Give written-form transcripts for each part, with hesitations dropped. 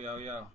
Yo, yo.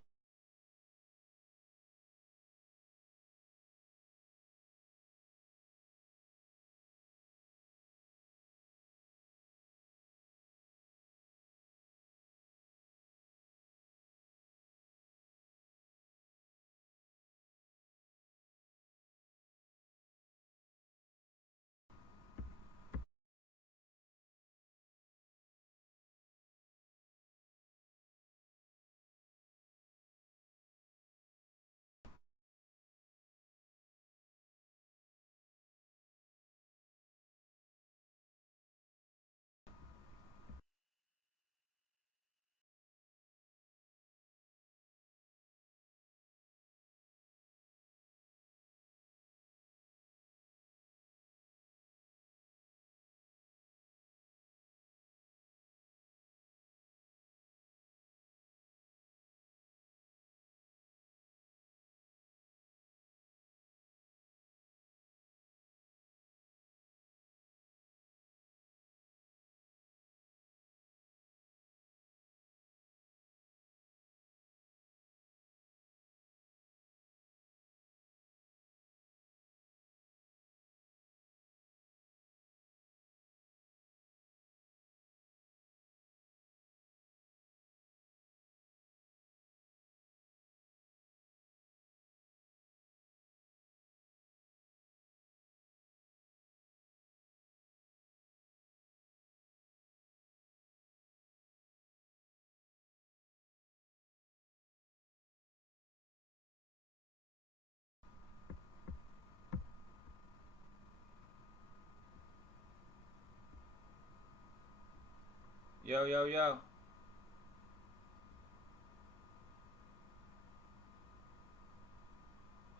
Yo, yo, yo.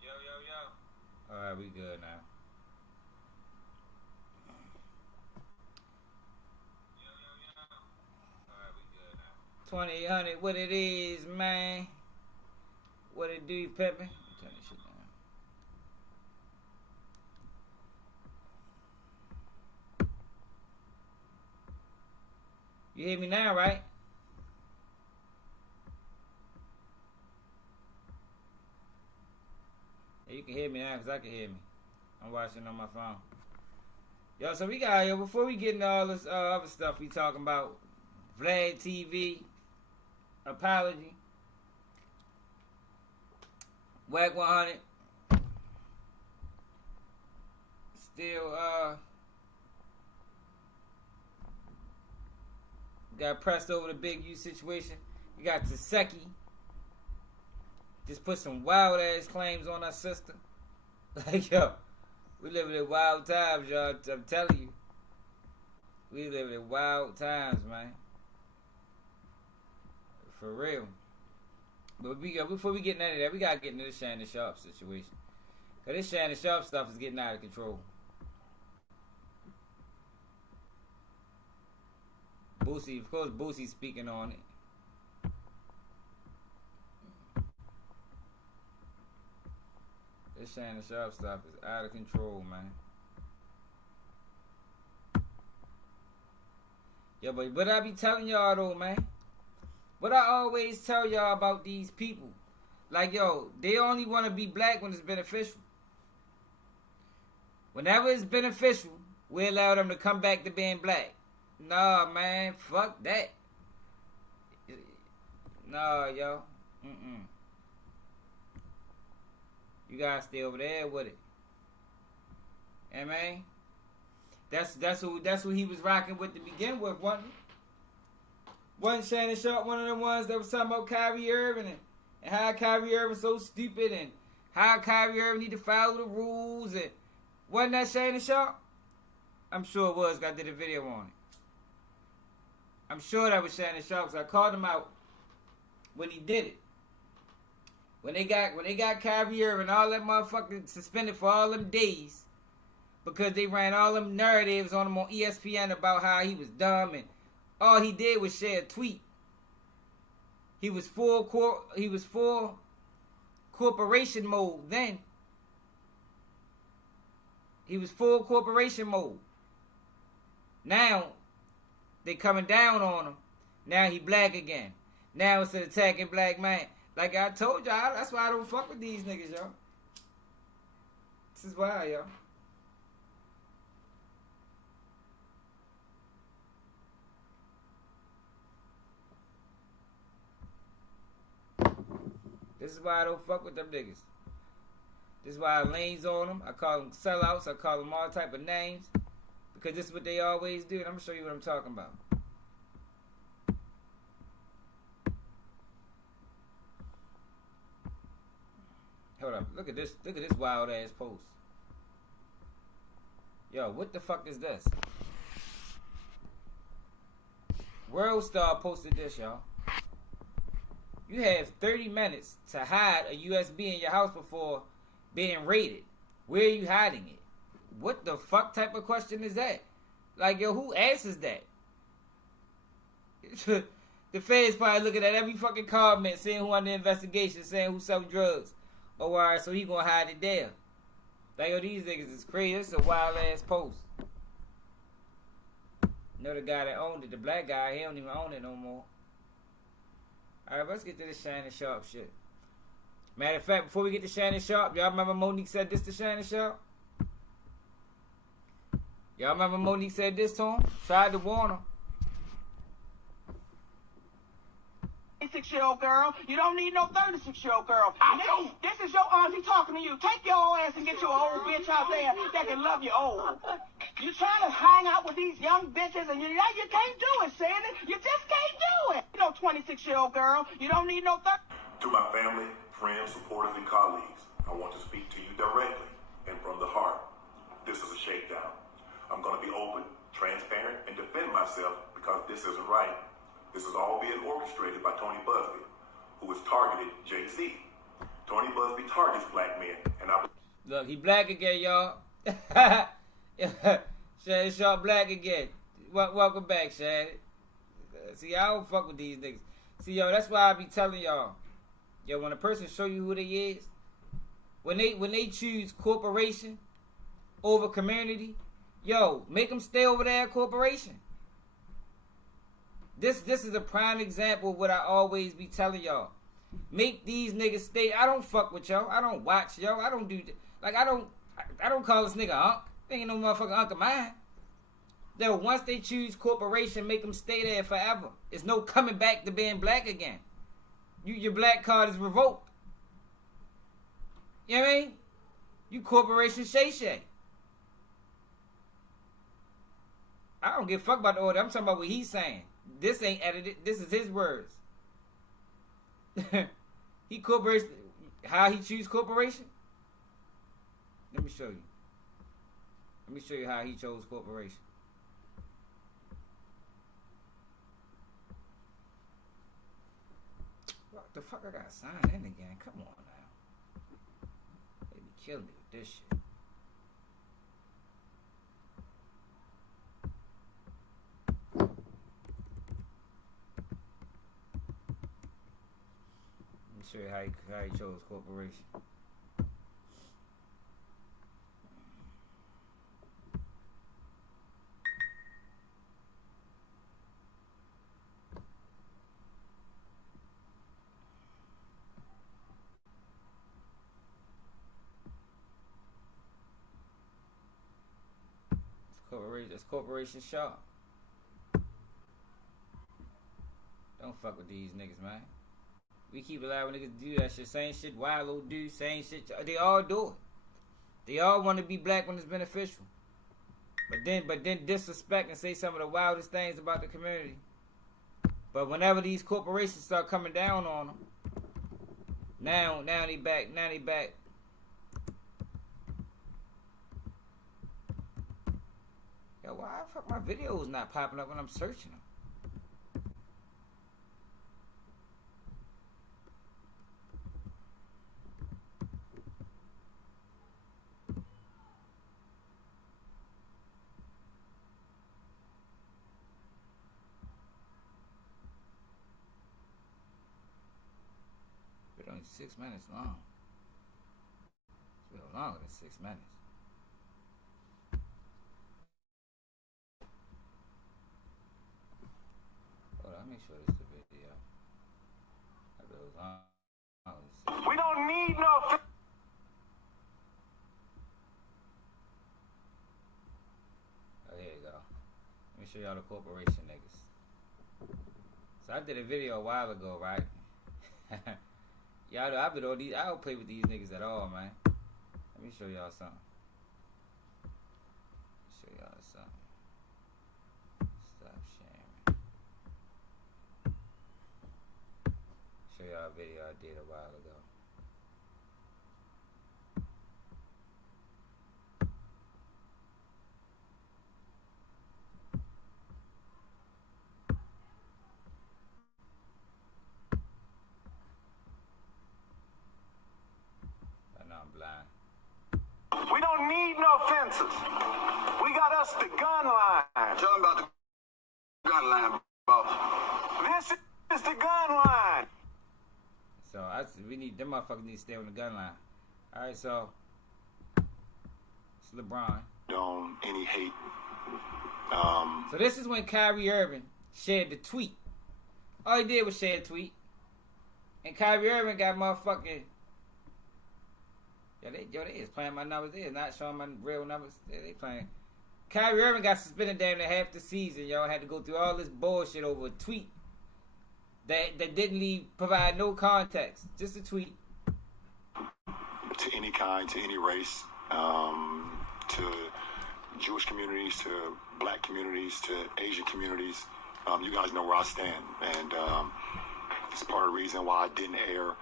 Yo, yo, yo. Alright, we good now. 2800, what it is, man. What it do, you pep me? Turn this shit down. You hear me now, right? Yeah, you can hear me now because I can hear me. I'm watching on my phone. Yo, so we got, yo, before we get into all this other stuff we talking about, Vlad TV, apology, Wack 100, still, got pressed over the Big U situation. We got Taseki, just put some wild ass claims on our sister. Like, yo, we living in wild times, y'all. I'm telling you. We living in wild times, man. For real. But before we get into that, we gotta get into this Shannon Sharpe situation. Cause this Shannon Sharpe stuff is getting out of control. Boosie, of course, Boosie's speaking on it. This Shannon Sharpe stuff is out of control, man. Yeah, but what I be telling y'all though, man. What I always tell y'all about these people, like, yo, they only want to be black when it's beneficial. Whenever it's beneficial, we allow them to come back to being black. Nah, man, fuck that. Nah, yo. You gotta stay over there with it. Yeah, man. That's who he was rocking with to begin with, wasn't he? Wasn't Shannon Sharpe one of the ones that was talking about Kyrie Irving and how Kyrie Irving so stupid and how Kyrie Irving need to follow the rules, and wasn't that Shannon Sharpe? I'm sure it was. I did a video on it. I'm sure that was Shannon Sharpe. So I called him out when he did it. When they got Kyrie Irving, all that motherfucker suspended for all them days because they ran all them narratives on him on ESPN about how he was dumb, and all he did was share a tweet. He was full corporation mode then. He was full corporation mode. Now they coming down on him. Now he black again. Now it's an attacking black man. Like I told y'all, that's why I don't fuck with these niggas, y'all. This is why, y'all. This is why I don't fuck with them niggas. This is why I lanes on them. I call them sellouts. I call them all type of names. Because this is what they always do. And I'm going to show you what I'm talking about. Hold up. Look at this. Look at this wild ass post. Yo, what the fuck is this? World Star posted this, y'all. You have 30 minutes to hide a USB in your house before being raided. Where are you hiding it? What the fuck type of question is that? Like, yo, who answers that? The feds probably looking at every fucking comment, saying who under investigation, saying who sells drugs. Oh, alright, so he gonna hide it there. Like, yo, these niggas is crazy. It's a wild ass post. You know the guy that owned it, the black guy, he don't even own it no more. Alright, let's get to this Shannon Sharpe shit. Matter of fact, before we get to Shannon Sharpe, y'all remember Monique said this to Shannon Sharpe? Y'all remember Monique said this to him? Tried to warn him. 36-year-old girl. You don't need no 36-year-old girl. This is your auntie talking to you. Take your old ass and get your old bitch out there that can love you old. You trying to hang out with these young bitches and you can't do it, Sandy. You just can't do it. You know, 26-year-old girl. You don't need no 30. To my family, friends, supporters, and colleagues, I want to speak to you directly and from the heart. This is a shakedown. I'm going to be open, transparent, and defend myself because this isn't right. This is all being orchestrated by Tony Busby, who has targeted Jay-Z. Tony Busby targets black men, and I... Look, he black again, y'all. Shannon Sharpe black again. Welcome back, Shannon. See, I don't fuck with these niggas. See, yo, that's why I be telling y'all. Yo, when a person show you who they is, when they choose corporation over community, yo, make them stay over there at corporation. This is a prime example of what I always be telling y'all. Make these niggas stay. I don't fuck with y'all. I don't watch y'all. I don't do like I don't call this nigga Unc. They ain't no motherfucking Unc of mine. Yo, once they choose corporation, make them stay there forever. There's no coming back to being black again. Your black card is revoked. You know what I mean? You corporation Shay Shay. I don't give a fuck about the order. I'm talking about what he's saying. This ain't edited. This is his words. He corporation. How he choose corporation? Let me show you. Let me show you how he chose corporation. What the fuck I gotta sign in again? Come on now. They be killing me with this shit. Show you how he chose corporation. It's Corporation Sharpe. Don't fuck with these niggas, man. We keep allowing niggas to do that shit. Same shit Wallow do. Same shit. They all do it. They all want to be black when it's beneficial. But then disrespect and say some of the wildest things about the community. But whenever these corporations start coming down on them, now they back. Now they back. Yo, why the fuck my videos not popping up when I'm searching them? Only 6 minutes long. It's a little longer than 6 minutes. Hold on, make sure this is the video. goes on. We don't need no. Oh, here you go. Let me show y'all the corporation niggas. So I did a video a while ago, right? Y'all know I've been on these. I don't play with these niggas at all, man. Let me show y'all something. Show y'all something. Stop sharing. Show y'all a video I did a while ago. I know I'm blind. We don't need no fences. We got us the gun line. Tell them about the gun line, boss. This is the gun line. So we need them motherfuckers need to stay on the gun line. All right, so it's LeBron. On any hate. So this is when Kyrie Irving shared the tweet. All he did was share a tweet, and Kyrie Irving got motherfucking. They is playing my numbers. They is not showing my real numbers. They playing. Kyrie Irving got suspended damn near half the season. Y'all had to go through all this bullshit over a tweet that didn't provide no context. Just a tweet. To any kind, to any race, to Jewish communities, to black communities, to Asian communities. You guys know where I stand, and it's part of the reason why I didn't air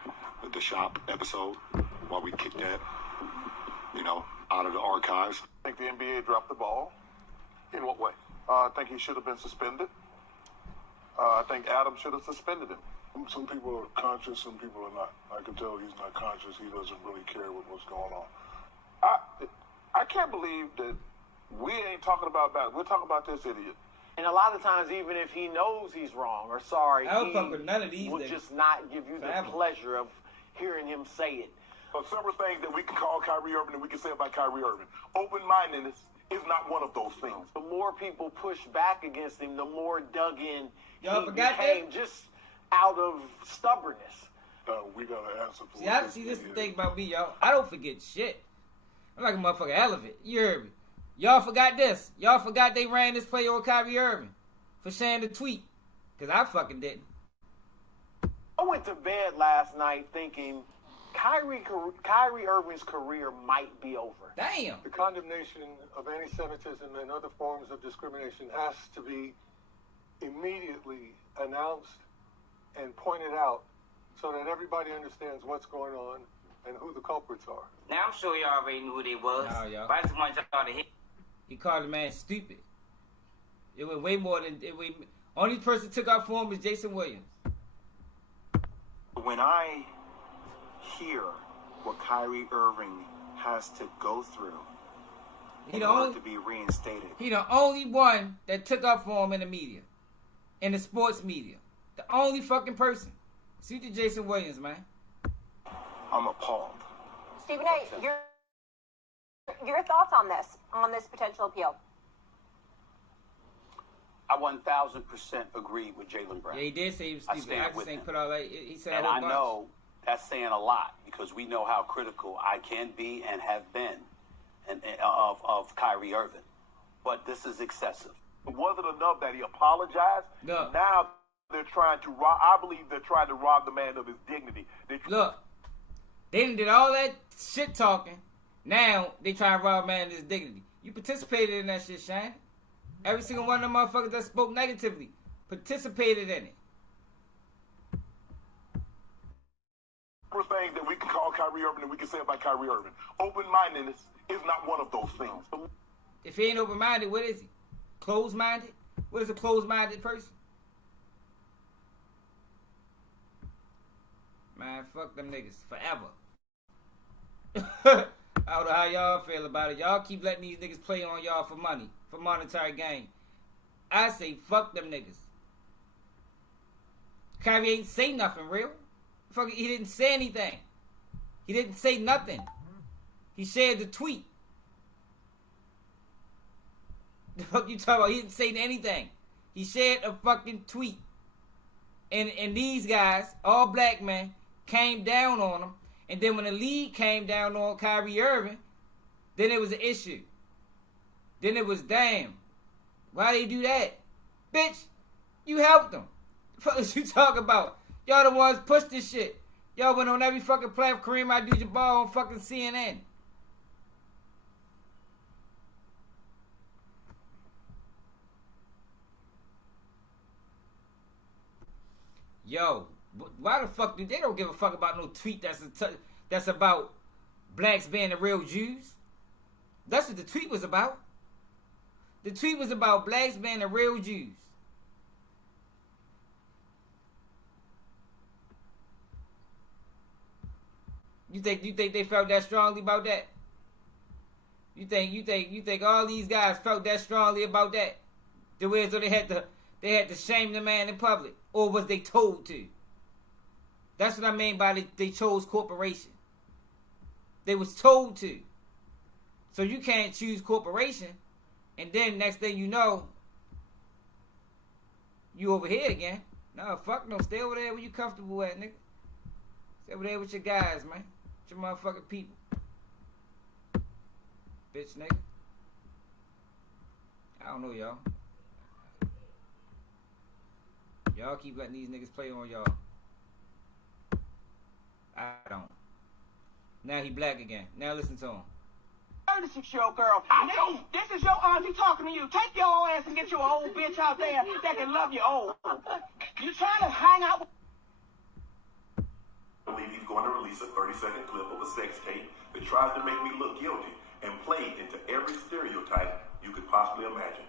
the shop episode, why we kicked that, out of the archives. I think the NBA dropped the ball. In what way? I think he should have been suspended. I think Adam should have suspended him. Some people are conscious, some people are not. I can tell he's not conscious. He doesn't really care what's going on. I can't believe that we ain't talking about that. We're talking about this idiot. And a lot of times, even if he knows he's wrong or sorry, I don't fuck with none of these will niggas. just not give you Forever. the pleasure of hearing him say it. But several things that we can call Kyrie Irving and we can say about Kyrie Irving. Open-mindedness is not one of those things. The more people push back against him, the more dug in Y'all he forgot became that? just out of stubbornness. We got to answer for See, this is the thing about me, y'all. I don't forget shit. I'm like a motherfucking elephant. You heard me. Y'all forgot this. Y'all forgot they ran this play on Kyrie Irving for sharing the tweet. Because I fucking didn't. I went to bed last night thinking Kyrie Irving's career might be over. Damn. The condemnation of anti-Semitism and other forms of discrimination has to be immediately announced and pointed out so that everybody understands what's going on and who the culprits are. Now, I'm sure y'all already knew who they was. No, y'all. But I just want y'all to hit. He called the man stupid. It went way more than it went. Only person took out for him was Jason Williams. When I hear what Kyrie Irving has to go through He in the order only to be reinstated, he the only one that took up for him in the media, in the sports media. The only fucking person. See to Jason Williams, man. I'm appalled. Stephen A., your thoughts on this potential appeal? I 1,000% agree with Jaylen Brown. Yeah, he did say he was I stupid. stand I just with ain't him. put all that. He said And a whole I bunch. know that's saying a lot because we know how critical I can be and have been of Kyrie Irving. But this is excessive. It wasn't enough that he apologized. No. Now they're trying to rob. I believe they're trying to rob the man of his dignity. Look, they done did all that shit talking. Now they trying to rob man of his dignity. You participated in that shit, Shannon. Every single one of them motherfuckers that spoke negatively participated in it. First thing that we can call Kyrie Irving and we can say about Kyrie Irving. Open-mindedness is not one of those things. If he ain't open-minded, what is he? Closed-minded? What is a closed-minded person? Man, fuck them niggas forever. I don't know how y'all feel about it. Y'all keep letting these niggas play on y'all for money, for monetary gain. I say fuck them niggas. Kyrie ain't say nothing real. Fuck, he didn't say anything. He didn't say nothing. He shared the tweet. The fuck you talking about? He didn't say anything. He shared a fucking tweet. And these guys, all black men, came down on him. And then when the league came down on Kyrie Irving, then it was an issue. Then it was, damn, why they do that? Bitch, you helped them. What is you talking about? Y'all the ones pushed this shit. Y'all went on every fucking platform. Kareem Abdul-Jabbar on fucking CNN. Yo, why the fuck do they don't give a fuck about no tweet that's about blacks being the real Jews? That's what the tweet was about. The tweet was about blacks being the real Jews. You think they felt that strongly about that? You think all these guys felt that strongly about that? The way so they had to shame the man in public, or was they told to? That's what I mean by they chose corporation. They was told to. So you can't choose corporation, and then next thing you know, you over here again. No, fuck no. Stay over there where you comfortable at, nigga. Stay over there with your guys, man. With your motherfucking people. Bitch, nigga. I don't know, y'all. Y'all keep letting these niggas play on y'all. I don't. Now he black again. Now listen to him. 36-year-old girl. This is your auntie talking to you. Take your old ass and get you an old bitch out there that can love you old. You trying to hang out with... I believe he's going to release a 30-second clip of a sex tape that tries to make me look guilty and play into every stereotype you could possibly imagine.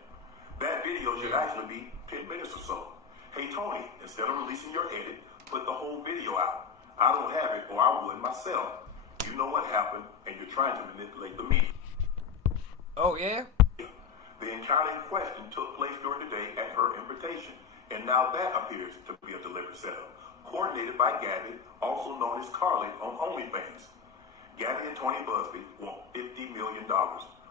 That video should actually be 10 minutes or so. Hey, Tony, instead of releasing your edit, put the whole video out. I don't have it, or I would myself. You know what happened, and you're trying to manipulate the media. Oh, yeah? The encounter in question took place during the day at her invitation, and now that appears to be a deliberate setup, coordinated by Gabby, also known as Carly on OnlyFans. Gabby and Tony Busby want $50 million.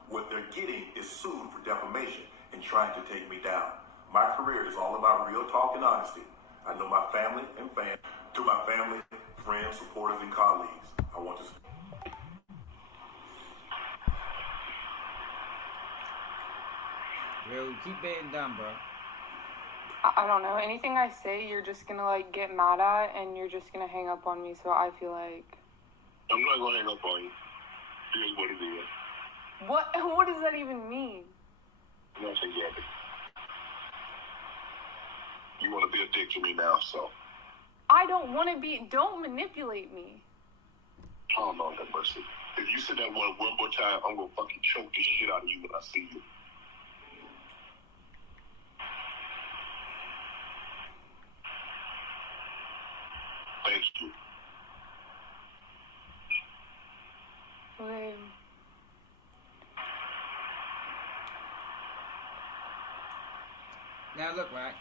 What they're getting is sued for defamation and trying to take me down. My career is all about real talk and honesty. I know my family and fans. To my family, friends, supporters, and colleagues, I want to speak. Yo, keep being dumb, bro. I don't know. Anything I say, you're just gonna like get mad at, and you're just gonna hang up on me. So I feel like I'm not gonna hang up on you. It is what it is. What does that even mean? Nothing yet. You want to be a dick to me now, so. I don't want to be. Don't manipulate me. Oh, Lord have mercy. If you say that one more time, I'm gonna fucking choke the shit out of you when I see you. Thank you. Okay. Now look, right?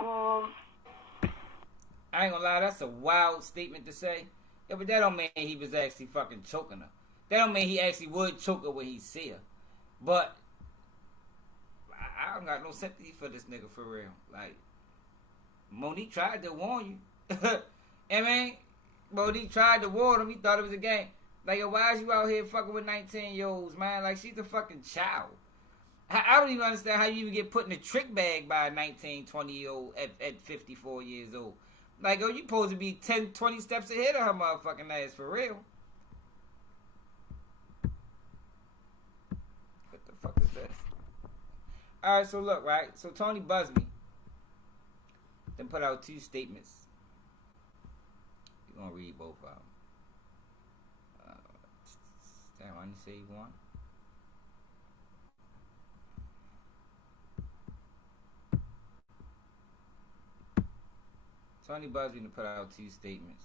Well, I ain't gonna lie, that's a wild statement to say. Yeah, but that don't mean he was actually fucking choking her. That don't mean he actually would choke her when he see her. But I don't got no sympathy for this nigga for real. Like, Monique tried to warn you. I mean, Monique tried to warn him. He thought it was a game. Like, why is you out here fucking with 19-year-olds, man? Like, she's a fucking child. I don't even understand how you even get put in a trick bag by a 19, 20-year-old at 54 years old. Like, oh, you supposed to be 10, 20 steps ahead of her motherfucking ass for real. What the fuck is this? Alright, so look, right? So Tony Busby then put out 2 statements. You're gonna read both of them. Damn, I didn't say one. Tony Busby to put out 2 statements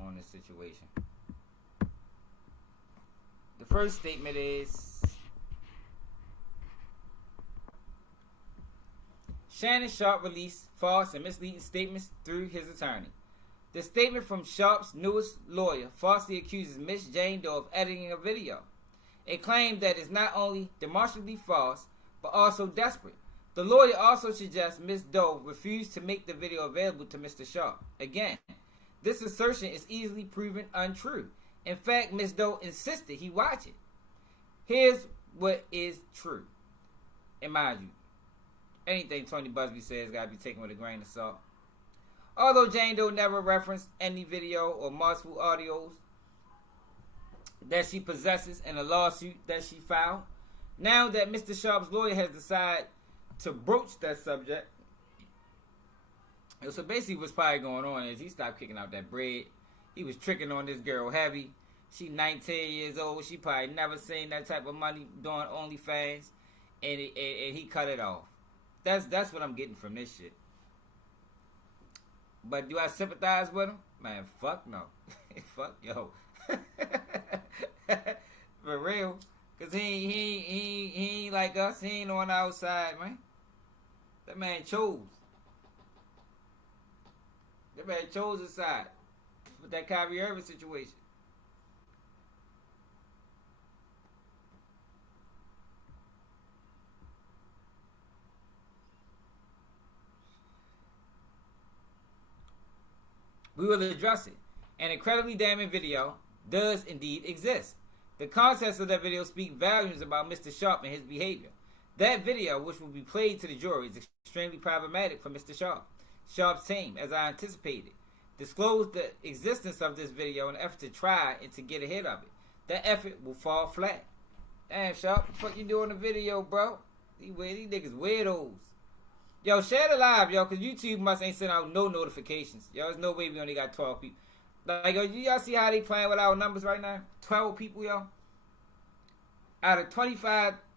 on this situation. The first statement is Shannon Sharpe released false and misleading statements through his attorney. The statement from Sharpe's newest lawyer falsely accuses Miss Jane Doe of editing a video. a claim that is not only demonstrably false, but also desperate. The lawyer also suggests Ms. Doe refused to make the video available to Mr. Sharpe. Again, this assertion is easily proven untrue. In fact, Ms. Doe insisted he watch it. Here's what is true. And mind you, anything Tony Busby says got to be taken with a grain of salt. Although Jane Doe never referenced any video or multiple audios that she possesses in a lawsuit that she filed, now that Mr. Sharpe's lawyer has decided to broach that subject, so basically what's probably going on is he stopped kicking out that bread. He was tricking on this girl heavy. She 19 years old. She probably never seen that type of money doing OnlyFans, and he cut it off. That's what I'm getting from this shit. But do I sympathize with him? Man, fuck no. Fuck yo. For real. Cause he ain't like us. He ain't on the outside, man. That man chose. That man chose his side with that Kyrie Irving situation. We will address it. An incredibly damning video does indeed exist. The contents of that video speak volumes about Mr. Sharpe and his behavior. That video, which will be played to the jury, is extremely problematic for Mr. Sharpe. Sharpe's team, as I anticipated, disclosed the existence of this video in an effort to try and to get ahead of it. That effort will fall flat. Damn, Sharpe, what the fuck you doing the video, bro? These niggas weirdos. Yo, share the live, yo, because YouTube must ain't sending out no notifications. Yo, there's no way we only got 12 people. Like, yo, y'all see how they playing with our numbers right now? 12 people, yo. Out of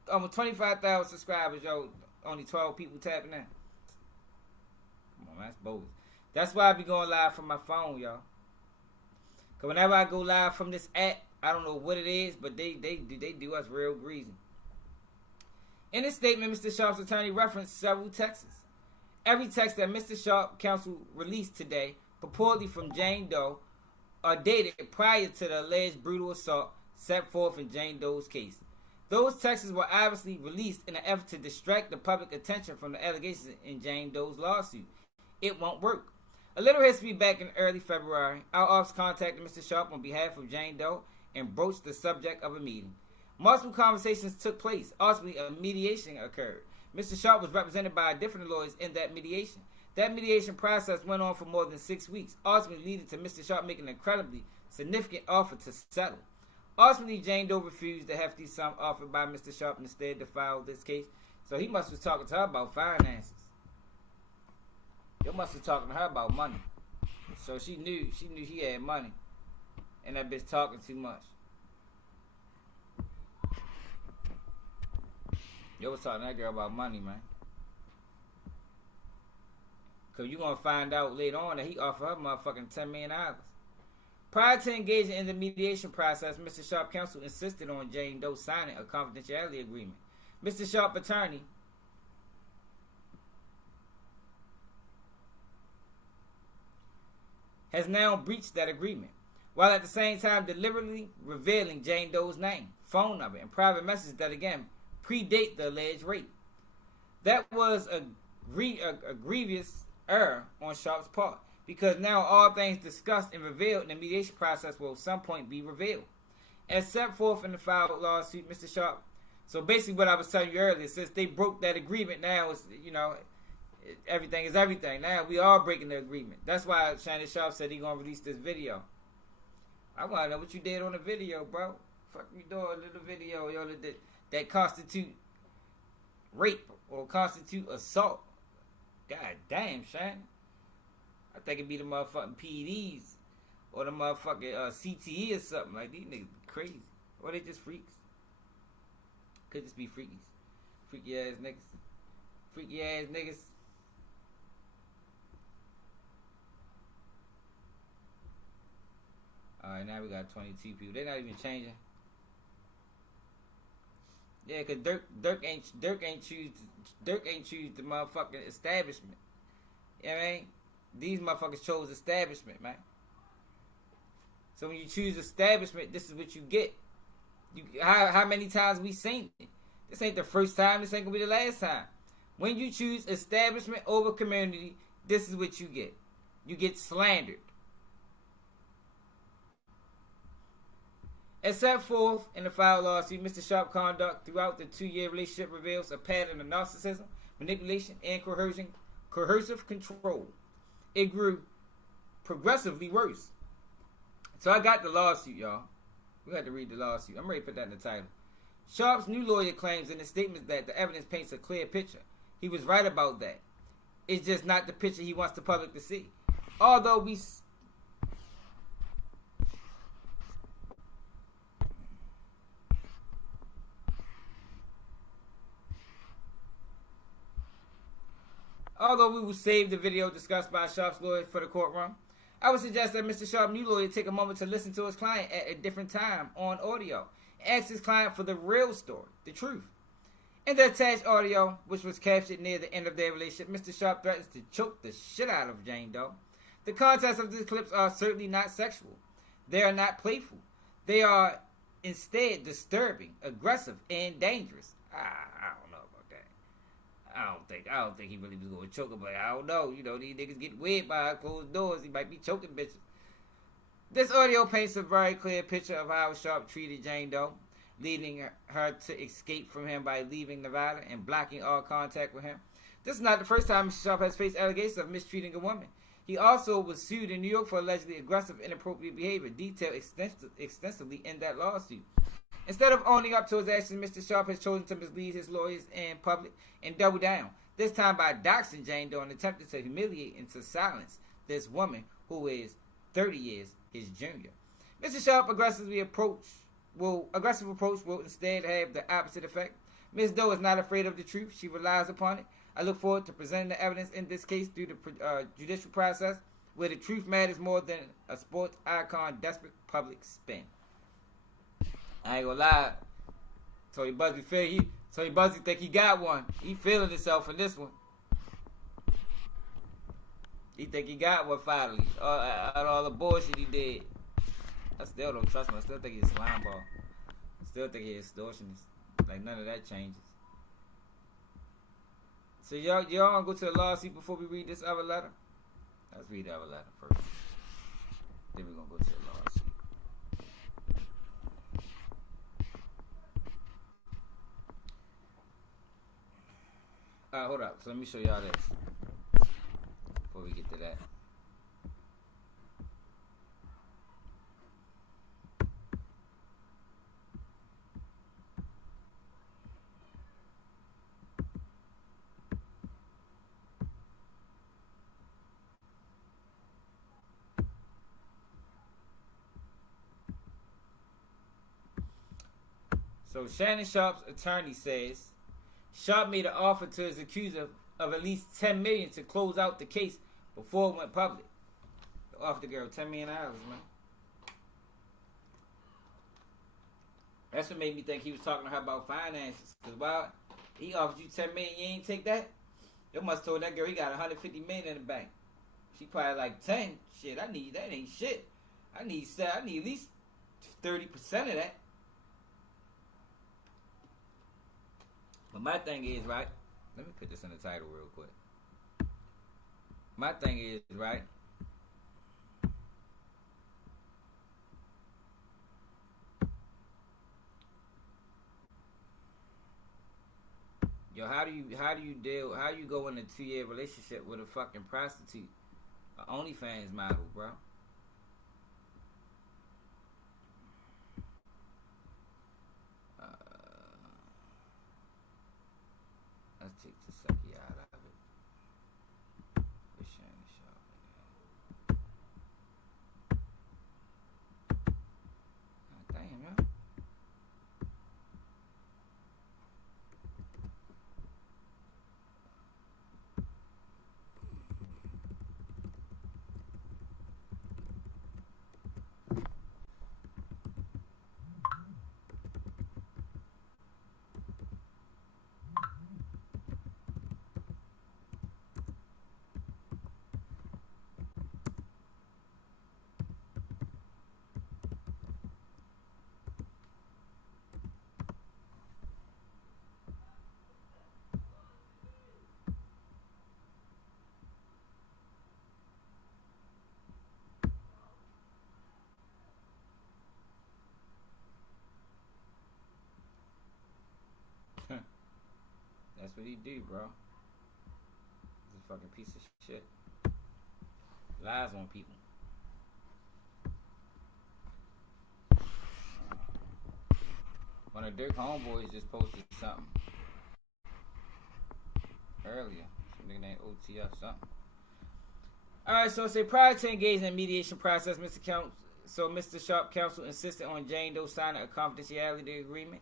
almost 25,000 subscribers, yo, only 12 people tapping in. Come on, man, that's bogus. That's why I be going live from my phone, yo. Because whenever I go live from this app, I don't know what it is, but they do us real greasy. In his statement, Mr. Sharpe's attorney referenced several texts. Every text that Mr. Sharpe counsel released today, purportedly from Jane Doe, are dated prior to the alleged brutal assault set forth in Jane Doe's case. Those texts were obviously released in an effort to distract the public attention from the allegations in Jane Doe's lawsuit. It won't work. A little history: back in early February, our office contacted Mr. Sharpe on behalf of Jane Doe and broached the subject of a meeting. Multiple conversations took place. Ultimately, a mediation occurred. Mr. Sharpe was represented by different lawyers in that mediation. That mediation process went on for more than 6 weeks, ultimately leading to Mr. Sharpe making an incredibly significant offer to settle. Ultimately, Jane Doe refused the hefty sum offered by Mr. Sharpe and instead to file this case. So he must have been talking to her about finances. You must have talking to her about money. So she knew he had money. And that bitch talking too much. Yo was talking to that girl about money, man. Cause you gonna find out later on that he offered her motherfucking $10 million. Prior to engaging in the mediation process, Mr. Sharpe counsel insisted on Jane Doe signing a confidentiality agreement. Mr. Sharpe attorney has now breached that agreement, while at the same time deliberately revealing Jane Doe's name, phone number, and private messages that again predate the alleged rape. That was a grievous error on Sharpe's part, because now all things discussed and revealed in the mediation process will at some point be revealed. As set forth in the filed lawsuit, Mr. Sharpe, so basically what I was telling you earlier, since they broke that agreement, now it's, everything is everything. Now we are breaking the agreement. That's why Shannon Sharpe said he gonna release this video. I wanna know what you did on the video, bro. Fuck you doing a little video, yo, that constitute rape or constitute assault. God damn, Shannon. I think it'd be the motherfucking PEDs or the motherfucking CTE or something. Like, these niggas crazy. Or they just freaks. Could just be freakies. Freaky ass niggas. Freaky ass niggas. Alright, now we got 22 people. They're not even changing. Yeah, cause Dirk ain't choose the motherfucking establishment. You know what I mean? These motherfuckers chose establishment, man. So when you choose establishment, this is what you get. How many times we seen it? This ain't the first time. This ain't gonna be the last time. When you choose establishment over community, this is what you get. You get slandered. As set forth in the filed lawsuit, Mr. Sharpe's conduct throughout the 2-year relationship reveals a pattern of narcissism, manipulation, and coercive control. It grew progressively worse. So I got the lawsuit, y'all. We had to read the lawsuit. I'm ready to put that in the title. Sharpe's new lawyer claims in his statement that the evidence paints a clear picture. He was right about that. It's just not the picture he wants the public to see. Although we will save the video discussed by Sharpe's lawyer for the courtroom, I would suggest that Mr. Sharpe's new lawyer take a moment to listen to his client at a different time on audio and ask his client for the real story, the truth. In the attached audio, which was captured near the end of their relationship, Mr. Sharpe threatens to choke the shit out of Jane Doe. The contents of these clips are certainly not sexual. They are not playful. They are instead disturbing, aggressive, and dangerous. I don't know about that. I don't think he really was going to choke her, but I don't know. You know, these niggas get weird behind closed doors. He might be choking bitches. This audio paints a very clear picture of how Sharpe treated Jane Doe, leading her to escape from him by leaving Nevada and blocking all contact with him. This is not the first time Sharpe has faced allegations of mistreating a woman. He also was sued in New York for allegedly aggressive, inappropriate behavior, detailed extensively in that lawsuit. Instead of owning up to his actions, Mr. Sharpe has chosen to mislead his lawyers in public and double down, this time by doxing Jane Doe and attempting to humiliate and to silence this woman who is 30 years his junior. Mr. Sharpe's aggressive approach will instead have the opposite effect. Ms. Doe is not afraid of the truth. She relies upon it. I look forward to presenting the evidence in this case through the judicial process, where the truth matters more than a sports icon desperate public spin. I ain't gonna lie. Tony Busby think he got one. He feeling himself in this one. He think he got one finally. Out of all the bullshit he did. I still don't trust him. I still think he's a slime ball. I still think he's extortionist. Like, none of that changes. So y'all gonna go to the lawsuit before we read this other letter? Let's read the other letter first. Then we're gonna go to the lawsuit. Alright, hold up. So let me show y'all this before we get to that. So Shannon Sharpe's attorney says Sharpe made an offer to his accuser of at least $10 million to close out the case before it went public. They offered the girl $10 million, man. That's what made me think he was talking to her about finances. Cause why he offered you $10 million, you ain't take that? You must told that girl he got $150 million in the bank. She probably like 10. Shit, that ain't shit. I need at least 30% of that. But my thing is, right, let me put this in the title real quick. My thing is, right, yo, how do you go in a 2-year relationship with a fucking prostitute, an OnlyFans model, bro? Let's take the sucky out of it. With Shannon Sharpe. God damn, yo. That's what he do, bro. He's a fucking piece of shit. Lies on people. One of Dirk homeboys just posted something earlier. Some nigga named OTF something. Alright, so it say prior to engaging in the mediation process, Mr. Sharpe counsel insisted on Jane Doe signing a confidentiality agreement.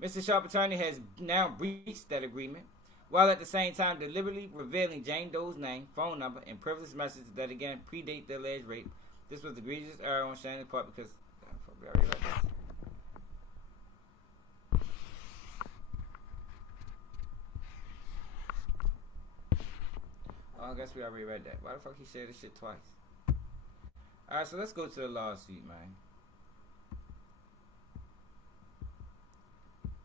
Mr. Sharpe's attorney has now breached that agreement, while at the same time deliberately revealing Jane Doe's name, phone number, and privileged messages that again predate the alleged rape. This was egregious error on Shannon's part because I already read this. Oh, I guess we already read that. Why the fuck he shared this shit twice? Alright, so let's go to the lawsuit, man.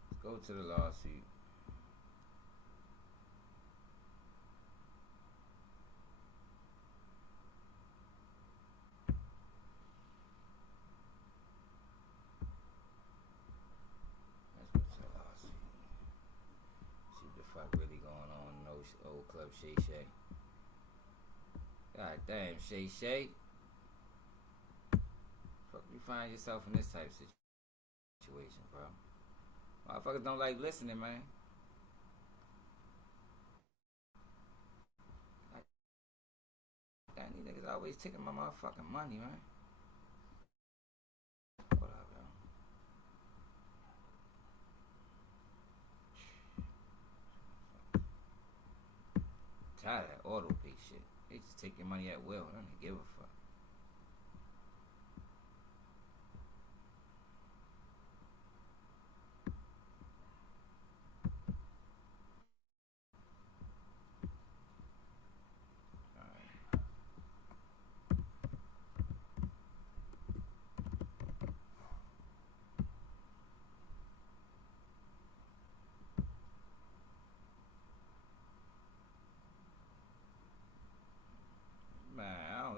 Let's go to the lawsuit. Let's go to the lawsuit. See what the fuck really going on in those old club Shay Shay. God damn, Shay Shay. Fuck, you find yourself in this type of situation, bro. Motherfuckers don't like listening, man. Damn, these niggas always taking my motherfucking money, man. What up, yo? Tired of that auto pay shit. They just take your money at will. I don't give a fuck.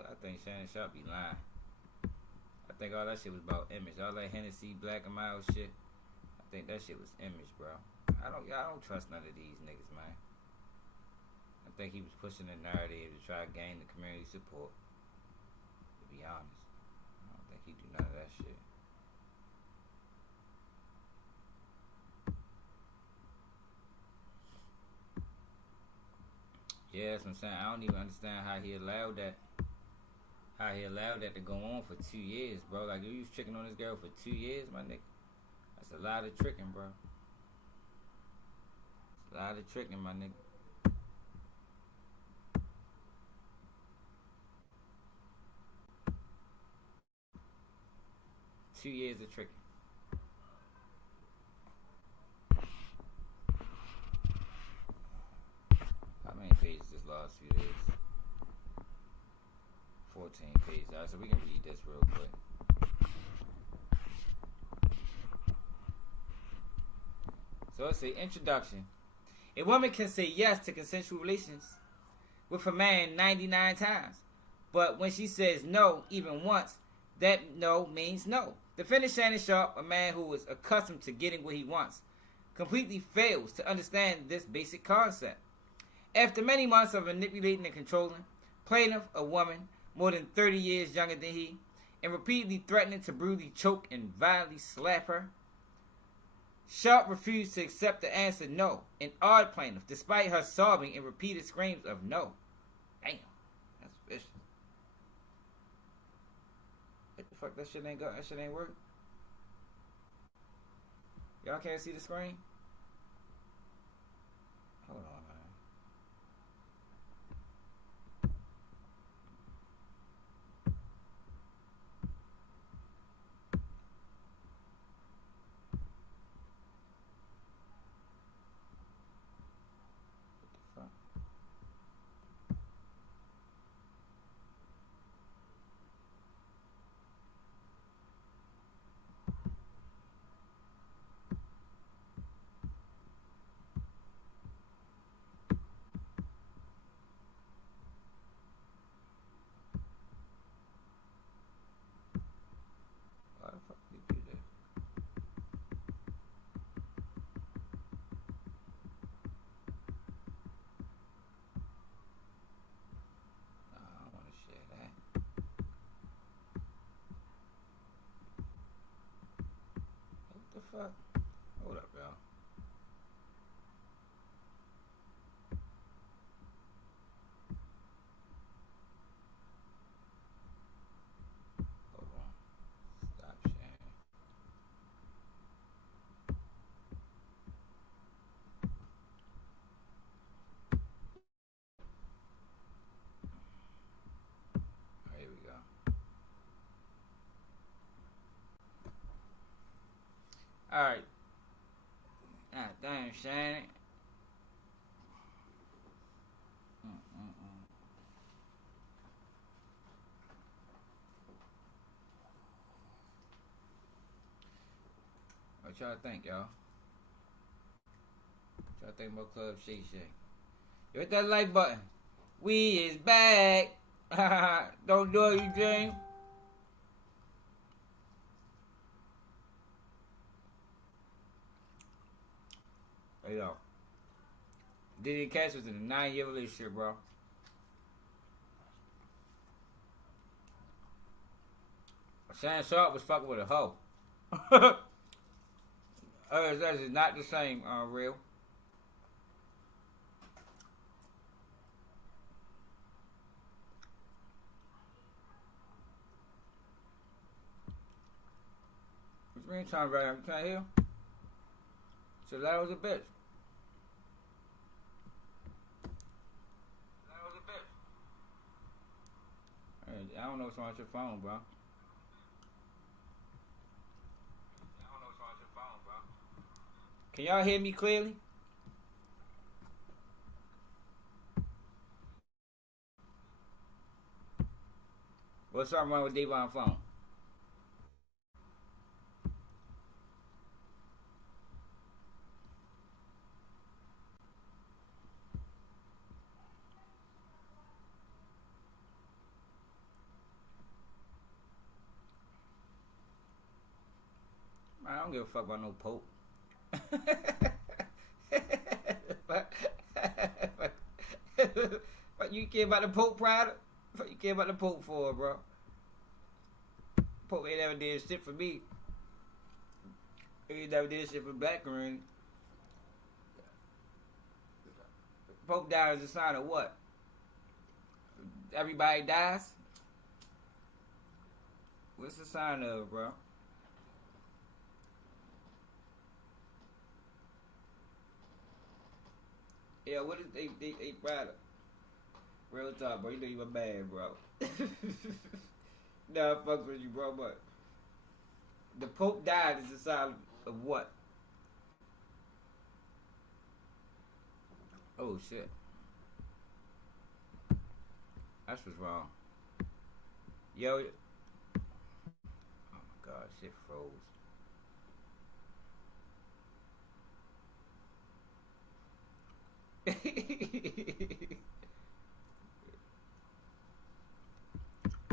I think Shannon Sharpe be lying. I think all that shit was about image. All that Hennessy, Black and Mild shit. I think that shit was image, bro. I don't trust none of these niggas, man. I think he was pushing the narrative to try to gain the community support. To be honest, I don't think he do none of that shit. Yeah, that's what I'm saying. I don't even understand how he allowed that. How he allowed that to go on for 2 years, bro. Like, you was tricking on this girl for 2 years, my nigga. That's a lot of tricking, bro. That's a lot of tricking, my nigga. 2 years of tricking. How many pages this lawsuit is? 14 pages. Alright, so we can read this real quick. So it's an introduction. A woman can say yes to consensual relations with a man 99 times. But when she says no even once, that no means no. Defendant Shannon Sharpe, a man who is accustomed to getting what he wants, completely fails to understand this basic concept. After many months of manipulating and controlling, plaintiff, a woman more than 30 years younger than he, and repeatedly threatening to brutally choke and violently slap her, Sharpe refused to accept the answer no, an odd plaintiff, despite her sobbing and repeated screams of no. Damn, that's vicious. What the fuck, that shit ain't got, that shit ain't work? Y'all can't see the screen? Hold on, man. fuck? Hold up, y'all. Hold on. Stop sharing. Here we go. Alright. Ah, damn, Shannon. What y'all think, y'all? What y'all think about Club Shake Shake? You hit that like button. We is back. Don't do it, you dream. Hey, yo. Diddy and Cash was in a 9-year relationship, bro. Shannon Sharpe was fucking with a hoe. That is not the same, real. What you mean trying to you can't hear? So that was a bitch. I don't know what's wrong with your phone, bro. Can y'all hear me clearly? What's something wrong with Devon's phone? I don't give a fuck about no Pope. What you care about the Pope, Prada? What you care about the Pope for, bro? Pope ain't never did shit for me. He never did shit for black community. Pope died as a sign of what? Everybody dies? What's the sign of, bro? Yeah, what is they Prada? Real talk, bro. You know you my man, bro. Nah, I fuck with you, bro, but the Pope died as a sign of what? Oh shit. That's what's wrong. Yo. Oh my god, shit froze.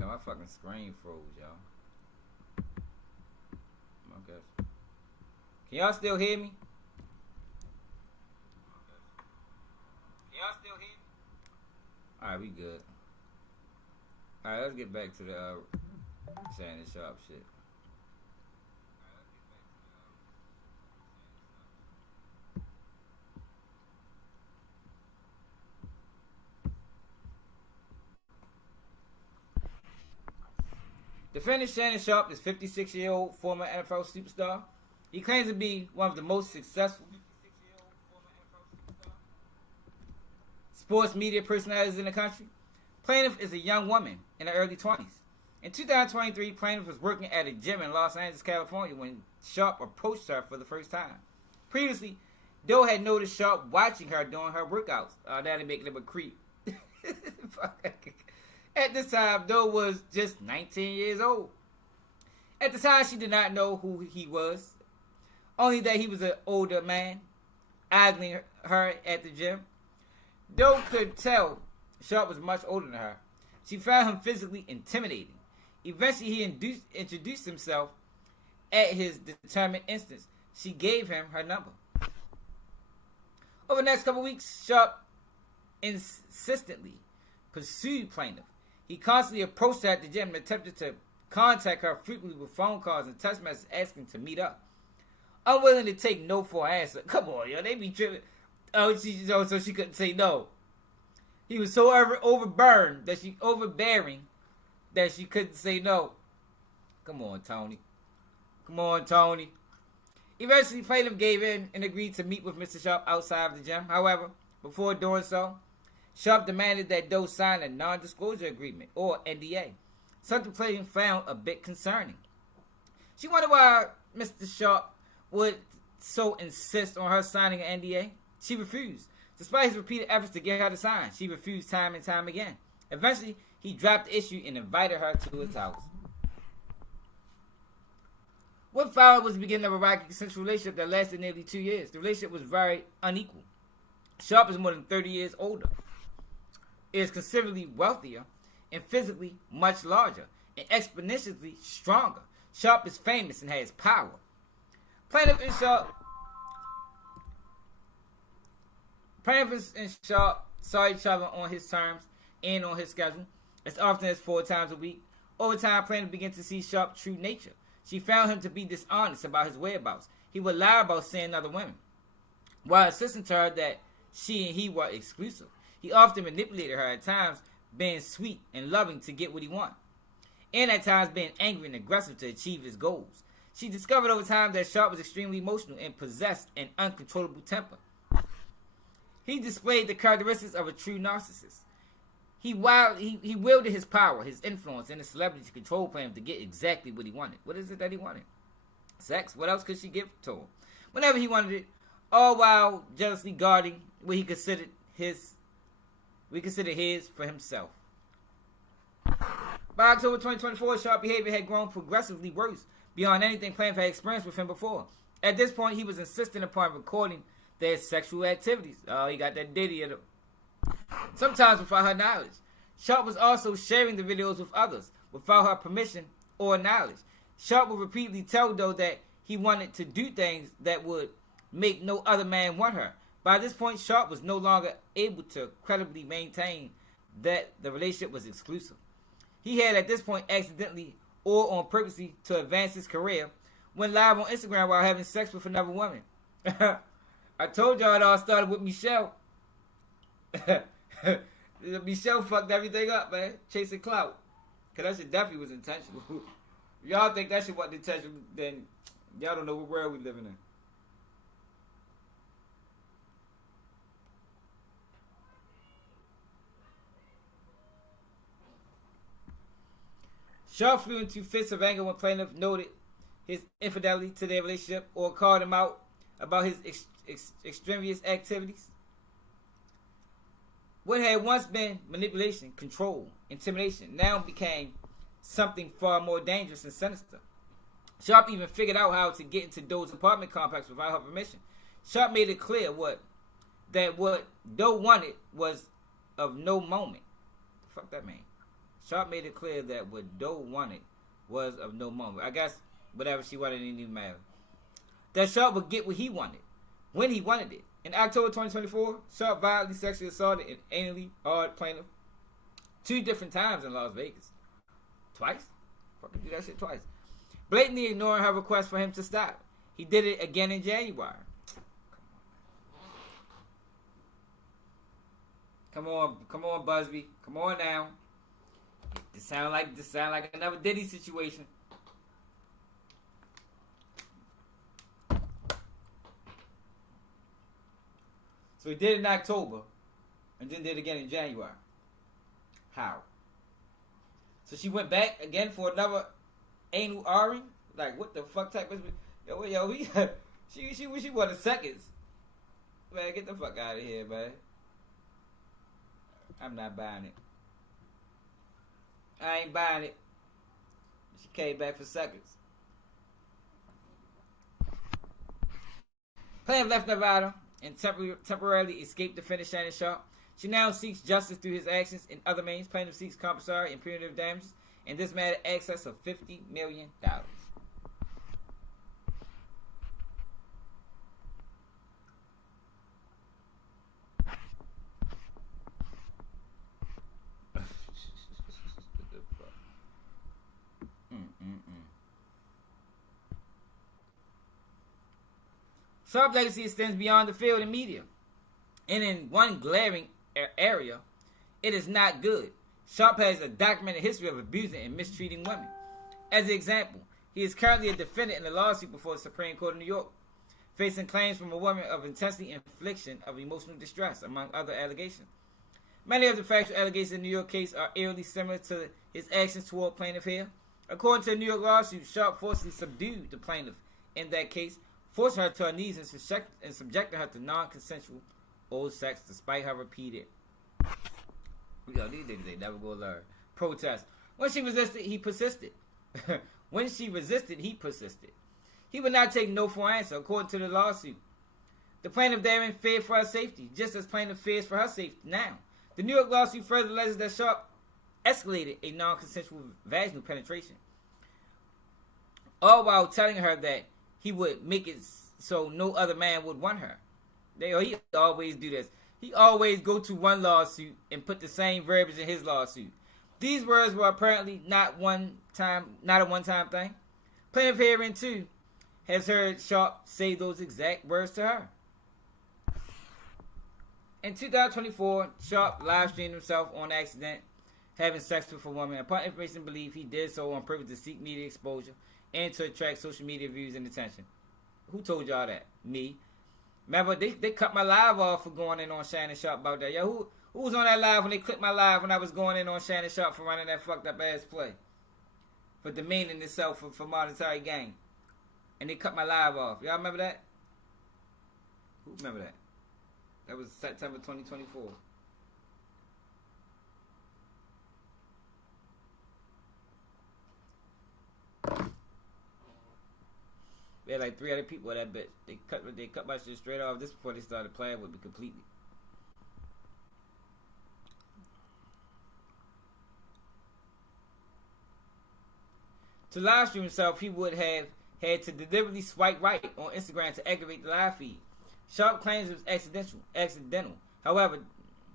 No, my fucking screen froze, y'all. I guess. Can y'all still hear me? Can y'all still hear me? Alright, we good. Alright, let's get back to the Shannon Sharpe shit. Defending Shannon Sharpe is 56-year-old former NFL superstar. He claims to be one of the most successful sports media personalities in the country. Plaintiff is a young woman in her early 20s. In 2023, Plaintiff was working at a gym in Los Angeles, California when Sharpe approached her for the first time. Previously, Doe had noticed Sharpe watching her during her workouts. That'd make him a creep. At this time, Doe was just 19 years old. At the time, she did not know who he was, only that he was an older man, ogling her at the gym. Doe could tell Sharpe was much older than her. She found him physically intimidating. Eventually, he introduced himself at his determined instance. She gave him her number. Over the next couple weeks, Sharpe insistently pursued Plaintiff. He constantly approached her at the gym and attempted to contact her frequently with phone calls and text messages asking to meet up. unwilling to take no for an answer. Come on, yo, they be tripping. Oh, so she couldn't say no. He was so overbearing that she couldn't say no. Come on, Tony. Come on, Tony. Eventually, plaintiff gave in and agreed to meet with Mr. Sharpe outside of the gym. However, before doing so, Sharpe demanded that Doe sign a non-disclosure agreement, or NDA, something plaintiff found a bit concerning. She wondered why Mr. Sharpe would so insist on her signing an NDA. She refused. Despite his repeated efforts to get her to sign, she refused time and time again. Eventually, he dropped the issue and invited her to his house. What followed was the beginning of a rocky consensual relationship that lasted nearly 2 years. The relationship was very unequal. Sharpe is more than 30 years older, is considerably wealthier, and physically much larger, and exponentially stronger. Sharpe is famous and has power. Plaintiff and Sharpe saw each other on his terms and on his schedule, as often as 4 times a week. Over time, plaintiff began to see Sharpe's true nature. She found him to be dishonest about his whereabouts. He would lie about seeing other women, while insisting to her that she and he were exclusive. He often manipulated her, at times being sweet and loving to get what he wanted, and at times being angry and aggressive to achieve his goals. She discovered over time that Sharpe was extremely emotional and possessed an uncontrollable temper. He displayed the characteristics of a true narcissist. He wielded his power, his influence, and his celebrity to control plaintiff to get exactly what he wanted. What is it that he wanted? Sex? What else could she give to him? Whenever he wanted it, all while jealously guarding what he considered his for himself. By October 2024, Sharpe's behavior had grown progressively worse beyond anything plaintiff had experienced with him before. At this point, he was insisting upon recording their sexual activities. Oh, he got that ditty in him. Sometimes without her knowledge. Sharpe was also sharing the videos with others without her permission or knowledge. Sharpe would repeatedly tell Doe that he wanted to do things that would make no other man want her. By this point, Sharpe was no longer able to credibly maintain that the relationship was exclusive. He had at this point accidentally or on purposely to advance his career went live on Instagram while having sex with another woman. I told y'all it all started with Michelle. Michelle fucked everything up, man. Chasing clout. Because that shit definitely was intentional. If y'all think that shit wasn't intentional, then y'all don't know what world we living in. Sharpe flew into fits of anger when plaintiff noted his infidelity to their relationship or called him out about his extraneous activities. What had once been manipulation, control, intimidation now became something far more dangerous and sinister. Sharpe even figured out how to get into Doe's apartment complex without her permission. Sharpe made it clear that what Doe wanted was of no moment. The fuck that mean? Sharpe made it clear that what Doe wanted was of no moment. I guess whatever she wanted didn't even matter. That Sharpe would get what he wanted, when he wanted it. In October 2024, Sharpe violently sexually assaulted and anally hard plaintiff 2 different times in Las Vegas. Twice? Fucking do that shit twice. Blatantly ignoring her request for him to stop. He did it again in January. Come on, Busby. Come on now. This sound like another Diddy situation. So he did it in October, and then did it again in January. How? So she went back again for another anal R-ing? Like, what the fuck type of... She wanted seconds. Man, get the fuck out of here, man. I'm not buying it. I ain't buying it. She came back for seconds. Plaintiff left Nevada and temporarily escaped defendant Shannon Sharpe. She now seeks justice through his actions and other means. Plaintiff seeks compensatory and punitive damages. In this matter, excess of $50 million. Sharpe's legacy extends beyond the field and media. And in one glaring area, it is not good. Sharpe has a documented history of abusing and mistreating women. As an example, he is currently a defendant in a lawsuit before the Supreme Court of New York, facing claims from a woman of intensely infliction of emotional distress, among other allegations. Many of the factual allegations in the New York case are eerily similar to his actions toward plaintiff here. According to the New York lawsuit, Sharpe forcibly subdued the plaintiff in that case, forced her to her knees and subjected her to non-consensual oral sex despite her repeated these niggas, they never go learn. Protest. When she resisted, he persisted. He would not take no for an answer, according to the lawsuit. The plaintiff therein feared for her safety, just as plaintiff fears for her safety now. The New York lawsuit further alleges that Sharpe escalated a non-consensual vaginal penetration, all while telling her that he would make it so no other man would want her. He always do this. He always go to one lawsuit and put the same verbiage in his lawsuit. These words were apparently not a one-time thing. Plaintiff herein too has heard Sharpe say those exact words to her. In 2024, Sharpe live streamed himself on accident having sex with a woman. Upon information believed, he did so on purpose to seek media exposure and to attract social media views and attention. Who told y'all that? Me. Remember, they cut my live off for going in on Shannon Sharpe about that. Yo, who was on that live when they clipped my live when I was going in on Shannon Sharpe for running that fucked up ass play? For demeaning itself for monetary gain. And they cut my live off. Y'all remember that? Who remember that? That was September 2024. We had like 3 other people at that bitch. They cut my shit straight off. This before they started playing with me completely. To live stream himself, he would have had to deliberately swipe right on Instagram to activate the live feed. Sharpe claims it was accidental. However,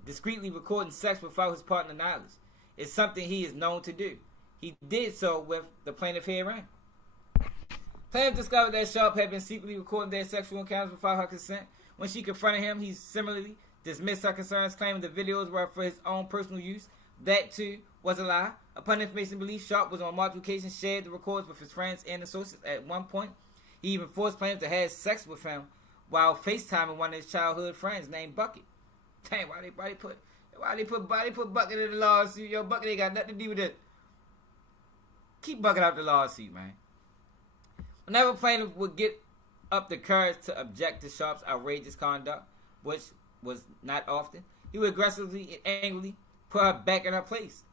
discreetly recording sex without his partner knowledge is something he is known to do. He did so with the plaintiff herein. Plaintiff discovered that Sharpe had been secretly recording their sexual encounters without her consent. When she confronted him, he similarly dismissed her concerns, claiming the videos were for his own personal use. That, too, was a lie. Upon information belief, Sharpe was on multiple occasions shared the records with his friends and associates. At one point, he even forced plaintiff to have sex with him while FaceTiming one of his childhood friends named Bucket. Damn, why they put Bucket in the lawsuit? Yo, Bucket ain't got nothing to do with it. Keep Bucket out the lawsuit, man. Whenever plaintiff would get up the courage to object to Sharpe's outrageous conduct, which was not often, he would aggressively and angrily put her back in her place.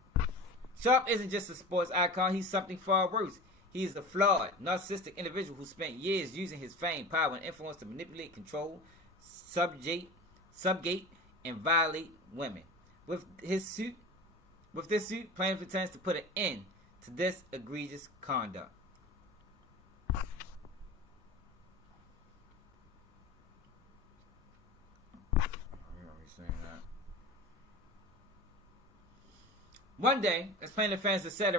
Sharpe isn't just a sports icon, he's something far worse. He is a flawed, narcissistic individual who spent years using his fame, power, and influence to manipulate, control, subjugate, and violate women. With this suit, plaintiff intends to put an end to this egregious conduct. One day, as plaintiff fans a set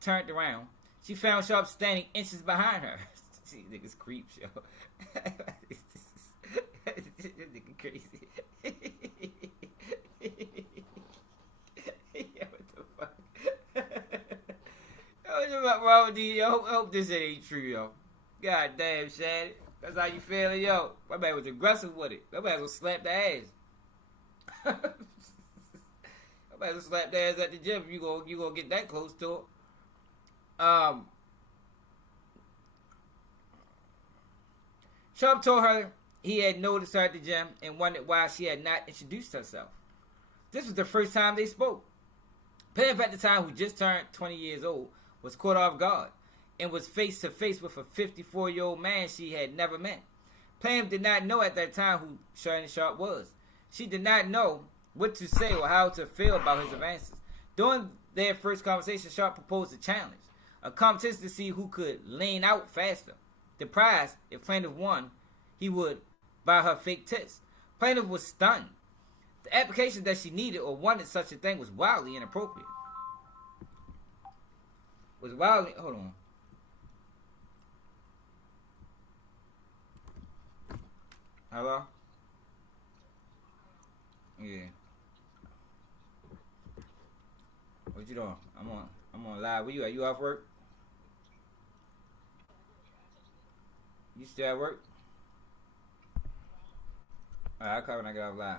turned around, she found Sharpe standing inches behind her. See, niggas creeps, yo. This nigga crazy. Yo, what the fuck? Yo, what's wrong with you? Yo, I hope this shit ain't true, yo. God damn, Shannon. That's how you feeling, yo. My man was aggressive with it. My man was slap the ass. My man was slap the ass at the gym. You gonna get that close to it. Sharpe told her he had noticed her at the gym and wondered why she had not introduced herself. This was the first time they spoke. Plaintiff at the time, who just turned 20 years old, was caught off guard and was face to face with a 54-year-old man she had never met. Plaintiff did not know at that time who Shannon Sharpe was. She did not know what to say or how to feel about his advances. During their first conversation, Sharpe proposed a challenge, a competition to see who could lean out faster. The prize, if plaintiff won, he would buy her fake tits. Plaintiff was stunned. The application that she needed or wanted such a thing was wildly inappropriate. Hold on. Hello? Yeah. What you doing? I'm on live. Where you at? You off work? You still at work? Alright, I'll call when I get off live.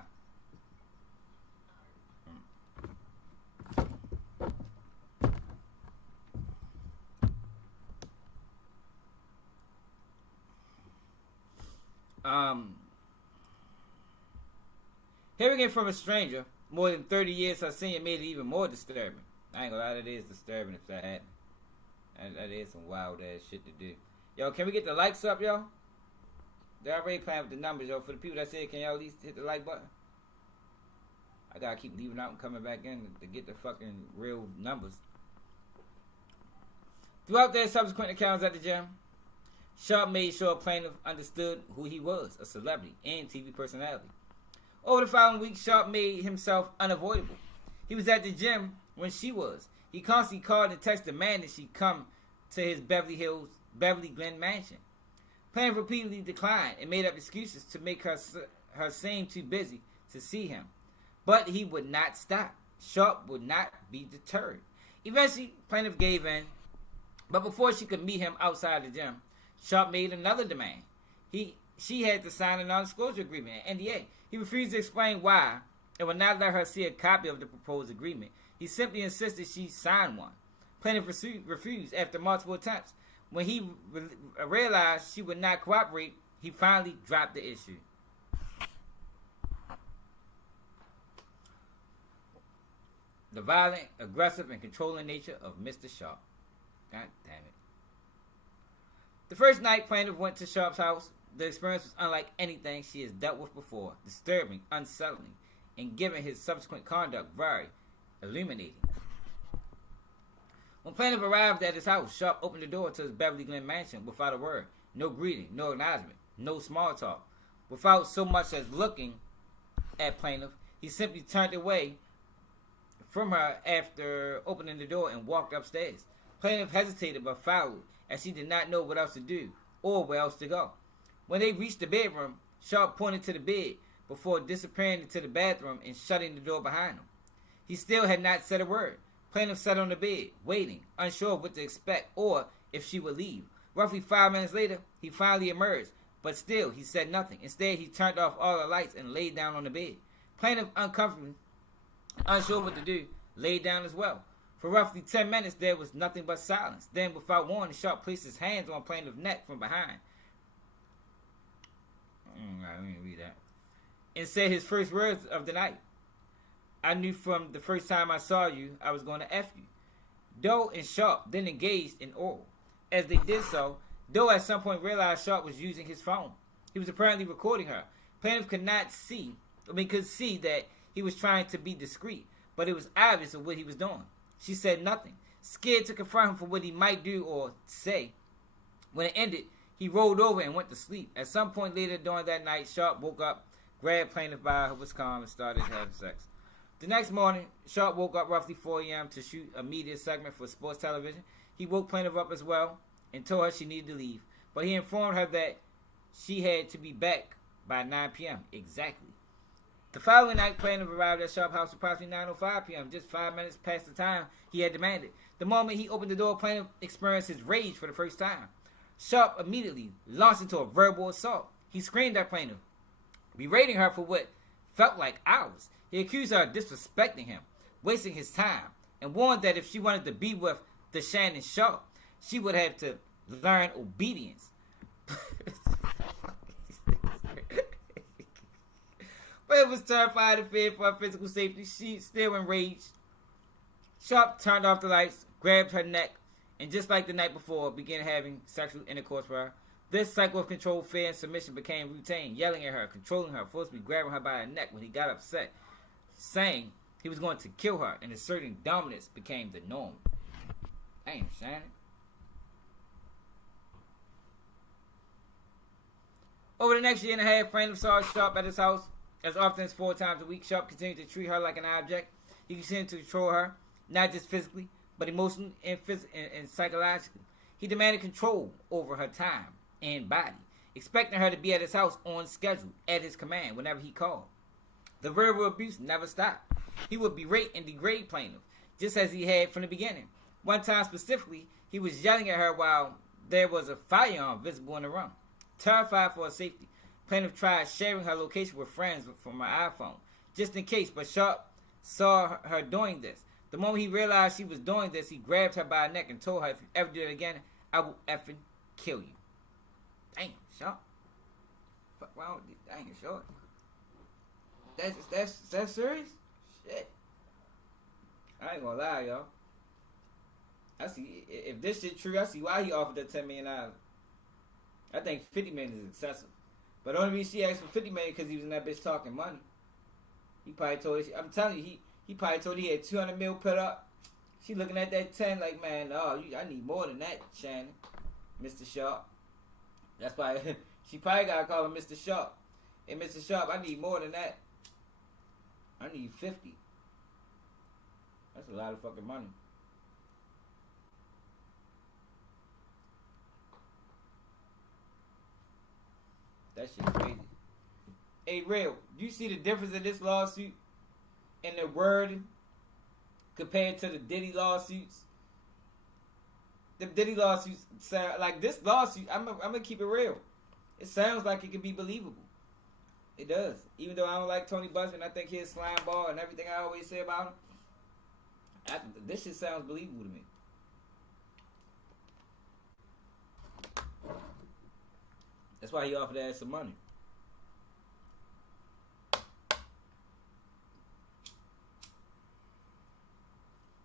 Hearing it from a stranger more than 30 years her senior made it even more disturbing. I ain't gonna lie, that is disturbing if that happened. That is some wild ass shit to do. Yo, can we get the likes up, yo? They're already playing with the numbers, yo. For the people that said, can y'all at least hit the like button? I gotta keep leaving out and coming back in to get the fucking real numbers. Throughout their subsequent accounts at the gym, Sharpe made sure plaintiff understood who he was, a celebrity and TV personality. Over the following week, Sharpe made himself unavoidable. He was at the gym when she was. He constantly called and texted demanding she come to his Beverly Glen mansion. Plaintiff repeatedly declined and made up excuses to make her seem too busy to see him. But he would not stop. Sharpe would not be deterred. Eventually, plaintiff gave in. But before she could meet him outside the gym, Sharpe made another demand. She had to sign a non-disclosure agreement, an NDA. He refused to explain why and would not let her see a copy of the proposed agreement. He simply insisted she sign one. Plaintiff refused after multiple attempts. When he realized she would not cooperate, he finally dropped the issue. The violent, aggressive, and controlling nature of Mr. Sharpe. God damn it. The first night plaintiff went to Sharpe's house, the experience was unlike anything she has dealt with before, disturbing, unsettling, and given his subsequent conduct very illuminating. When plaintiff arrived at his house, Sharpe opened the door to his Beverly Glen mansion without a word, no greeting, no acknowledgement, no small talk. Without so much as looking at plaintiff, he simply turned away from her after opening the door and walked upstairs. Plaintiff hesitated but followed, as she did not know what else to do or where else to go. When they reached the bedroom, Sharpe pointed to the bed before disappearing into the bathroom and shutting the door behind him. He still had not said a word. Plaintiff sat on the bed, waiting, unsure what to expect or if she would leave. Roughly 5 minutes later, he finally emerged, but still he said nothing. Instead, he turned off all the lights and laid down on the bed. Plaintiff, uncomfortable, unsure what to do, laid down as well. For roughly 10 minutes, there was nothing but silence. Then, without warning, Sharpe placed his hands on plaintiff's neck from behind. Let me read that. And said his first words of the night. I knew from the first time I saw you, I was going to F you. Doe and Sharpe then engaged in oral. As they did so, Doe at some point realized Sharpe was using his phone. He was apparently recording her. Plaintiff could see that he was trying to be discreet, but it was obvious of what he was doing. She said nothing, scared to confront him for what he might do or say. When it ended, he rolled over and went to sleep. At some point later during that night, Sharpe woke up, grabbed plaintiff by her calm, and started having sex. The next morning, Sharpe woke up roughly 4 a.m. to shoot a media segment for sports television. He woke plaintiff up as well and told her she needed to leave, but he informed her that she had to be back by 9 p.m. exactly. The following night, plaintiff arrived at Sharpe's house approximately 9:05 p.m., just 5 minutes past the time he had demanded. The moment he opened the door, plaintiff experienced his rage for the first time. Sharpe immediately launched into a verbal assault. He screamed at plaintiff, berating her for what felt like hours. He accused her of disrespecting him, wasting his time, and warned that if she wanted to be with the Shannon Sharpe, she would have to learn obedience. But was terrified and feared for her physical safety. She, still enraged, Sharpe turned off the lights, grabbed her neck, and just like the night before, began having sexual intercourse with her. This cycle of control, fear, and submission became routine, yelling at her, controlling her, forcibly grabbing her by her neck when he got upset, saying he was going to kill her, and asserting dominance became the norm. Damn, Shannon. Over the next year and a half, plaintiff saw Sharpe at his house as often as 4 times a week. Sharpe continued to treat her like an object. He continued to control her, not just physically, but emotionally and psychologically. He demanded control over her time and body, expecting her to be at his house on schedule, at his command, whenever he called. The verbal abuse never stopped. He would berate and degrade plaintiff, just as he had from the beginning. One time specifically, he was yelling at her while there was a firearm visible in the room. Terrified for her safety, plaintiff tried sharing her location with friends from her iPhone, just in case, but Sharpe saw her doing this. The moment he realized she was doing this, he grabbed her by her neck and told her, if you ever do it again, I will effing kill you. Damn, Sharpe. Fuck wrong with you? Dang, Sharpe. That's serious? Shit. I ain't gonna lie, y'all. I see, if this shit true, I see why he offered that $10 million. I think $50 million is excessive. But the only reason she asked for $50 million because he was in that bitch talking money. He probably told her, I'm telling you, he probably told her he had 200 mil put up. She looking at that 10 like, man, no, I need more than that, Shannon. Mr. Sharpe. That's why she probably got to call him Mr. Sharpe. Hey, Mr. Sharpe, I need more than that. I need 50. That's a lot of fucking money. That shit crazy. Hey, Real, do you see the difference in this lawsuit and the wording compared to the Diddy lawsuits? The Diddy lawsuits sound like this lawsuit. I'm gonna keep it real. It sounds like it could be believable. It does. Even though I don't like Tony Busman, I think he's slime ball and everything I always say about him. This shit sounds believable to me. That's why he offered to ask some money.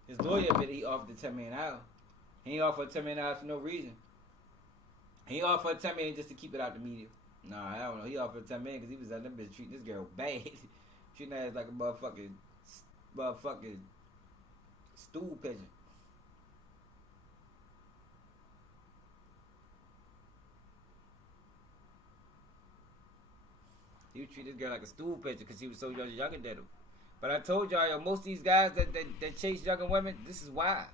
His lawyer admitted he offered the $10 million. He ain't offered $10 million for no reason. He offered $10 million just to keep it out the media. Nah, I don't know. He offered $10 million because he was at that bitch treating this girl bad. Treating her as like a motherfucking stool pigeon. He would treat this girl like a stool pigeon because he was so younger than him. But I told y'all, yo, most of these guys that chase younger women, this is why.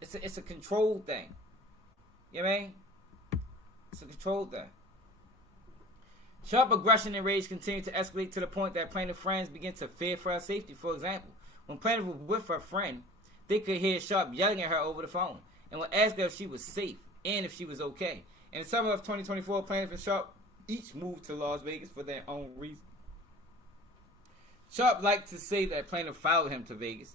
It's a control thing. You know what I mean? It's a control thing. Sharpe aggression and rage continued to escalate to the point that plaintiff friends began to fear for her safety. For example, when plaintiff was with her friend, they could hear Sharpe yelling at her over the phone and would ask her if she was safe and if she was okay. In the summer of 2024, plaintiff and Sharpe each moved to Las Vegas for their own reason. Sharpe liked to say that plaintiff followed him to Vegas,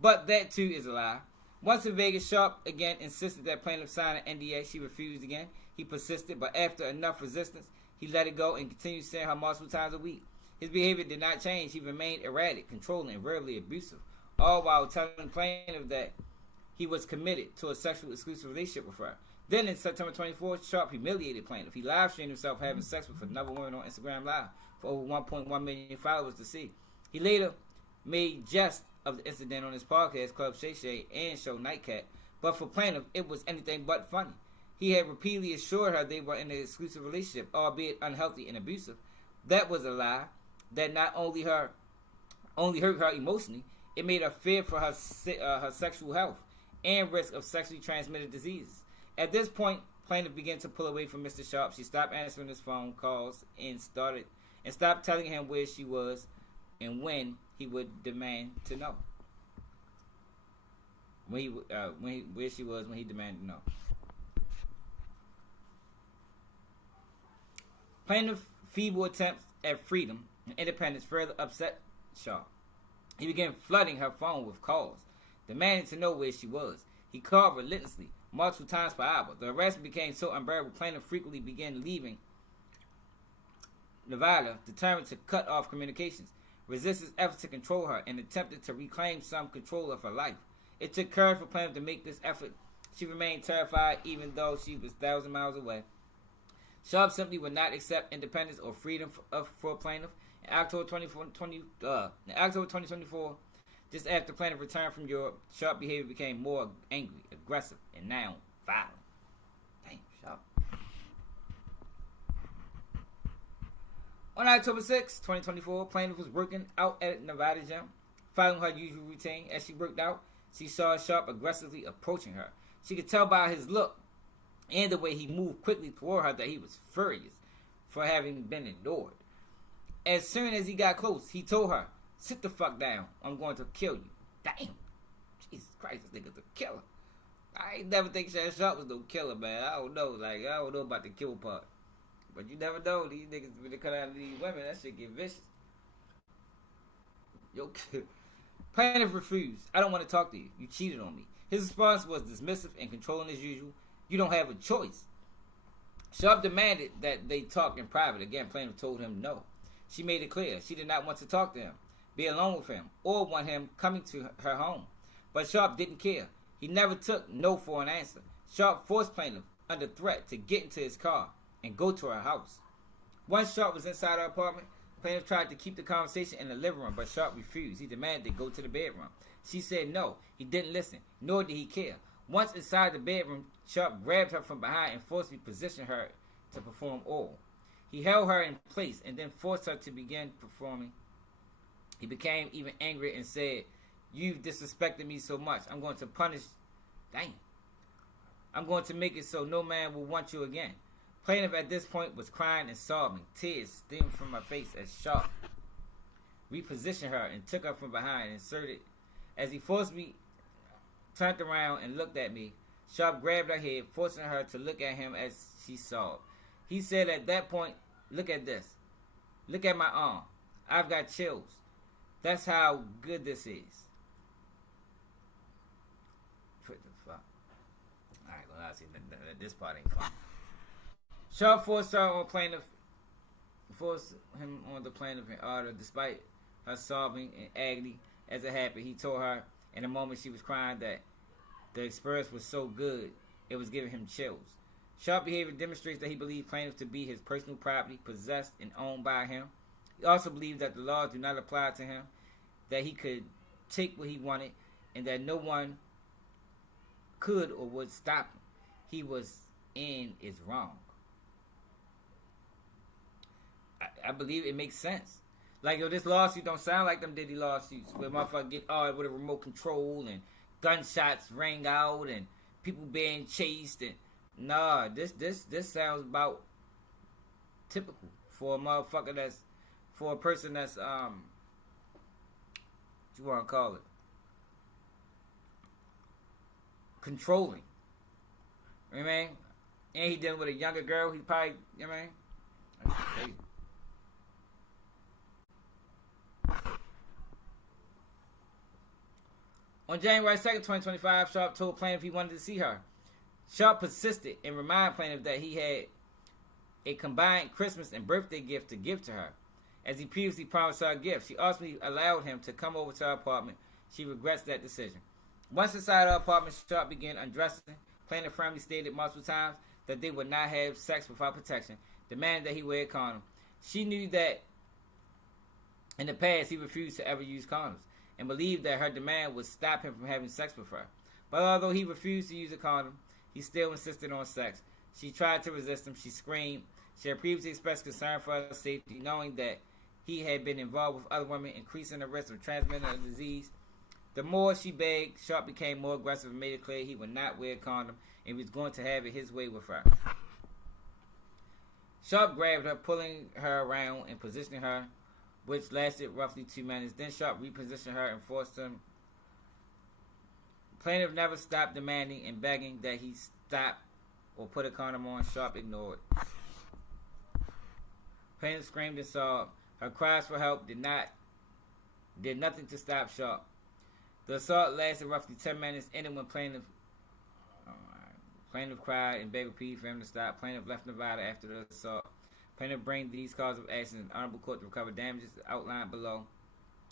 but that too is a lie. Once in Vegas, Sharpe again insisted that plaintiff sign an NDA. She refused again. He persisted, but after enough resistance, he let it go and continued seeing her multiple times a week. His behavior did not change. He remained erratic, controlling, and verbally abusive, all while telling plaintiff that he was committed to a sexual exclusive relationship with her. Then in September 24th, Sharpe humiliated plaintiff. He live streamed himself having sex with another woman on Instagram Live for over 1.1 million followers to see. He later made jest of the incident on his podcast, Club Shay Shay, and show Nightcat, but for plaintiff, it was anything but funny. He had repeatedly assured her they were in an exclusive relationship, albeit unhealthy and abusive. That was a lie that not only hurt her emotionally, it made her fear for her sexual health and risk of sexually transmitted diseases. At this point, plaintiff began to pull away from Mr. Sharpe. She stopped answering his phone calls and stopped telling him where she was and when he would demand to know. Where she was when he demanded to know. Plaintiff's feeble attempts at freedom and independence further upset Sharpe. He began flooding her phone with calls, demanding to know where she was. He called relentlessly, multiple times per hour. The harassment became so unbearable, plaintiff frequently began leaving Nevada, determined to cut off communications, resist his efforts to control her, and attempted to reclaim some control of her life. It took courage for plaintiff to make this effort. She remained terrified even though she was 1,000 miles away. Sharpe simply would not accept independence or freedom for plaintiff. In October 2024, just after plaintiff returned from Europe, Sharpe's behavior became more angry, aggressive, and now violent. Damn, Sharpe. On October 6, 2024, plaintiff was working out at Nevada gym. Following her usual routine, as she worked out, she saw Sharpe aggressively approaching her. She could tell by his look and the way he moved quickly toward her that he was furious. for having been ignored. As soon as he got close, he told her, "Sit the fuck down. I'm going to kill you." Damn. Jesus Christ, this nigga's a killer. I ain't never think Shannon Sharpe was no killer, man. I don't know. Like, I don't know about the kill part. But you never know. These niggas, when they cut out of these women, that shit get vicious. Yo, plaintiff refused. "I don't want to talk to you. You cheated on me." His response was dismissive and controlling as usual. "You don't have a choice." Sharpe demanded that they talk in private. Again, plaintiff told him no. She made it clear she did not want to talk to him, be alone with him, or want him coming to her home. But Sharpe didn't care. He never took no for an answer. Sharpe forced plaintiff under threat to get into his car and go to her house. Once Sharpe was inside her apartment, plaintiff tried to keep the conversation in the living room, but Sharpe refused. He demanded they go to the bedroom. She said no. He didn't listen, nor did he care. Once inside the bedroom, Sharpe grabbed her from behind and forcibly positioned her to perform oral. He held her in place and then forced her to begin performing. He became even angry and said, "You've disrespected me so much. I'm going to punish. Damn. I'm going to make it so no man will want you again." Plaintiff at this point was crying and sobbing. Tears streamed from her face as Sharpe repositioned her and took her from behind and inserted. As he forcibly turned around and looked at me, Sharpe grabbed her head, forcing her to look at him as she sobbed. He said at that point, "Look at this. Look at my arm. I've got chills. That's how good this is." What the fuck? Alright, well, I see this part ain't fun. Sharpe forced him on the plaintiff in order, despite her sobbing and agony as it happened. He told her in a moment she was crying that the experience was so good it was giving him chills. Sharpe behavior demonstrates that he believed plaintiff to be his personal property, possessed and owned by him. He also believed that the laws do not apply to him, that he could take what he wanted, and that no one could or would stop him. He was in is wrong. I believe it makes sense. Like, yo, this lawsuit don't sound like them Diddy lawsuits where motherfuckers get with a remote control and gunshots ring out and people being chased and nah, this sounds about typical for a motherfucker for a person that's what you wanna call it? Controlling. You know what I mean? And he dealing with a younger girl, he probably, you know what I mean? That's crazy. On January 2nd, 2025, Sharpe told plaintiff he wanted to see her. Sharpe persisted and reminded plaintiff that he had a combined Christmas and birthday gift to give to her. As he previously promised her a gift, she ultimately allowed him to come over to her apartment. She regrets that decision. Once inside her apartment, Sharpe began undressing. Plaintiff firmly stated multiple times that they would not have sex without protection, demanding that he wear a condom. She knew that in the past he refused to ever use condoms, and believed that her demand would stop him from having sex with her. But although he refused to use a condom, he still insisted on sex. She tried to resist him. She screamed. She had previously expressed concern for her safety, knowing that he had been involved with other women, increasing the risk of transmitting the disease. The more she begged, Sharpe became more aggressive and made it clear he would not wear a condom and he was going to have it his way with her. Sharpe grabbed her, pulling her around and positioning her, which lasted roughly 2 minutes. Then Sharpe repositioned her and forced him. Plaintiff never stopped demanding and begging that he stop or put a condom on. Sharpe ignored. Plaintiff screamed and sobbed. Her cries for help did nothing to stop Sharpe. The assault lasted roughly 10 minutes, ending when plaintiff cried and begged repeatedly for him to stop. Plaintiff left Nevada after the assault. Plaintiff bring these causes of action in honorable court to recover damages outlined below.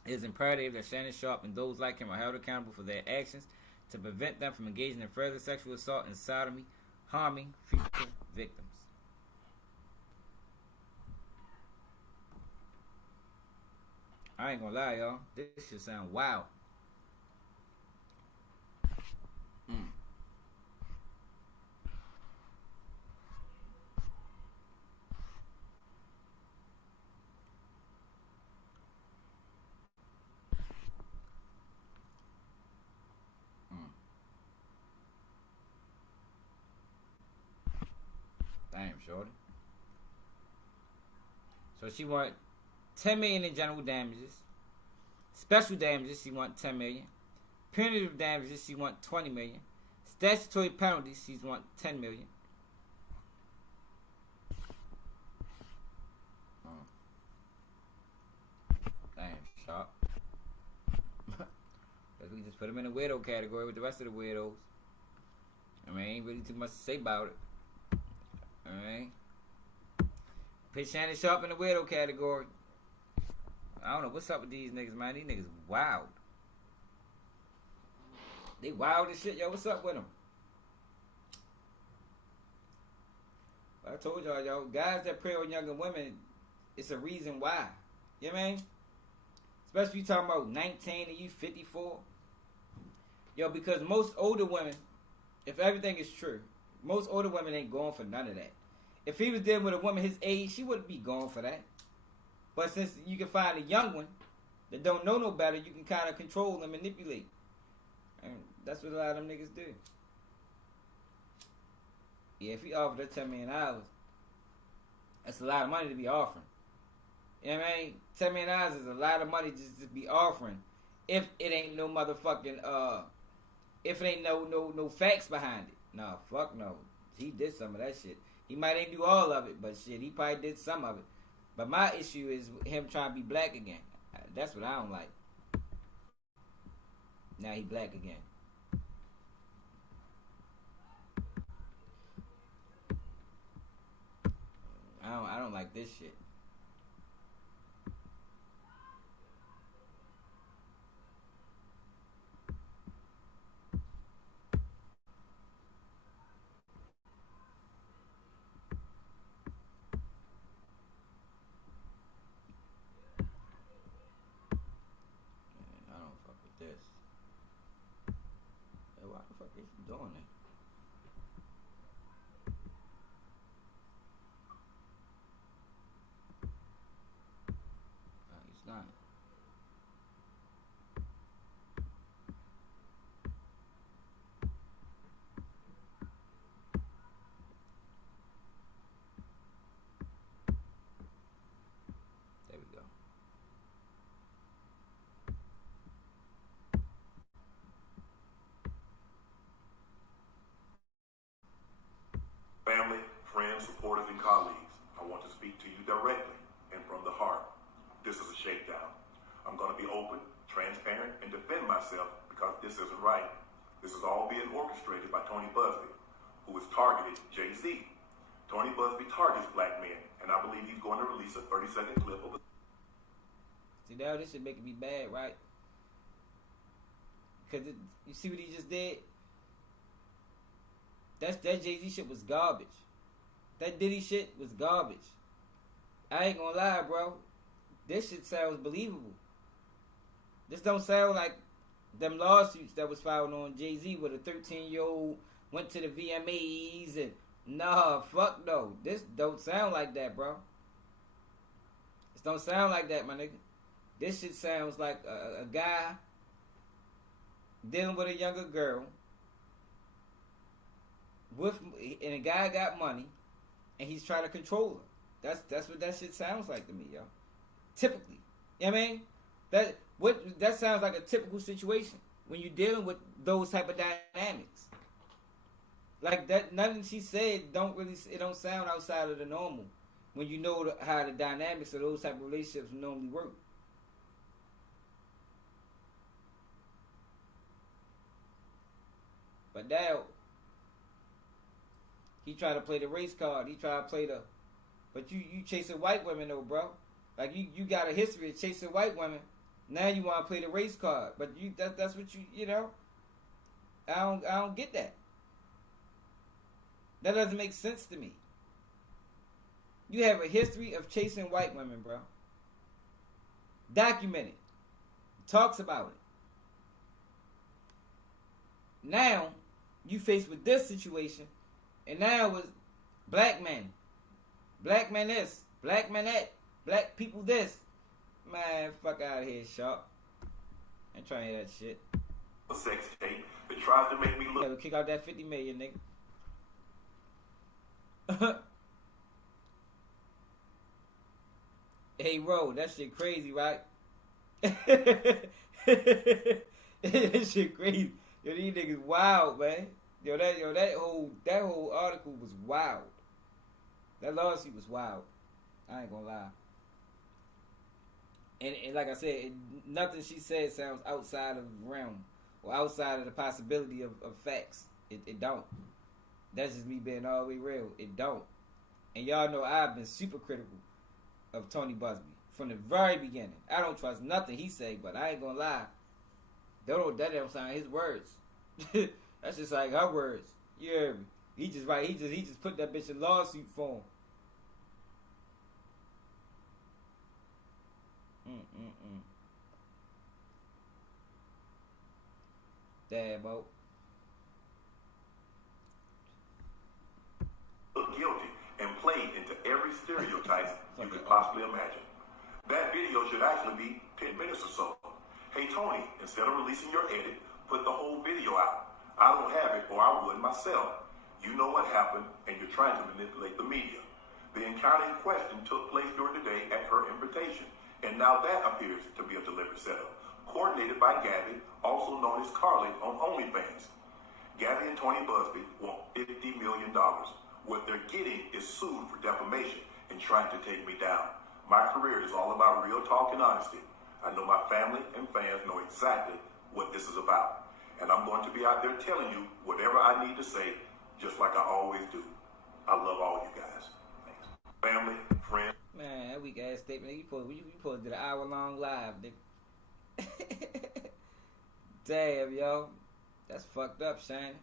It is imperative that Shannon Sharpe and those like him are held accountable for their actions to prevent them from engaging in further sexual assault and sodomy, harming future victims. I ain't gonna lie, y'all. This shit sound wild. Damn, shorty. So she want 10 million in general damages. Special damages, she want 10 million. Punitive damages, she want 20 million. Statutory penalties, she want 10 million. Damn, Sharpe. We just put him in the weirdo category with the rest of the weirdos. I mean, ain't really too much to say about it. Alright. Put Shannon Sharpe in the weirdo category. I don't know what's up with these niggas, man. These niggas wild. They wild as shit, yo. What's up with them? I told y'all, yo, guys that prey on younger women, it's a reason why. You know what I mean? Especially you talking about 19 and you 54. Yo, because most older women, if everything is true, most older women ain't going for none of that. If he was dealing with a woman his age, she wouldn't be going for that. But since you can find a young one that don't know no better, you can kind of control and manipulate. And that's what a lot of them niggas do. Yeah, if he offered her $10 million, that's a lot of money to be offering. You know what I mean? $10 million is a lot of money just to be offering. If it ain't no motherfucking, if it ain't no facts behind it. Nah, fuck no. He did some of that shit. He might ain't do all of it, but shit, he probably did some of it. But my issue is him trying to be black again. That's what I don't like. Now he black again. I don't like this shit. Doing it. He's not. There we go. Family, friends, supporters, and colleagues, I want to speak to you directly and from the heart. This is a shakedown. I'm going to be open, transparent, and defend myself because this isn't right. This is all being orchestrated by Tony Busby, who has targeted Jay-Z. Tony Busby targets black men, and I believe he's going to release a 30-second clip of it. See, now this shit making me bad, right? Because you see what he just did? That Jay-Z shit was garbage. That Diddy shit was garbage. I ain't gonna lie, bro. This shit sounds believable. This don't sound like them lawsuits that was filed on Jay-Z with a 13-year-old went to the VMAs and nah, fuck no. This don't sound like that, bro. This don't sound like that, my nigga. This shit sounds like a guy dealing with a younger girl. And a guy got money, and he's trying to control her. That's what that shit sounds like to me, yo. Typically, you know what I mean? That sounds like a typical situation when you're dealing with those type of dynamics. Like that, nothing she said don't sound outside of the normal when you know how the dynamics of those type of relationships normally work. But now, he tried to play the race card. He tried to play the... But you chasing white women, though, bro. Like, you got a history of chasing white women. Now you want to play the race card. But that's what you know? I don't get that. That doesn't make sense to me. You have a history of chasing white women, bro. Documented. Talks about it. Now, you faced with this situation... And now it's black men. Black men this. Black men that. Black people this. Man, fuck out of here, Sharpe. I ain't trying to hear that shit. A sex tape that tries to make me look. Yeah, we kick out that 50 million, nigga. Hey, Ro, that shit crazy, right? That shit crazy. Yo, these niggas wild, man. That whole article was wild. That lawsuit was wild. I ain't gonna lie. And like I said, nothing she said sounds outside of the realm or outside of the possibility of facts. It don't. That's just me being all the way real. It don't. And y'all know I've been super critical of Tony Busby from the very beginning. I don't trust nothing he say, but I ain't gonna lie. That don't sound his words. That's just like her words. You hear me? He just put that bitch in lawsuit form. Damn, Bo. Guilty and played into every stereotype you could possibly imagine. That video should actually be 10 minutes or so. Hey Tony, instead of releasing your edit, put the whole video out. I don't have it, or I would myself. You know what happened, and you're trying to manipulate the media. The encounter in question took place during the day at her invitation, and now that appears to be a deliberate setup, coordinated by Gabby, also known as Carly on OnlyFans. Gabby and Tony Busby want $50 million. What they're getting is sued for defamation and trying to take me down. My career is all about real talk and honesty. I know my family and fans know exactly what this is about. And I'm going to be out there telling you whatever I need to say, just like I always do. I love all you guys. Thanks. Family, friends. Man, that weak ass statement. You posted an hour-long live, nigga. Damn, yo. That's fucked up, Shannon.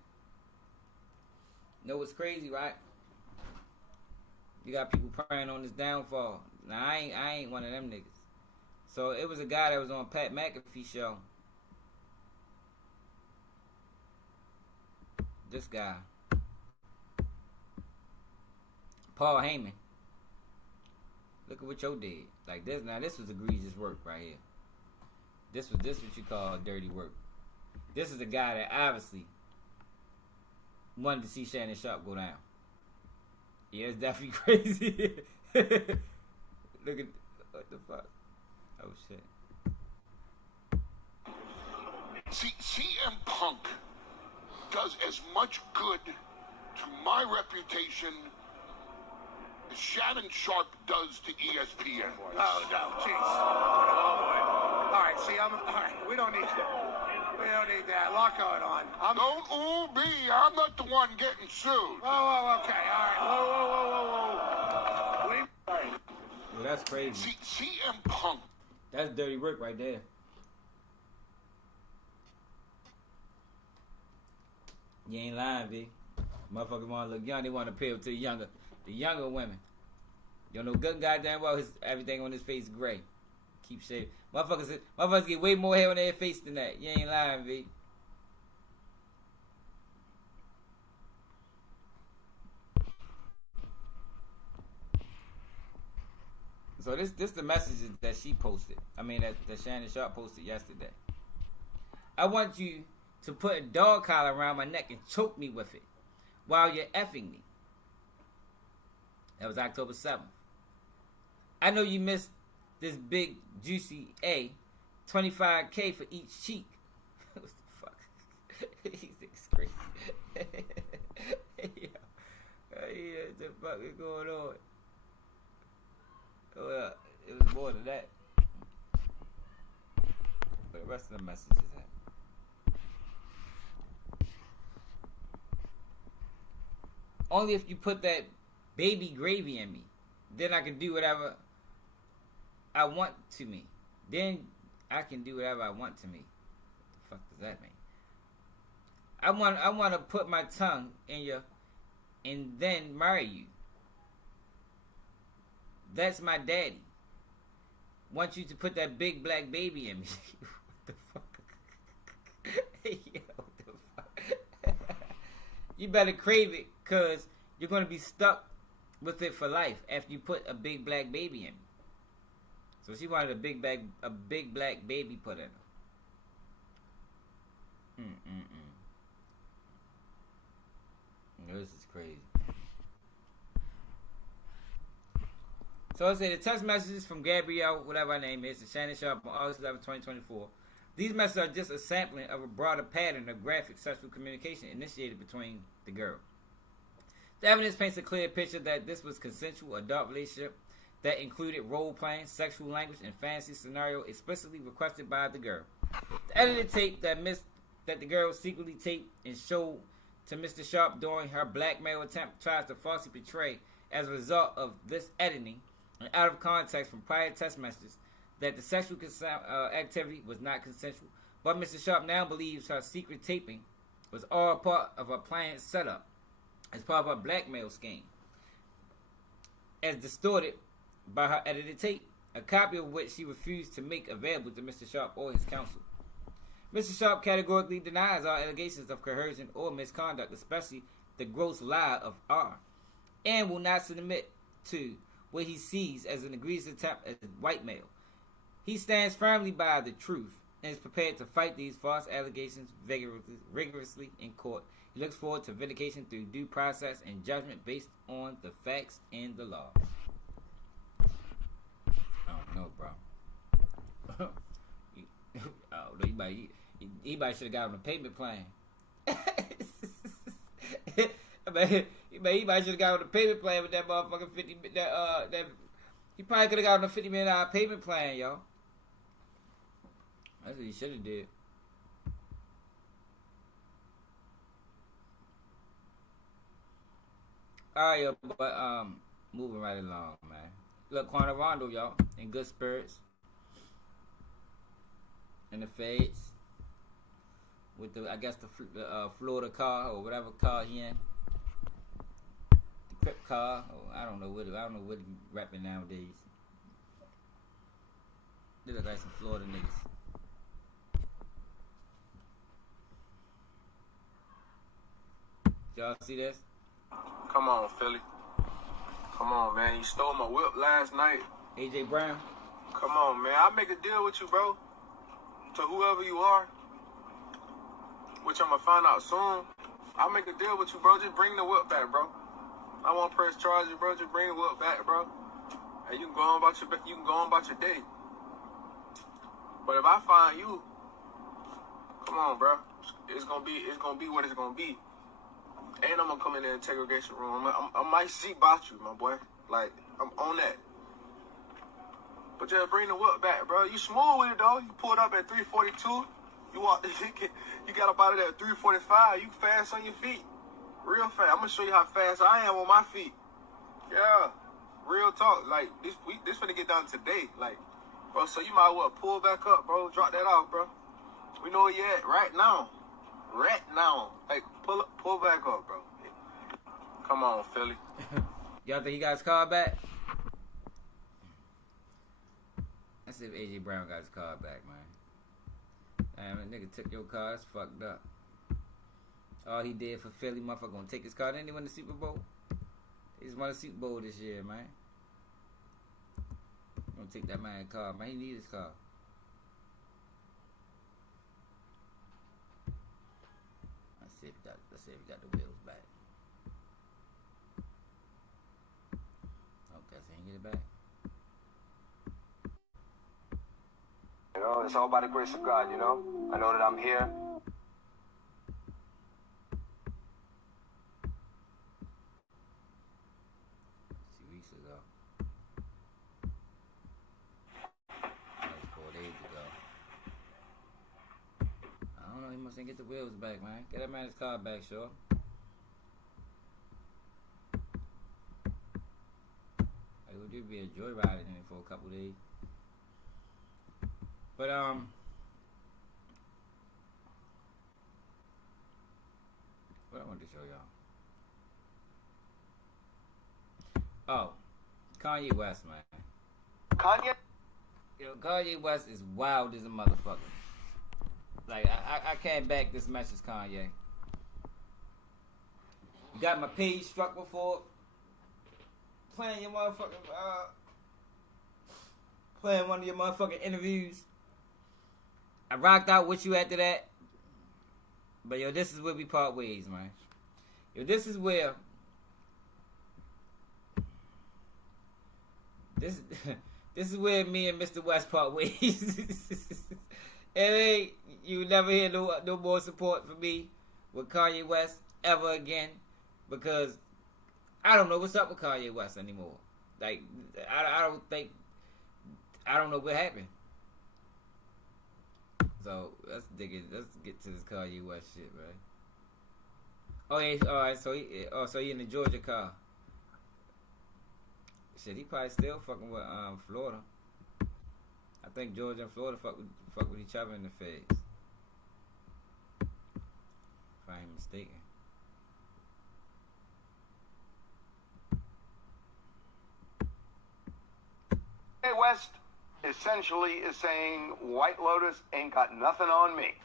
Know what's crazy, right? You got people praying on his downfall. Now, I ain't one of them niggas. So, it was a guy that was on Pat McAfee show. This guy. Paul Heyman. Look at what Joe did. Like this. Now, this was egregious work right here. This what you call dirty work. This is a guy that obviously wanted to see Shannon Sharpe go down. Yeah, it's definitely crazy. Look at what the fuck. Oh shit. See, CM Punk does as much good to my reputation as Shannon Sharpe does to ESPN. Oh no, jeez. Oh boy. All right, see, all right. We don't need that. A lot going on. Don't ooh me. I'm not the one getting sued. Whoa, okay, all right. Whoa. Well, that's crazy. See, CM Punk. That's dirty work right there. You ain't lying, V. Motherfuckers want to look young. They want to appeal to the younger women. You know good goddamn well everything on his face is gray. Keep shaving. Motherfuckers get way more hair on their face than that. You ain't lying, V. So this the messages that she posted. I mean that Shannon Sharpe posted yesterday. I want you to put a dog collar around my neck and choke me with it while you're effing me. That was October 7th. I know you missed this big juicy A, $25K for each cheek. What the fuck? These niggas crazy. Yo, what the fuck is going on? Well, it was more than that. Where the rest of the messages at? Only if you put that baby gravy in me, then I can do whatever I want to me. Then I can do whatever I want to me. What the fuck does that mean? I want to put my tongue in your, and then marry you. That's my daddy. Want you to put that big black baby in me. What the fuck? Yo, what the fuck? You better crave it, cause you're gonna be stuck with it for life after you put a big black baby in me. So she wanted a big black baby put in her. This is crazy. So I say the text messages from Gabrielle, whatever her name is, to Shannon Sharpe on August 11, 2024. These messages are just a sampling of a broader pattern of graphic sexual communication initiated between the girl. The evidence paints a clear picture that this was consensual adult relationship that included role-playing, sexual language, and fantasy scenario explicitly requested by the girl. The edited tape that the girl secretly taped and showed to Mr. Sharpe during her blackmail attempt tries to falsely portray, as a result of this editing and out of context from prior text messages, that the sexual activity was not consensual. But Mr. Sharpe now believes her secret taping was all part of a planned setup as part of her blackmail scheme, as distorted by her edited tape, a copy of which she refused to make available to Mr. Sharpe or his counsel. Mr. Sharpe categorically denies all allegations of coercion or misconduct, especially the gross lie of R, and will not submit to what he sees as an egregious attempt at whitemail. He stands firmly by the truth and is prepared to fight these false allegations rigorously in court. He looks forward to vindication through due process and judgment based on the facts and the law. I don't know, bro. He might should have got on the payment plan. He might should have got on the payment plan with that motherfucking 50. He probably could have got on a $50 million payment plan, yo. That's what he should have did. Alright, yo, but moving right along, man. Look, Quanah Rondo, y'all, in good spirits. In the fades. With the, I guess the Florida car or whatever car he in. The Crip car, or I don't know what he rapping nowadays. They look like some Florida niggas. Y'all see this? Come on, Philly. Come on, man. You stole my whip last night. AJ Brown. Come on, man. I'll make a deal with you, bro. To whoever you are, which I'm gonna find out soon. I'll make a deal with you, bro. Just bring the whip back, bro. I won't press charges, bro. Just bring the whip back, bro. And you can go on about your day. But if I find you, come on, bro. It's gonna be what it's gonna be. And I'm gonna come in the interrogation room. I might see about you, my boy. Like, I'm on that. But just bring the whip back, bro. You smooth with it, though. You pulled up at 342. You got up out of there at 345. You fast on your feet. Real fast. I'm gonna show you how fast I am on my feet. Yeah. Real talk. Like, this finna get done today. Like, bro, so you might as well pull back up, bro. Drop that off, bro. We know where you at right now. Right now. Like, pull back up, bro. Come on, Philly. Y'all think he got his car back? Let's see if AJ Brown got his car back, man. Damn, that nigga took your car. That's fucked up. All he did for Philly, motherfucker, gonna take his car. Didn't he win the Super Bowl? He just won the Super Bowl this year, man. Gonna take that man's car, man. He need his car. Let's see if he got the wheels back. Okay, so he can get it back. You know, it's all by the grace of God, you know? I know that I'm here. And get the wheels back, man. Get that man his car back, sure. It would just be a joyride in it for a couple days. But what I wanted to show y'all. Oh, Kanye West, man. Kanye West is wild as a motherfucker. Like, I can't back this message, Kanye. You got my page struck before. Playing your motherfucking, playing one of your motherfucking interviews. I rocked out with you after that. But, yo, this is where we part ways, man. Yo, this is where this is where me and Mr. West part ways. And you never hear no more support from me with Kanye West ever again, because I don't know what's up with Kanye West anymore. Like, I don't know what happened. So let's get to this Kanye West shit, man. Oh yeah, all right. So he in the Georgia car. Shit, he probably still fucking with Florida. I think Georgia and Florida fuck with each other in the feds. If I ain't mistaken. Kanye West essentially is saying White Lotus ain't got nothing on me.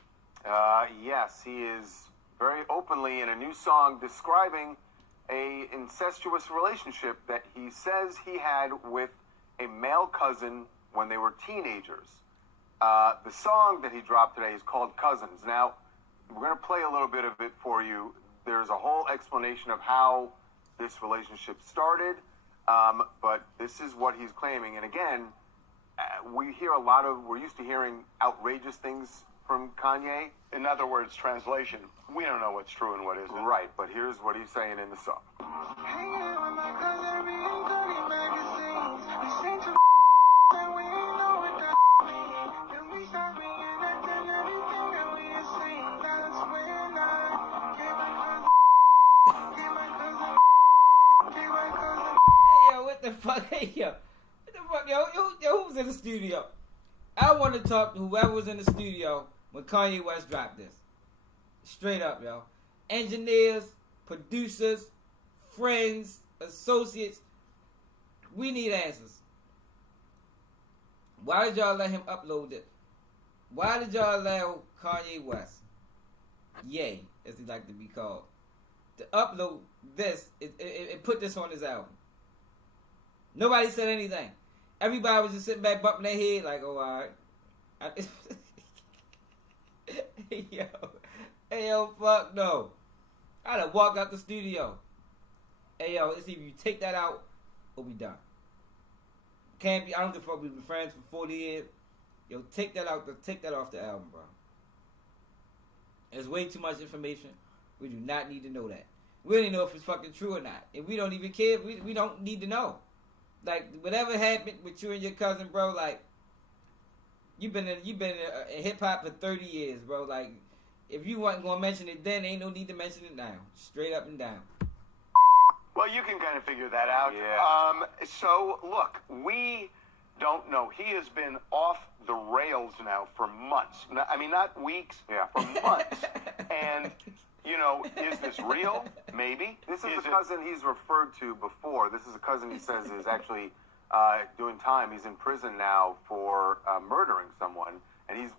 Yes, he is very openly in a new song describing a incestuous relationship that he says he had with a male cousin when they were teenagers. The song that he dropped today is called Cousins. Now, we're going to play a little bit of it for you. There's a whole explanation of how this relationship started, but this is what he's claiming. And again, we're used to hearing outrageous things from Kanye. In other words, translation, we don't know what's true and what isn't. Right, but here's what he's saying in the song. Hey, yo, what the fuck? Hey, yo. What the fuck, yo, who was in the studio? I want to talk to whoever was in the studio when Kanye West dropped this. Straight up, yo. Engineers, producers, friends, associates. We need answers. Why did y'all let him upload it? Why did y'all allow Kanye West, yay, as he like to be called, to upload this? It put this on his album. Nobody said anything. Everybody was just sitting back bumping their head like, oh, all right. Hey, yo, fuck no. I'd have walked out the studio. Hey, yo, it's either you take that out or we done. Can't be, I don't give a fuck, we've been friends for 40 years. Yo, take that out, take that off the album, bro. There's way too much information. We do not need to know that. We don't even know if it's fucking true or not. And we don't even care. We don't need to know. Like, whatever happened with you and your cousin, bro, like, you've been in hip-hop for 30 years, bro. Like, if you wasn't going to mention it then, ain't no need to mention it now. Straight up and down. Well, you can kind of figure that out. Yeah. So, look, we don't know. He has been off the rails now for months. I mean, not weeks, for months. And, you know, is this real? Maybe. This is the cousin he's referred to before. This is a cousin he says is actually doing time. He's in prison now for murdering someone. And he's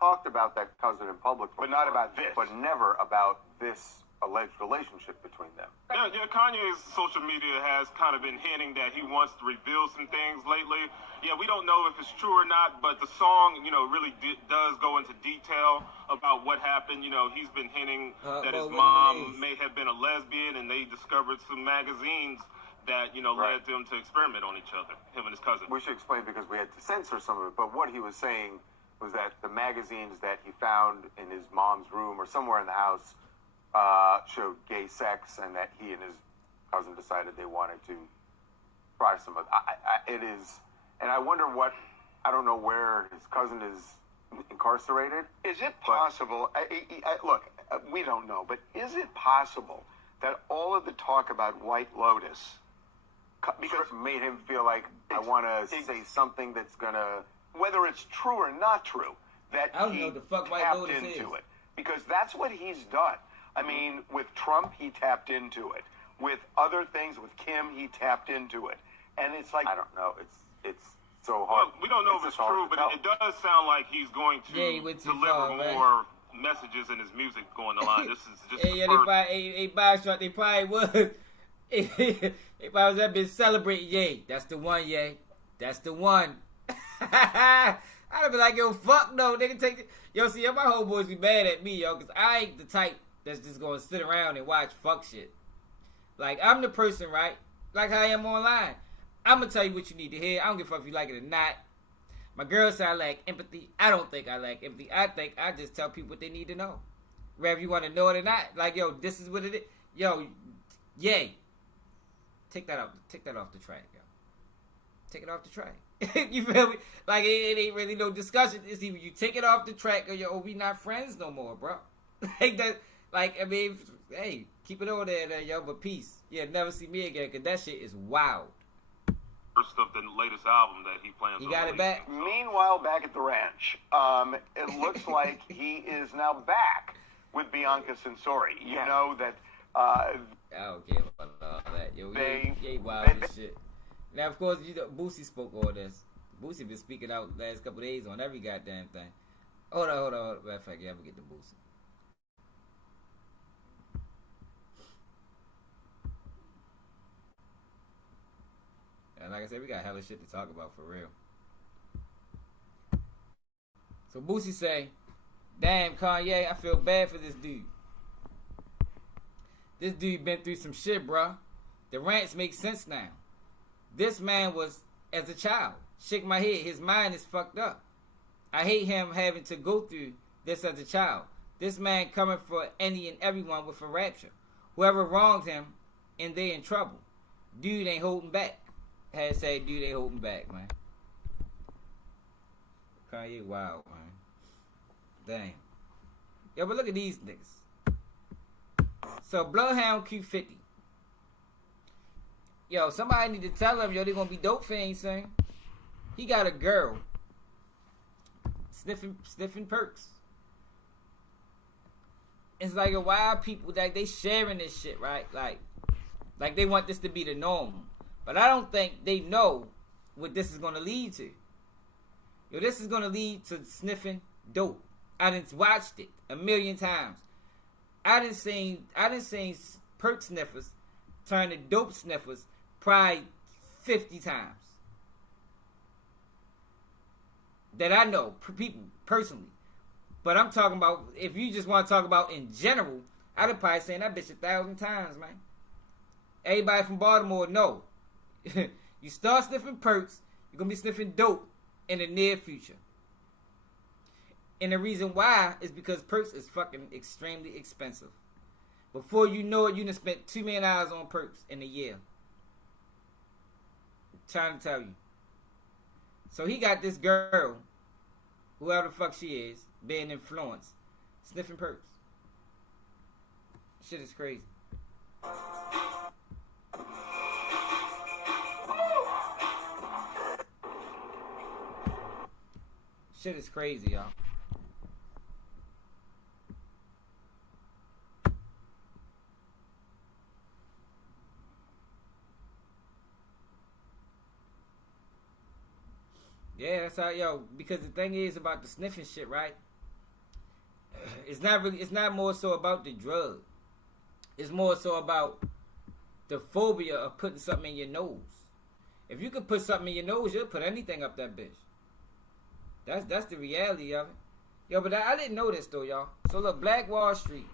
talked about that cousin in public before. But not about this. But never about this alleged relationship between them. Yeah, Kanye's social media has kind of been hinting that he wants to reveal some things lately. Yeah, we don't know if it's true or not, but the song, you know, really does go into detail about what happened. You know, he's been hinting that his mom may have been a lesbian, and they discovered some magazines that, you know, led them to experiment on each other, him and his cousin. We should explain because we had to censor some of it, but what he was saying was that the magazines that he found in his mom's room or somewhere in the house showed gay sex, and that he and his cousin decided they wanted to try some of it is, and I wonder what, I don't know where his cousin is incarcerated. Is it possible, look, we don't know, but is it possible that all of the talk about White Lotus, because made him feel like I want to say something that's gonna, whether it's true or not true, that I don't know what the fuck White tapped Lotus into is. it, because that's what he's done. I mean, with Trump, he tapped into it. With other things, with Kim, he tapped into it. And it's like, I don't know. It's so hard. Well, we don't know if it's true, but it does sound like he's going to deliver more messages in his music going along. This is just they probably would. They probably was that bitch celebrating. Yay, that's the one. Yay, that's the one. I'd be like, yo, fuck no, nigga, take it. Yo, see, my homeboys be mad at me, yo, because I ain't the type that's just gonna sit around and watch fuck shit. Like, I'm the person, right? Like how I am online. I'm gonna tell you what you need to hear. I don't give a fuck if you like it or not. My girl said I lack empathy. I don't think I lack empathy. I think I just tell people what they need to know. Whether you want to know it or not. Like, yo, this is what it is. Yo, yay. Take that off the track, yo. Take it off the track. You feel me? Like, it ain't really no discussion. It's either you take it off the track or yo, we not friends no more, bro. Like that. Like, I mean, hey, keep it over there, yo, but peace. Yeah, never see me again, because that shit is wild. First of the latest album that he plans You on got it back? Meanwhile, back at the ranch, it looks like he is now back with Bianca Censori. You know that... I don't care about all that. Yo, he ain't wild as shit. Now, of course, you know, Boosie spoke all this. Boosie been speaking out last couple of days on every goddamn thing. Hold on. Matter of fact, yeah, I'm gonna get the Boosie. And like I said, we got hella shit to talk about for real. So Boosie say, damn, Kanye, I feel bad for this dude. This dude been through some shit, bruh. The rants make sense now. This man was, as a child, shake my head, his mind is fucked up. I hate him having to go through this as a child. This man coming for any and everyone with a rapture. Whoever wronged him, and they in trouble. Dude ain't holding back. Had to say, dude ain't holding back, man. Kanye wild, man. Damn. Yo, but look at these niggas. So, Bloodhound Q50. Yo, somebody need to tell him, yo, they gonna be dope fiends soon. He got a girl sniffing perks. It's like a wild people, like they sharing this shit, right? Like they want this to be the norm. But I don't think they know what this is gonna lead to. Yo, this is gonna lead to sniffing dope. I done watched it a million times. I done seen perk sniffers turn to dope sniffers probably 50 times. That I know, people personally. But I'm talking about, if you just want to talk about in general, I'd have probably seen that bitch 1,000 times, man. Everybody from Baltimore know. You start sniffing perks, you're going to be sniffing dope in the near future. And the reason why is because perks is fucking extremely expensive. Before you know it, you done spent $2 million on perks in a year. I'm trying to tell you. So he got this girl, whoever the fuck she is, being influenced, sniffing perks. Shit is crazy. Shit is crazy, y'all. Yeah, that's how, yo, because the thing is about the sniffing shit, right? It's not more so about the drug. It's more so about the phobia of putting something in your nose. If you could put something in your nose, you'll put anything up that bitch. That's the reality of it. Yo, but I didn't know this though, y'all. So look, Black Wall Street.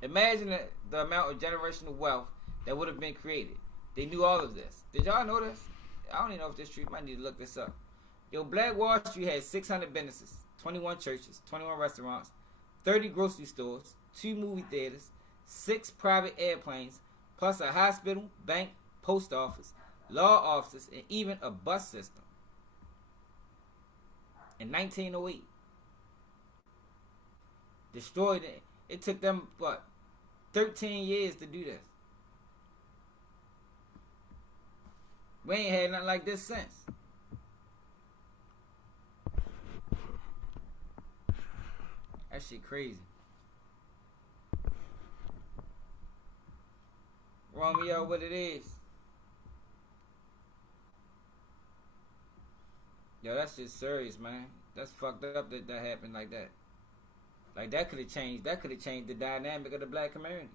Imagine the amount of generational wealth that would have been created. They knew all of this. Did y'all know this? I don't even know if this street. Might need to look this up. Yo, Black Wall Street had 600 businesses, 21 churches, 21 restaurants, 30 grocery stores, 2 movie theaters, 6 private airplanes, plus a hospital, bank, post office, law offices, and even a bus system. In 1908. Destroyed it. It took them, 13 years to do this. We ain't had nothing like this since. That shit crazy. Romeo, what it is. Yo, that's just serious, man. That's fucked up that happened like that. Like that could have changed the dynamic of the black community.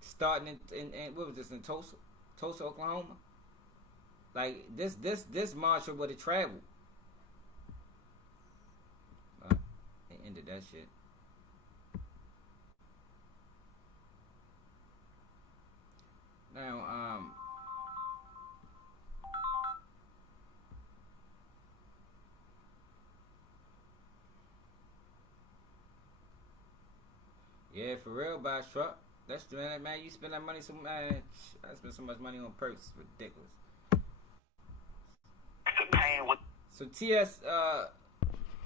Starting in what was this, in Tulsa, Oklahoma? Like this march would have traveled. They ended that shit. Now, Yeah, for real, buy a truck. That's the man. You spend that money so much. I spend so much money on perks. It's ridiculous. So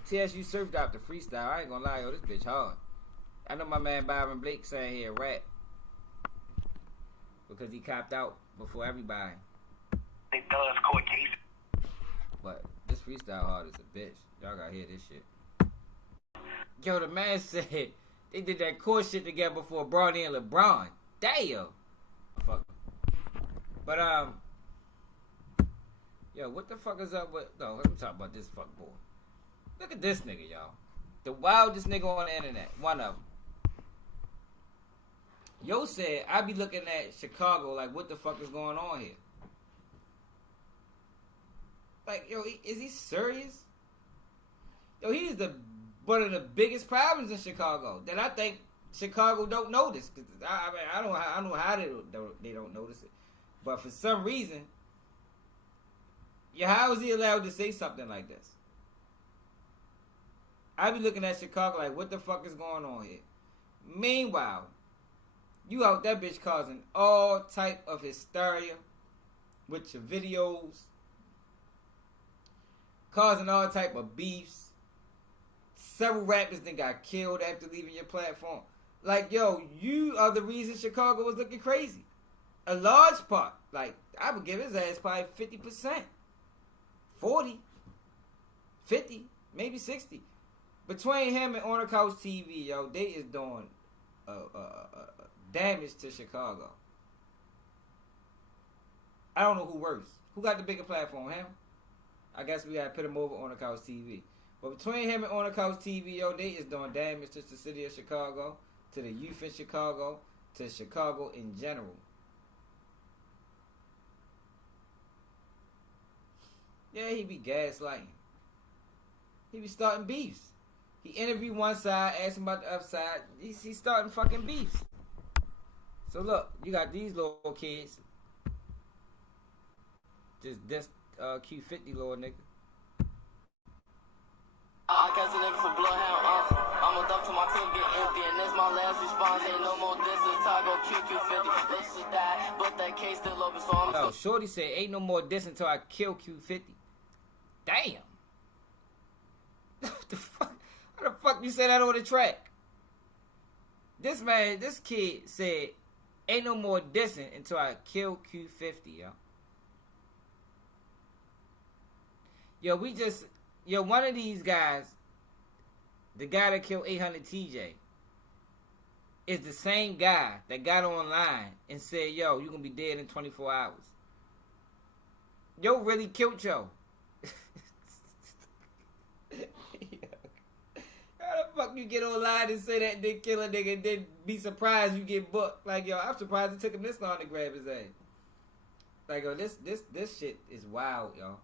TSU Surf dropped the freestyle. I ain't gonna lie, yo, this bitch hard. I know my man Byron Blake saying he a rap because he copped out before everybody. It does court case. But this freestyle hard as a bitch. Y'all gotta hear this shit. Yo, the man said they did that court shit together before Bronny and LeBron. Damn. Fuck. But yo, what the fuck is up with? No, let me talk about this fuck boy. Look at this nigga, y'all. The wildest nigga on the internet. One of them. Yo said, I be looking at Chicago like, what the fuck is going on here? Like, yo, is he serious? Yo, he's one of the biggest problems in Chicago that I think Chicago don't notice. Cause I don't know how they don't notice it. But for some reason, yeah, how is he allowed to say something like this? I be looking at Chicago like, what the fuck is going on here? Meanwhile, you out that bitch causing all type of hysteria with your videos, causing all type of beefs. Several rappers then got killed after leaving your platform. Like, yo, you are the reason Chicago was looking crazy. A large part. Like, I would give his ass probably 50%. 40. 50. Maybe 60. Between him and On the Couch TV, yo, they is doing damage to Chicago. I don't know who worse. Who got the bigger platform, him? I guess we gotta put him over On the Couch TV. But between him and On the Couch TV, yo, they is doing damage to the city of Chicago, to the youth in Chicago, to Chicago in general. Yeah, he be gaslighting. He be starting beefs. He interviewed one side, asked him about the other side. He's starting fucking beefs. So look, you got these little kids. Just this Q50 little nigga. I catch a nigga for bloodhound. I'm a dump to my clip get empty, and that's my last response. Ain't no more distance. Taco QQ50. Let's just die, but that case still open, so I'm. Oh, Shorty said, "Ain't no more distance until I kill Q50." Damn. What the fuck? How the fuck you say that on the track? This kid said, "Ain't no more dissing until I kill Q50, yo." Yo, one of these guys, the guy that killed 800 TJ, is the same guy that got online and said, "Yo, you gonna be dead in 24 hours." Yo really killed yo. How the fuck you get online and say that then kill a nigga and then be surprised you get booked? Like, yo, I'm surprised it took him this long to grab his ass. Like, yo, this shit is wild, yo.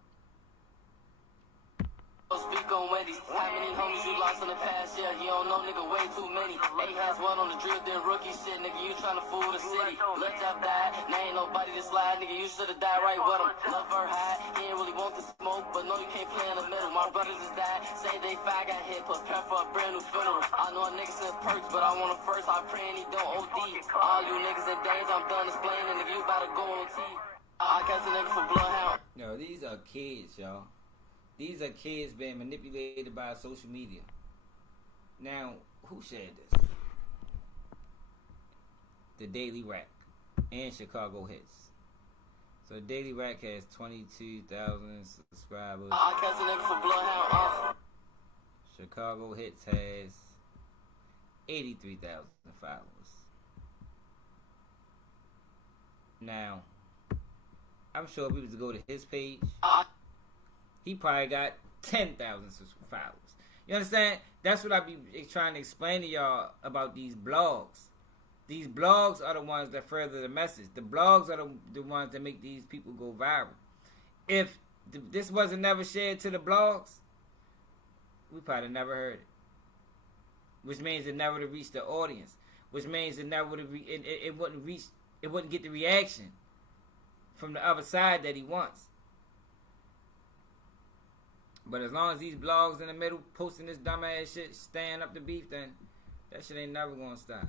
Speak on Wendy's. How many homies you lost in the past year? You don't know, nigga, way too many. A has one on the drill, then rookie shit, nigga. You tryna fool the city. Let y'all die. Now ain't nobody to slide, nigga. You should've died right with him. Love her high. He ain't really want the smoke, but no, you can't play in the middle. My brothers is died. Say they five got hit, prepare for a brand new funeral. I know a nigga said perks, but I want him first. I pray and he don't OD. All you niggas in danger, I'm done explaining, nigga. You about to go on T. I catch a nigga for bloodhound. Yo, these are kids, y'all. These are kids being manipulated by social media. Now, who shared this? The Daily Rack and Chicago Hits. So Daily Rack has 22,000 subscribers. I catch a nigga for bloodhound. Chicago Hits has 83,000 followers. Now, I'm sure if we was to go to his page, he probably got 10,000 followers. You understand? That's what I be trying to explain to y'all about these blogs. These blogs are the ones that further the message. The blogs are the ones that make these people go viral. If this wasn't never shared to the blogs, we probably never heard it. Which means it never would have reached the audience. Which means it never would have it wouldn't reach. It wouldn't get the reaction from the other side that he wants. But as long as these blogs in the middle posting this dumbass shit, staying up the beef, then that shit ain't never gonna stop.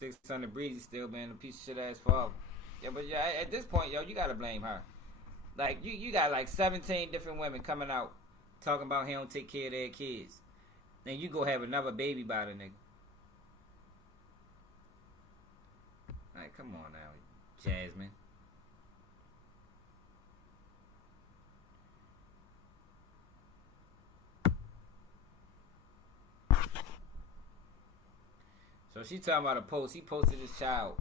600 Breezy still being a piece of shit ass father. Yeah, but yeah, at this point, yo, you gotta blame her. Like, you got like 17 different women coming out talking about he don't take care of their kids. Then you go have another baby by the nigga. Like, come on now, Jasmine. So she talking about a post. He posted his child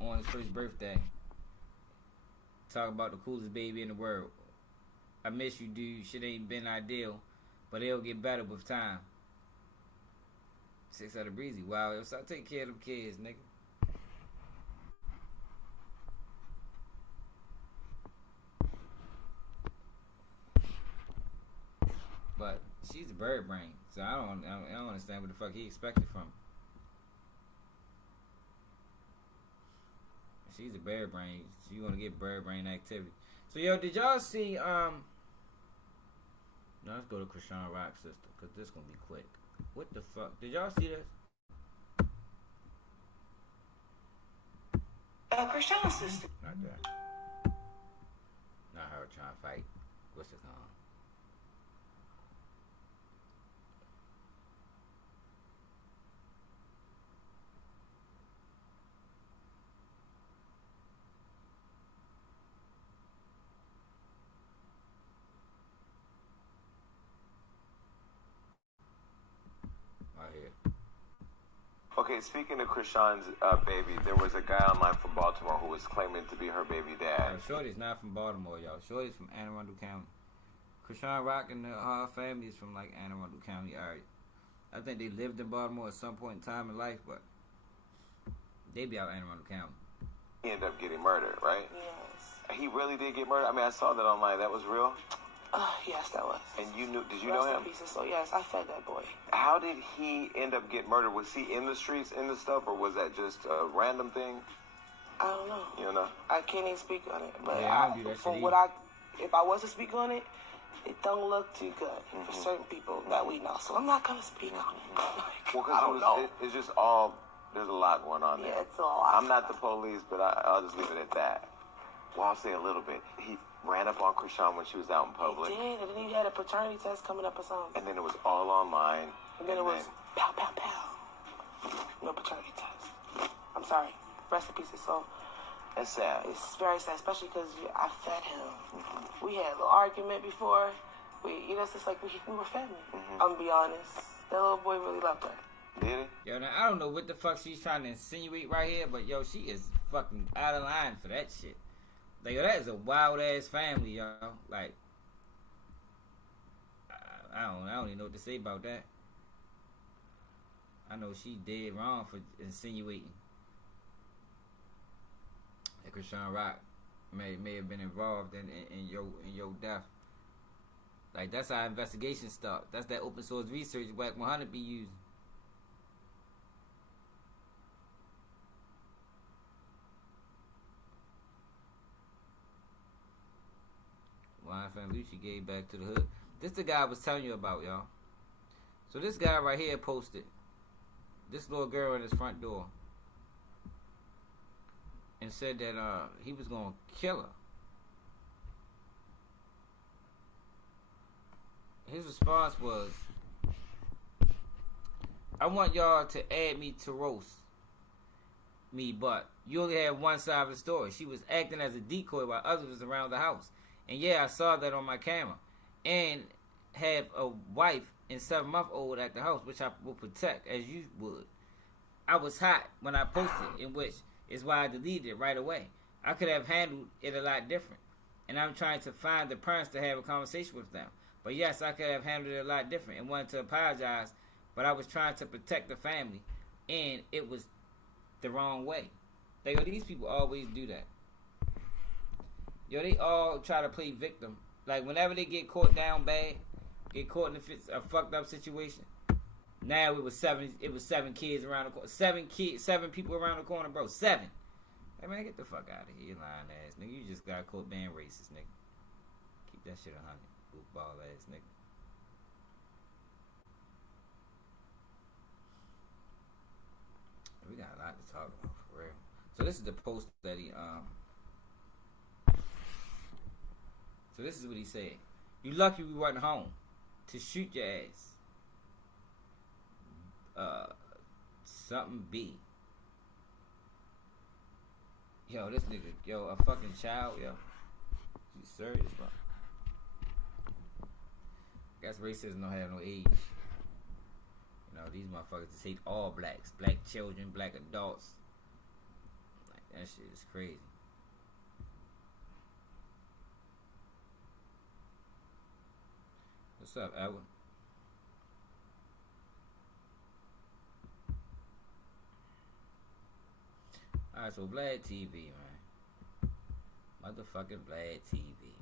on his first birthday. Talking about the coolest baby in the world. I miss you, dude. Shit ain't been ideal, but it'll get better with time. 600 Breezy. Wow, yo, so I take care of them kids, nigga. But she's a bird brain, so I don't understand what the fuck he expected from her. She's a bird brain. She want to get bird brain activity. So yo, did y'all see now let's go to Krishan Rock's sister, cause this gonna be quick. What the fuck? Did y'all see this? Krishan's sister. Not that. Not her trying to fight. What's it called? Okay, speaking of Krishan's baby, there was a guy online from Baltimore who was claiming to be her baby dad. Shorty's not from Baltimore, y'all. Shorty's from Anne Arundel County. Krishan Rock and her family is from like Anne Arundel County area. I think they lived in Baltimore at some point in time in life, but they be out Anne Arundel County. He ended up getting murdered, right? Yes. He really did get murdered? I mean, I saw that online. That was real? Yes, that was. And you knew? Did you know him? So yes, I fed that boy. How did he end up getting murdered? Was he in the streets, in the stuff, or was that just a random thing? I don't know. You don't know? I can't even speak on it. But yeah, I don't do that from shit what if I was to speak on it, it don't look too good for certain people that we know. So I'm not gonna speak on it. Like, well, I don't know. It's just all. There's a lot going on there. Yeah, it's a lot. I'm not the police, but I'll just leave it at that. Well, I'll say a little bit. He ran up on Krishan when she was out in public. He did, and then he had a paternity test coming up or something. And then it was all online. And then it was pow, pow, pow. No paternity test. I'm sorry. Rest in peace, his soul. That's sad. It's very sad, especially because I fed him. We had a little argument before. It's just like we were family. I'm gonna be honest. That little boy really loved her. Did he? Yo, now I don't know what the fuck she's trying to insinuate right here, but yo, she is fucking out of line for that shit. Like, yo, that is a wild ass family, yo. Like, I don't even know what to say about that. I know she did wrong for insinuating that Krishan Rock may have been involved in your death. Like, that's how investigation start. That's that open source research Wack 100 be using. Lucy gave back to the hood. This the guy I was telling you about, y'all. So this guy right here posted this little girl in his front door and said that he was gonna kill her. His response was, I want y'all to add me to roast me, but you only have one side of the story. She was acting as a decoy while others was around the house. And yeah, I saw that on my camera. And have a wife and 7-month-old at the house, which I will protect as you would. I was hot when I posted, in which is why I deleted it right away. I could have handled it a lot different. And I'm trying to find the parents to have a conversation with them. But yes, I could have handled it a lot different and wanted to apologize, but I was trying to protect the family, and it was the wrong way. Like, yo, these people always do that. Yo, they all try to play victim. Like, whenever they get caught down bad, get caught in a fucked up situation. Now it was seven kids around the corner. 7 people around the corner, bro. 7. Hey, man, get the fuck out of here, you lying ass nigga. You just got caught being racist, nigga. Keep that shit 100. Goofball ass nigga. We got a lot talking about for real. So this is the post that he So this is what he said. You lucky we wasn't home to shoot your ass. Something B. Yo, this nigga, yo, a fucking child, yo. You serious, bro? Guess racism don't have no age. You know, these motherfuckers just hate all blacks. Black children, black adults. Like, that shit is crazy. What's up, Edward? Alright, so Vlad TV, man. Motherfucking Vlad TV.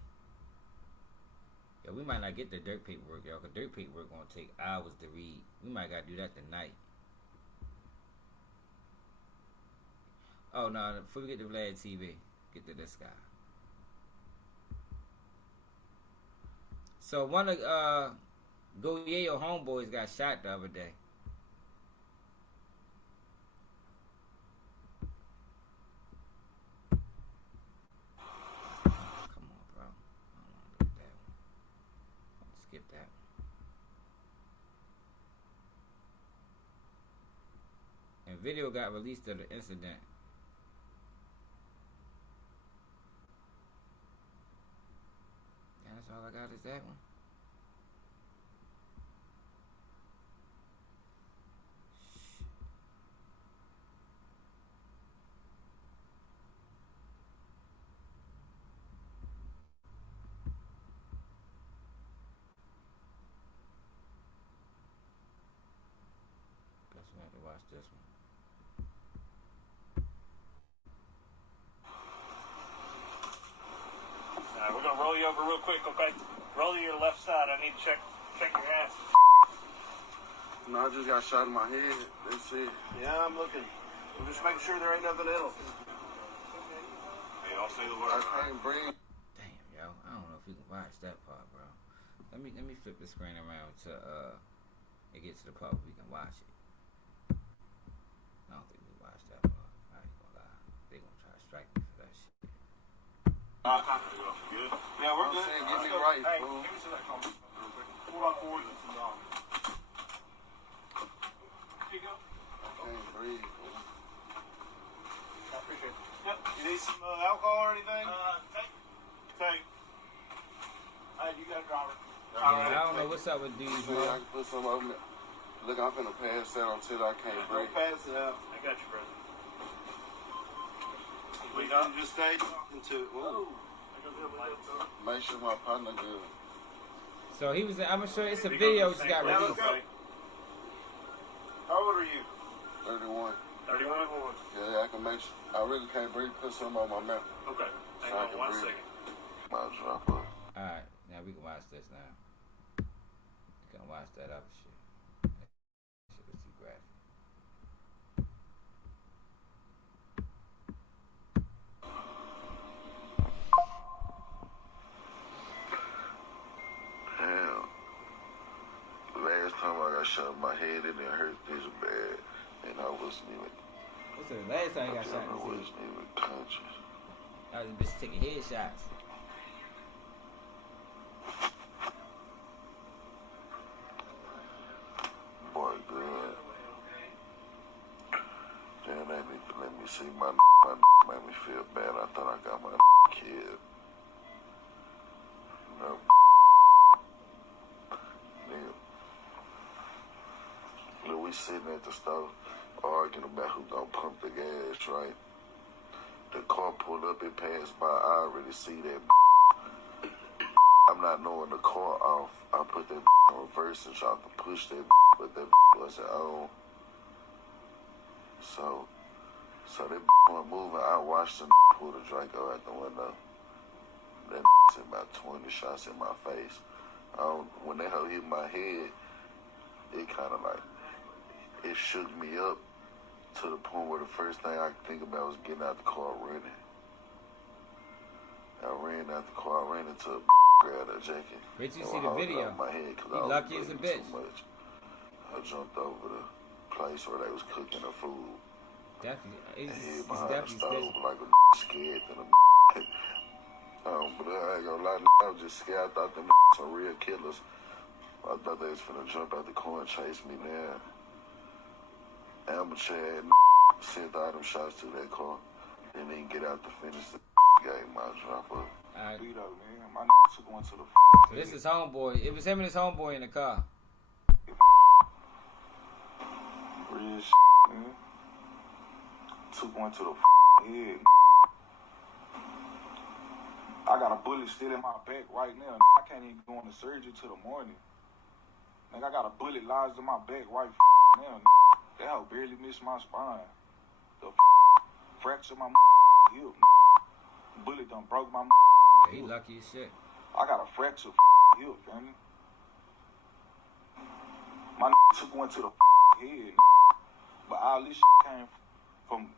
Yo, we might not get the dirt paperwork, y'all, because dirt paperwork gonna take hours to read. We might gotta do that tonight. Oh, no, before we get to Vlad TV, get to this guy. So, one of Goyeo homeboys got shot the other day. Video got released of the incident. And that's all I got is that one. Guess we have to watch this one. We're gonna roll you over real quick, okay? Roll to your left side. I need to check your ass. No, I just got shot in my head. That's it. Yeah, I'm looking. I'm just making sure there ain't nothing else. Hey, I'll say the word. I can't breathe. Damn, yo, I don't know if we can watch that part, bro. Let me flip the screen around to it gets to the part where we can watch it. I don't think we watch that part. I ain't gonna lie. They gonna try to strike me for that shit. Good? Yeah, we're good. Saying, get me right, hey, fool. give me some of that comment real quick. 4x4 and some dog. Here you go. I can't breathe, fool. I appreciate it. Yep. You need some alcohol or anything? Take. Hey, you got a driver. Yeah, I don't know what's up with these, See, bro. I can put some of them. Look, I'm finna pass out until I can't breathe. Pass it out. I got you, brother. We don't just stay talking to. Whoa. Make sure my partner good. So he was. I'm sure it's a video just got released. How old are you? 31. 31. Yeah, I can make sure. I really can't breathe. Put some on my mouth. Okay. Hang So I on can 1 breathe. second. I'll drop up. Alright, now we can watch this now. You can watch that other shit. That shit was too graphic. Damn. Last time I got shot in my head, it didn't hurt this bad. And I wasn't even. What's the last time you got shot I in the wasn't head? even conscious. I was bitch taking headshots. Boy, good. Damn, they need to let me see my made me feel bad. I thought I got my kid. No. Nigga. Look, we sitting at the stove arguing about who gonna pump the gas, right? The car pulled up, it passed by, I already see that. I'm not knowing the car off. I put that in reverse and tried to push that, but that wasn't on. So that wasn't moving. I watched them pull the Draco out the window. That sent about 20 shots in my face. When that hoe hit my head, it kind of like, it shook me up to the point where the first thing I could think about was getting out the car running. I ran out the car, ran into a grabbed a jacket. Wait till you see the video. My head You lucky as a bitch. Too much. I jumped over the place where they was cooking the food. Definitely. It's behind the definitely stove stitching. like a scared than a but I ain't gonna lie, I was just scared. I thought them some real killers. I thought they was finna jump out the car and chase me now. Amber Chad sent all them shots to that car. Then they get out to finish the game. I drop up. Alright. Beat up, man. My took one to the So this is homeboy. It was him and his homeboy in the car. real man. Took one to the head. I got a bullet still in my back right now. I can't even go into surgery till the morning. Nigga, I got a bullet lodged in my back right now. That hoe barely missed my spine. The fracture my hip. Bullet done broke my Yeah, he lucky as shit. I got a fracture hip, family. My took one to the head. But all this came from...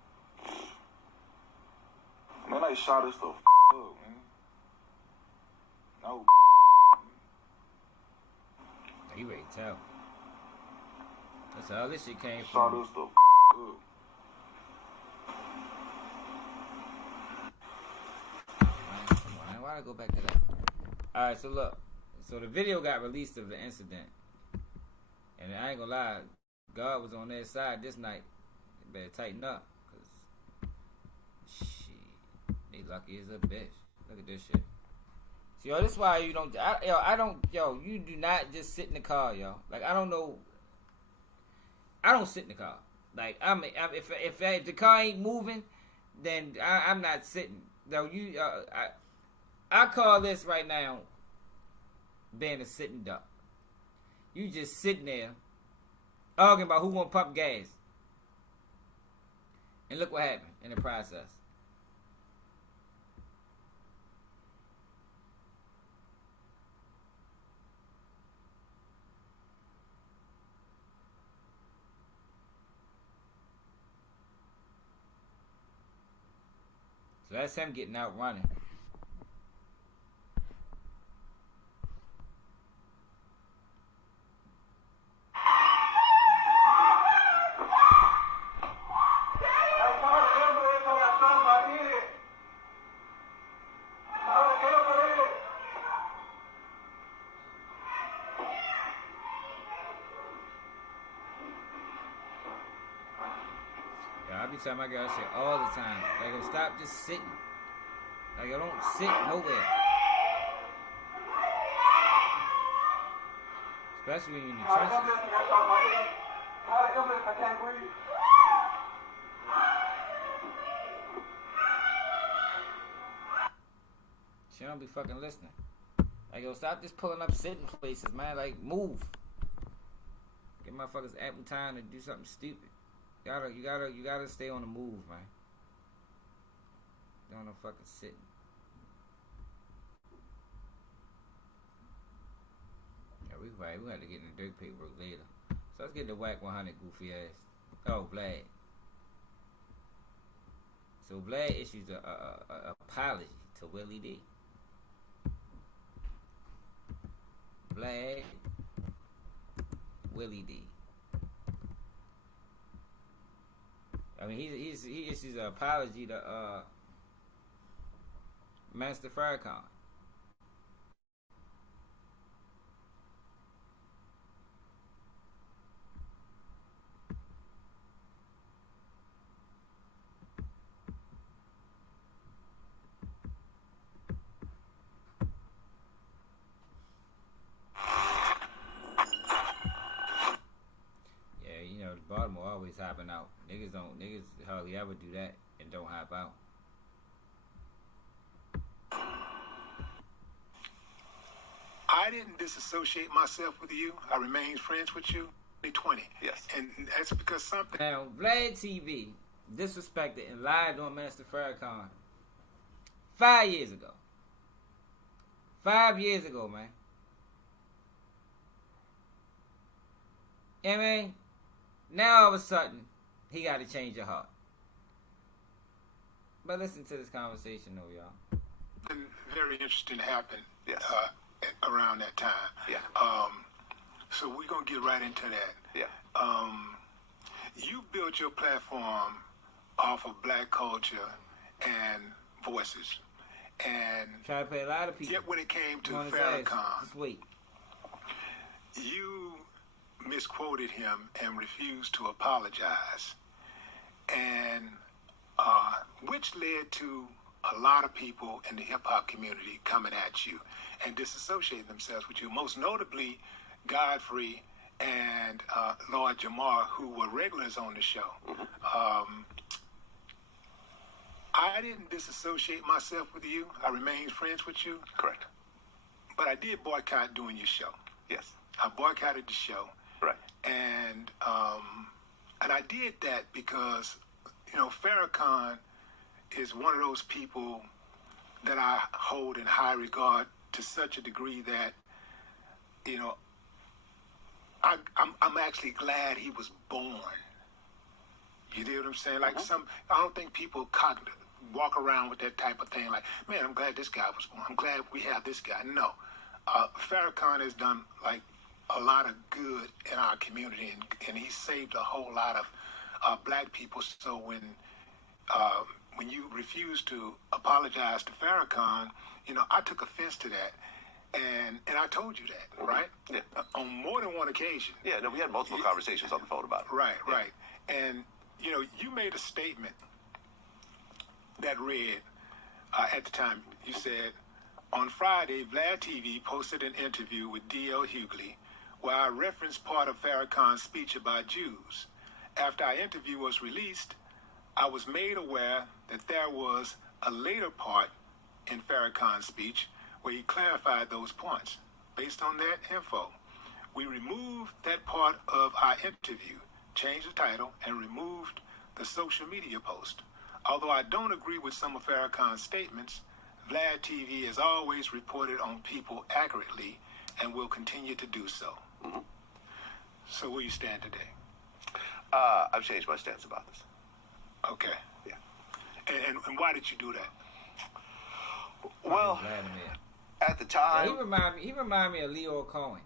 Man, they shot us the up, man. No. You ready to tell. That's how this shit came Shot from. us the up. Why'd I go back to that? Alright, so look. So the video got released of the incident. And I ain't gonna lie, God was on their side this night. You better tighten up. Cause shit, they lucky as a bitch. Look at this shit. So, yo, this is why you don't you do not just sit in the car, yo. Like, I don't know. I don't sit in the car. Like, if the car ain't moving, then I'm not sitting. Though I call this right now being a sitting duck. You just sitting there arguing about who gonna pump gas. And look what happened in the process. So that's him getting out running. I be telling my girl shit all the time. Like, yo, stop just sitting. Like, yo, don't sit nowhere. Especially when you're in the trenches. She don't be fucking listening. Like, yo, stop just pulling up sitting places, man. Like, move. Give motherfuckers ample time to do something stupid. You gotta stay on the move, man. Don't no fucking sitting. Yeah, we have to get in the dirt paperwork later. So let's get the Wack 100 goofy ass. Oh, Vlad. So Vlad issues a apology to Willie D. Vlad, Willie D. I mean, he issues an apology to Master Farrakhan. Yeah, you know, Baltimore always hopping out. Niggas hardly ever do that and don't hop out. I didn't disassociate myself with you. I remained friends with you. 2020. Yes. And that's because something. Now, Vlad TV disrespected and lied on Master Farrakhan 5 years ago. 5 years ago, man. Yeah, man. Now all of a sudden, he got to change your heart. But listen to this conversation, though, y'all. Something very interesting happened around that time. Yeah. So we're going to get right into that. Yeah. You built your platform off of black culture and voices. And try to play a lot of people. Yet when it came to Farrakhan, just wait. You misquoted him and refused to apologize, and which led to a lot of people in the hip-hop community coming at you and disassociating themselves with you, most notably Godfrey and Lord Jamar, who were regulars on the show. I didn't disassociate myself with you. I remained friends with you. Correct. But I did boycott doing your show. Yes. I boycotted the show. Right. And I did that because, you know, Farrakhan is one of those people that I hold in high regard to such a degree that, you know, I'm actually glad he was born. You know what I'm saying? Like I don't think people walk around with that type of thing. Like, man, I'm glad this guy was born. I'm glad we have this guy. No, Farrakhan has done like a lot of good in our community, and he saved a whole lot of black people. So when you refuse to apologize to Farrakhan, you know, I took offense to that. And I told you that, right? Yeah. On more than one occasion. Yeah, no, we had multiple conversations on the phone about it. Right, right. And, you know, you made a statement that read, at the time, you said, on Friday, Vlad TV posted an interview with D.L. Hughley where I referenced part of Farrakhan's speech about Jews. After our interview was released, I was made aware that there was a later part in Farrakhan's speech where he clarified those points. Based on that info, we removed that part of our interview, changed the title, and removed the social media post. Although I don't agree with some of Farrakhan's statements, Vlad TV has always reported on people accurately and will continue to do so. So where you stand today? I've changed my stance about this. Okay. Yeah. And why did you do that? Well, at the time, he remind me of Leo Cohen.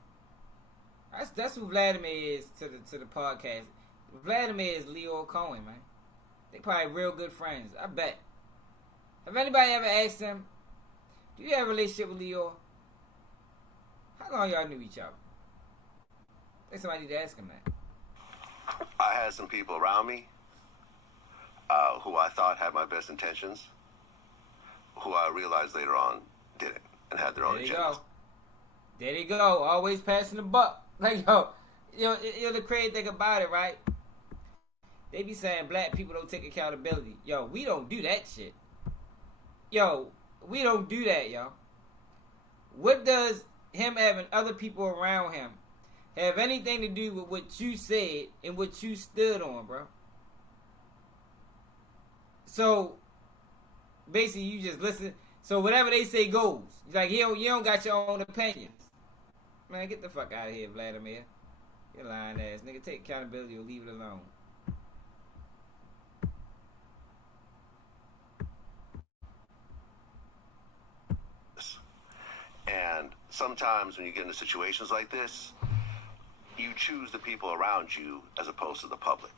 That's who Vladimir is to the podcast. Vladimir is Leo Cohen, man. They probably real good friends. I bet. Have anybody ever asked him, do you have a relationship with Leo? How long y'all knew each other? I think somebody need to ask him that. I had some people around me who I thought had my best intentions, who I realized later on didn't and had their own agendas. There you go. Always passing the buck. Like, you know the crazy thing about it, right? They be saying black people don't take accountability. Yo, we don't do that shit. Yo, we don't do that, yo. What does him having other people around him have anything to do with what you said and what you stood on, bro? So, basically, you just listen. So, whatever they say goes. Like, you don't got your own opinions. Man, get the fuck out of here, Vladimir. You lying ass. Nigga, take accountability or leave it alone. And sometimes when you get into situations like this, you choose the people around you as opposed to the public.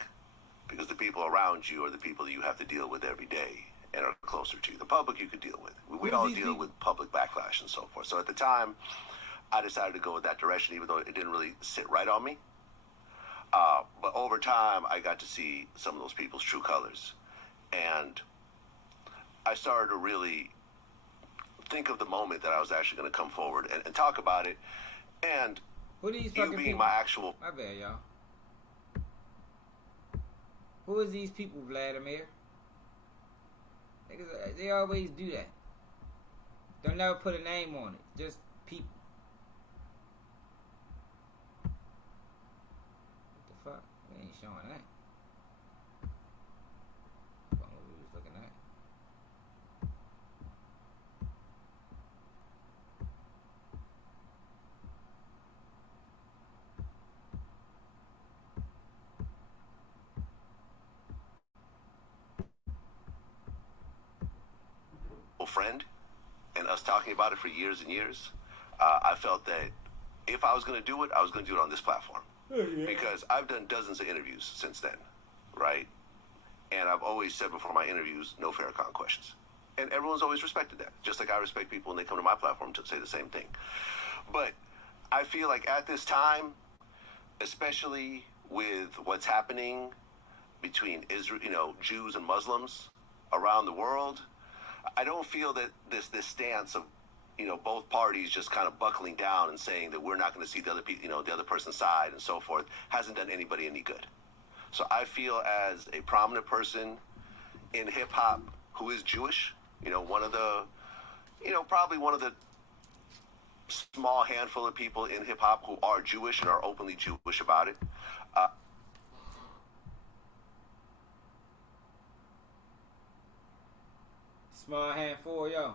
Because the people around you are the people that you have to deal with every day and are closer to you. The public you could deal with. We all deal with public backlash and so forth. So at the time, I decided to go in that direction, even though it didn't really sit right on me. But over time, I got to see some of those people's true colors. And I started to really think of the moment that I was actually going to come forward and talk about it. And who these you being my actual... My bad, y'all. Who is these people, Vladimir? They always do that. They'll never put a name on it. Just people. What the fuck? We ain't showing that. That's what we was looking at. friend, and us talking about it for years and years, I felt that if I was going to do it, I was going to do it on this platform. Because I've done dozens of interviews since then, right? And I've always said before my interviews, no Farrakhan questions. And everyone's always respected that. Just like I respect people when they come to my platform to say the same thing. But I feel like at this time, especially with what's happening between Israel, Jews and Muslims around the world, I don't feel that this stance of, both parties just kind of buckling down and saying that we're not going to see the other person's side and so forth hasn't done anybody any good. So I feel as a prominent person in hip hop who is Jewish, probably one of the small handful of people in hip hop who are Jewish and are openly Jewish about it. Small handful, yo.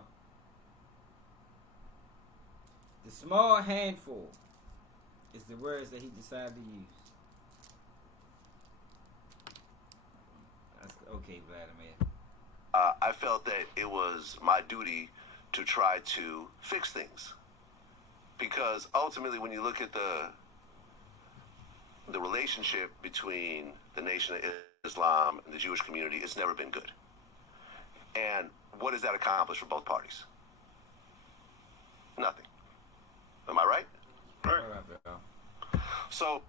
The small handful is the words that he decided to use. That's okay, Vladimir. I felt that it was my duty to try to fix things. Because ultimately, when you look at the relationship between the Nation of Islam and the Jewish community, it's never been good. And what does that accomplish for both parties? Nothing. Am I right? Right. So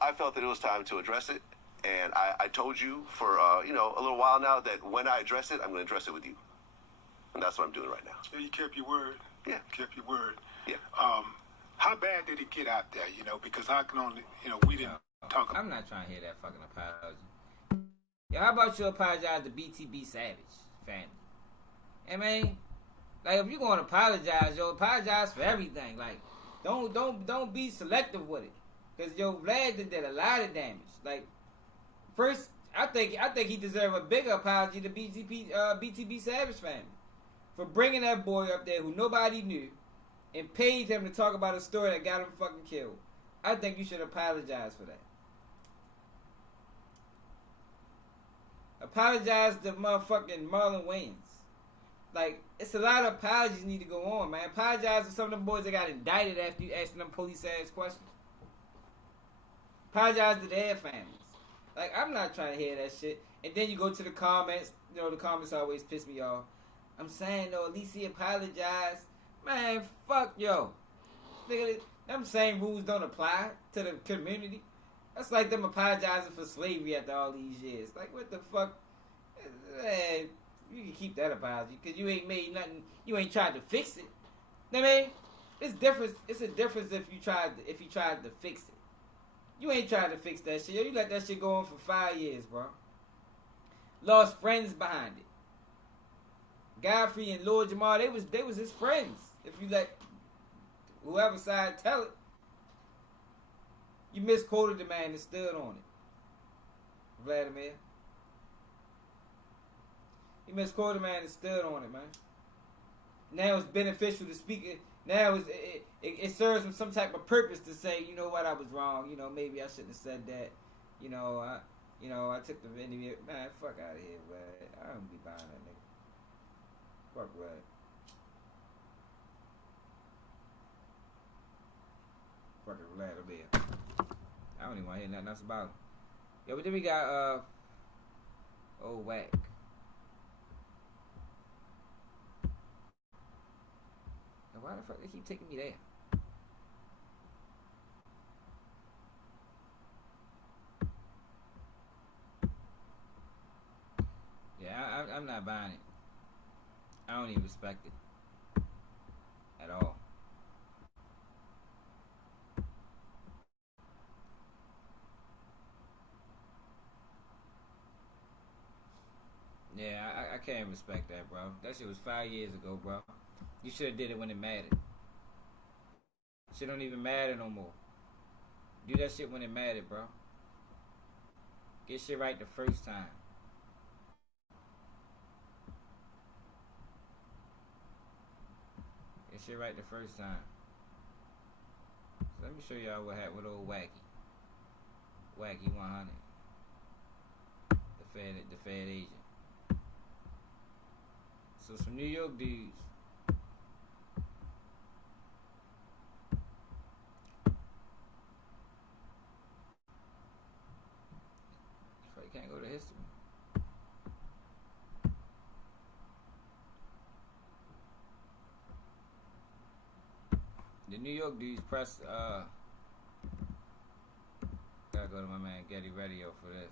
I felt that it was time to address it. And I told you for, a little while now that when I address it, I'm going to address it with you. And that's what I'm doing right now. Yeah, you kept your word. Yeah. You kept your word. Yeah. How bad did it get out there, Because I can only, we didn't talk about I'm not trying to hear that fucking apology. Yeah, how about you apologize to BTB Savage family? I mean, like, if you're going to apologize, apologize for everything. Like, don't be selective with it. Because, Vlad did a lot of damage. Like, first, I think he deserves a bigger apology to BTB Savage family for bringing that boy up there who nobody knew and paid him to talk about a story that got him fucking killed. I think you should apologize for that. Apologize to motherfucking Marlon Wayans. Like, it's a lot of apologies need to go on, man. Apologize to some of them boys that got indicted after you asking them police-ass questions. Apologize to their families. Like, I'm not trying to hear that shit. And then you go to the comments. The comments always piss me off. I'm saying, though, at least he apologized. Man, fuck, yo. Nigga, them same rules don't apply to the community. That's like them apologizing for slavery after all these years. Like, what the fuck? Man, you can keep that apology because you ain't made nothing. You ain't tried to fix it. I mean, it's different. It's a difference if you tried to fix it. You ain't tried to fix that shit. Yo, you let that shit go on for 5 years, bro. Lost friends behind it. Godfrey and Lord Jamar, they was his friends. If you let whoever side tell it. You misquoted the man and stood on it. Vladimir. You misquoted the man and stood on it, man. Now it's beneficial to speak it. Now it serves him some type of purpose to say, you know what, I was wrong. Maybe I shouldn't have said that. I took the interview. Man, fuck out of here, Vlad. I don't be buying that nigga. Fuck Vlad. Fucking Vlad over there. I don't even want to hear nothing else about him. Yo, but then we got old Wack. Now why the fuck they keep taking me there? Yeah, I'm not buying it. I don't even respect it at all. Yeah, I can't respect that, bro. That shit was 5 years ago, bro. You should have did it when it mattered. Shit don't even matter no more. Do that shit when it mattered, bro. Get shit right the first time. Get shit right the first time. So let me show y'all what happened with old Wacky. Wacky 100. The Fed agent. So some New York dudes. You can't go to history. the New York dudes press. Gotta go to my man Getty Radio for this.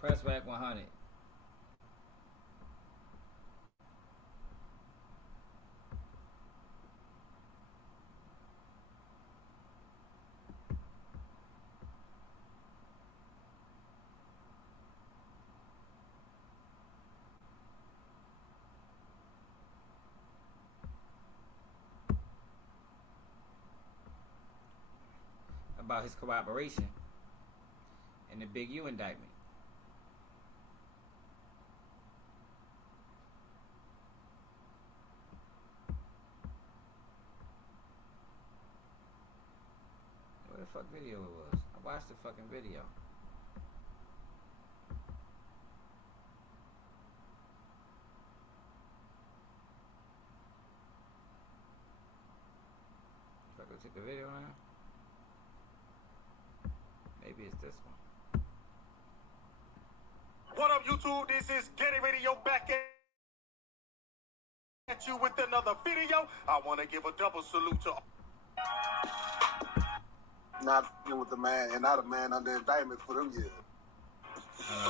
Press Wack 100. About his cooperation in the Big U indictment. What the fuck video it was? I watched the fucking video. Fuck, go take the video now. Maybe it's this one. What up, YouTube? This is Getty Radio back at you with another video. I want to give a double salute to Not with the man and not a man under indictment for them years.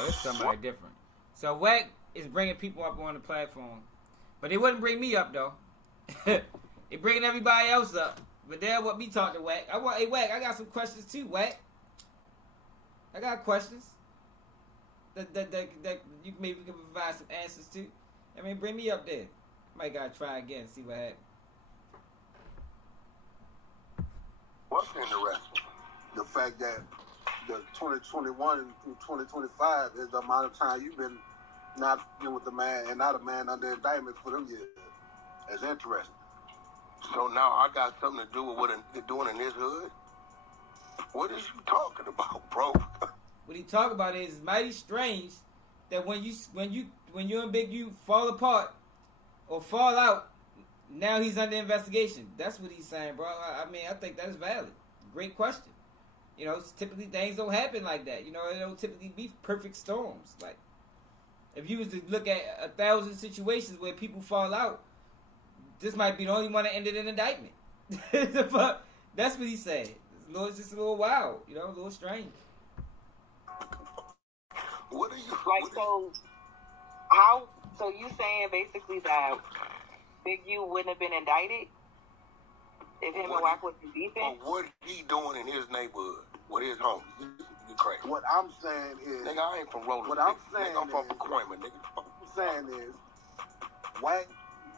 It's somebody different. So Wack is bringing people up on the platform, but they wouldn't bring me up though. They bringing everybody else up, but they want me talk to Wack. Hey Wack, I got some questions too, Wack. I got questions that you maybe can provide some answers to. I mean, bring me up there. Might gotta try again and see what happens. What's interesting? The fact that the 2021 through 2025 is the amount of time you've been not dealing with the man and not a man under indictment for them years. That's interesting. So now I got something to do with what they're doing in this hood? What is you talking about, bro? What he talk about is mighty strange that when you and Big U fall apart or fall out, now he's under investigation. That's what he's saying, bro. I mean, I think that's valid. Great question. You know, typically things don't happen like that. You know, it don't typically be perfect storms. Like, if you was to look at 1,000 situations where people fall out, this might be the only one that ended in indictment. That's what he said. It's just a little wild, you know, a little strange. What are you like? So, how? So you saying basically that Big U wouldn't have been indicted if him and Wack was beefing? Or what he doing in his neighborhood with his homies? You crazy? What I'm saying is, nigga, I ain't from Roller. What I'm saying nigga, I'm from Pacoima, nigga. What I'm saying is, Wack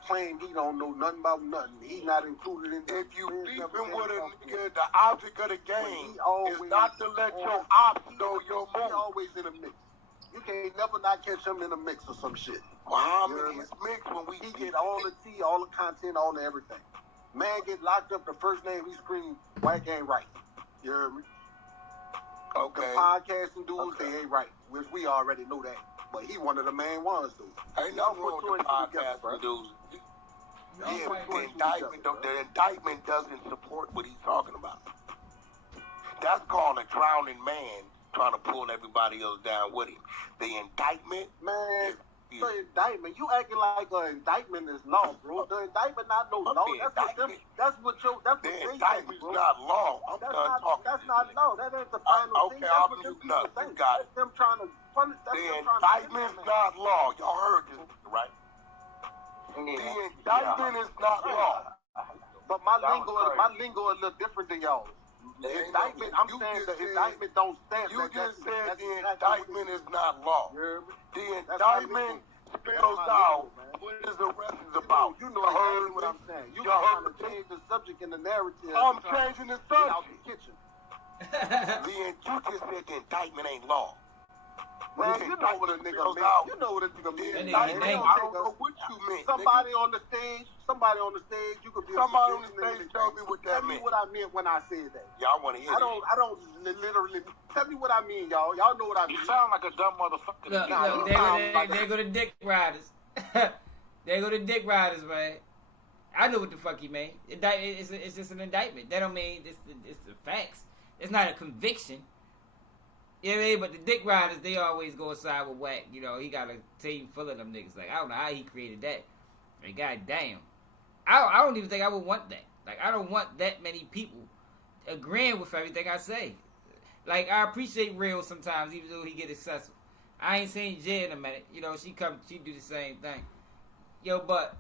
claim he don't know nothing about nothing. He not included in If you beefing with a nigga, the object of the game is not to let your ops know your move. He always in a mix. You can't never not catch him in a mix or some shit. Well, how many is mixed when he get all the tea, all the content, all the everything. Man get locked up, the first name he scream, Wack ain't right. You hear me? Okay. The podcasting dudes, they ain't right, which we already know that. But he one of the main ones, dude. Ain't nothing wrong with the podcasting dudes. Yeah, the indictment doesn't support what he's talking about. That's called a drowning man trying to pull everybody else down with him. The indictment, man. The indictment, you acting like an indictment is law, bro. The indictment not no law. That's what the indictment's not law. I'm done talking. That's not law. That ain't the final thing. Okay, I'm muting up. You got it. Them trying to punish. The indictment's not law. Y'all heard this, right? The indictment is not law. But my lingo is a little different than y'all. The indictment, I'm saying the indictment don't stand. You just said the indictment is not law. The indictment spells out what is the rest is about. You know exactly what I'm saying. You trying to change the subject and the narrative. I'm changing the subject. Out the kitchen. You just said the indictment ain't law. Man, you know what a nigga mean. You know what a nigga mean. I don't know what you mean. Somebody on the stage, you could be somebody on the stage. Tell me what that meant. Tell me what I meant when I said that. Y'all want to hear I don't literally. Tell me what I mean, y'all. Y'all know what I mean. You sound like a dumb motherfucker. Look, there go the dick riders. There go the dick riders, man. I know what the fuck he mean. It's just an indictment. That don't mean it's the facts. It's not a conviction. Yeah, but the dick riders, they always go aside with Wack. You know, he got a team full of them niggas. Like, I don't know how he created that. Like, goddamn. I don't even think I would want that. Like, I don't want that many people agreeing with everything I say. Like, I appreciate Real sometimes, even though he get excessive. I ain't seen Jay in a minute. You know, she do the same thing. Yo, but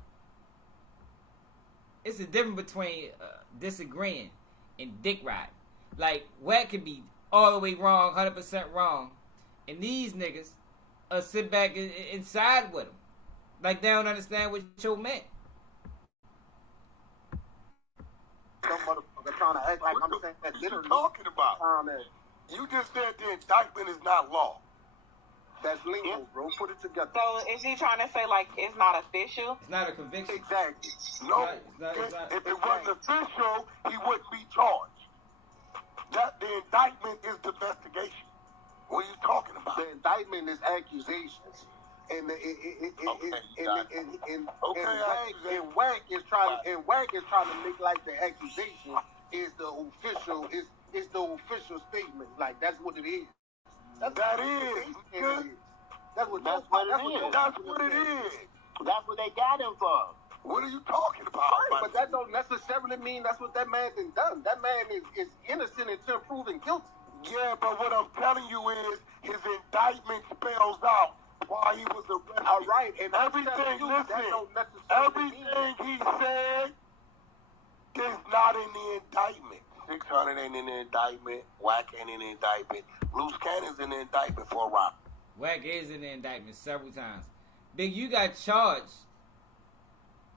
it's a difference between disagreeing and dick riding. Like, Wack could be all the way wrong, 100% wrong, and these niggas sit back and side with him. Like, they don't understand what Joe meant. Some motherfucker trying to act like I'm saying that literally. What you talking about? You just said the indictment is not law. That's legal, bro. Put it together. So is he trying to say, like, it's not official? It's not a conviction. Exactly. No. If it wasn't official, he wouldn't be charged. That the indictment is the investigation. What are you talking about? The indictment is accusations. And Wack is trying to make like the accusation is the official statement. Like, that's what it is. That's what it is. That's what it is. That's what they got him for. What are you talking about? Right, but that don't necessarily mean that's what that man has done. That man is innocent until proven guilty. Yeah, but what I'm telling you is his indictment spells out why he was arrested. All right, and everything he said is not in the indictment. 600 ain't in the indictment. Wack ain't in the indictment. Loose Cannon's in the indictment for a robbery. Wack is in the indictment several times. Big, you got charged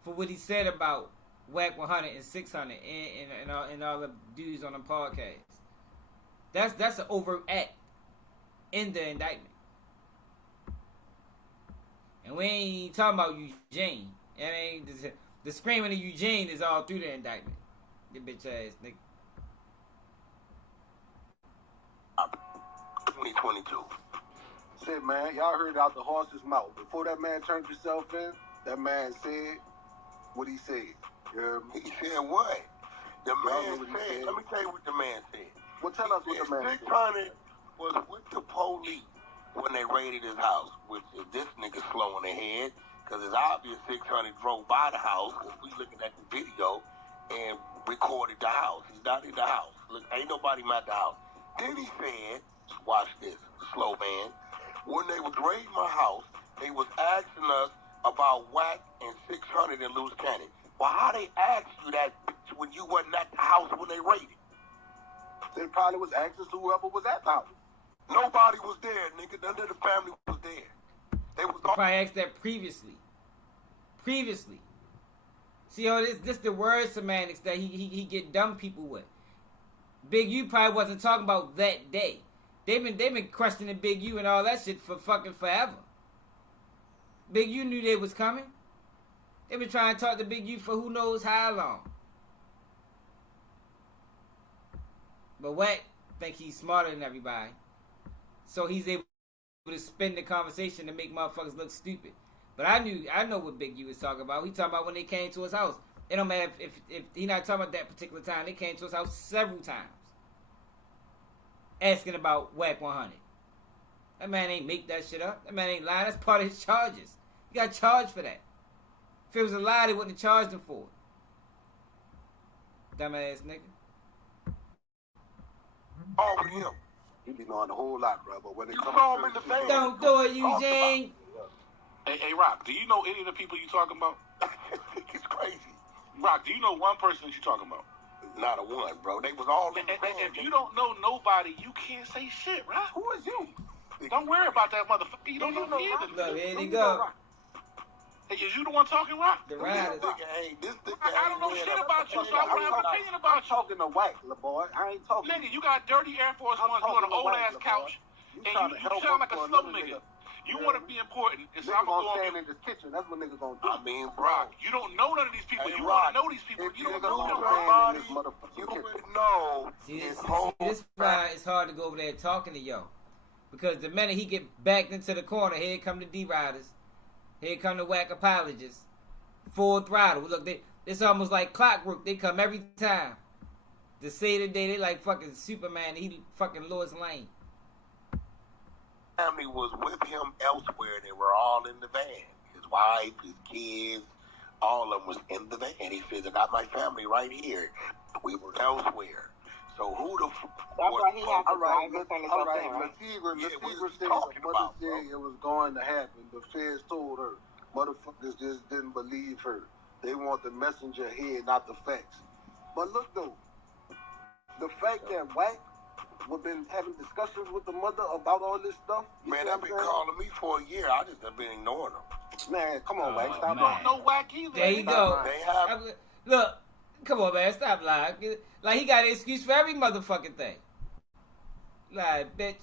for what he said about Wack 100 and 600 and all the dudes on the podcast. That's an overt act in the indictment. And we ain't talking about Eugene. I mean, the screaming of Eugene is all through the indictment. You bitch ass nigga. 2022. Said, man, y'all heard out the horse's mouth. Before that man turned himself in, that man said what he said. He said what? The man said, let me tell you what the man said. Well, tell us what the man said. 600 was with the police when they raided his house, which is this nigga slow in the head, because it's obvious 600 drove by the house, because we looking at the video, and recorded the house. He's not in the house. Look, ain't nobody at the house. Then he said, watch this, slow man, when they was raiding my house, they was asking us about Wack and 600 in Loose Cannon. Well, how they asked you that when you wasn't at the house when they raided? They probably was asking whoever was at the house. Nobody was there, nigga. None of the family was there. They was probably asked that previously. See, this the word semantics that he get dumb people with. Big U probably wasn't talking about that day. They've been questioning Big U and all that shit for fucking forever. Big U knew they was coming. They've been trying to talk to Big U for who knows how long. But Wack think he's smarter than everybody. So he's able to spin the conversation to make motherfuckers look stupid. But I know what Big U was talking about. He talking about when they came to his house. It don't matter if he not talking about that particular time. They came to his house several times. Asking about Wack 100. That man ain't make that shit up. That man ain't lying. That's part of his charges. He got charged for that. If it was a lie, they wouldn't have charged him for it. Dumbass nigga. Oh, with him. He be knowing a whole lot, bro. But when it comes saw him in the face. Don't do it, Eugene. Hey, Rock, do you know any of the people you talking about? It's crazy. Rock, do you know one person that you talking about? Not a one, bro. They was all in the van. If you don't know nobody, you can't say shit, right? Who is you? Don't worry about that motherfucker. You don't know me either. Look, here they go. Hey, is you the one talking, Rock? The riders. I don't know shit about you, so I don't have an opinion about you. I'm talking to Wack, little boy. I ain't talking. Nigga, you got dirty Air Force Ones on an old-ass couch, and you sound like a slow nigga. You want to be important, and so I'm going to stand in this kitchen. That's what niggas going to do. I mean, Rock, you don't know none of these people. You want to know these people. You don't know somebody. You would know. See, this is why it's hard to go over there talking to y'all. Because the minute he get backed into the corner, here come the D-Riders. Here come the Wack apologists. Full throttle. Look, it's almost like clockwork. They come every time. To say today, they like fucking Superman. He fucking Lois Lane. family was with him elsewhere. They were all in the van. His wife, his kids, all of them was in the van. He says, I got my family right here. We were elsewhere. So who the That's why he has to drive in front of All right, something, right? Latifa said her mother said it was going to happen. The feds told her. Motherfuckers just didn't believe her. They want the messenger here, not the facts. But look though, the fact that Wack we've been having discussions with the mother about all this stuff. Man, they've been calling me for a year. I just have been ignoring them. Man, come on, Wack. Stop lying. No Wack either. There you go. They have. Look, come on, man. Stop lying. Like, he got an excuse for every motherfucking thing. Like, bitch.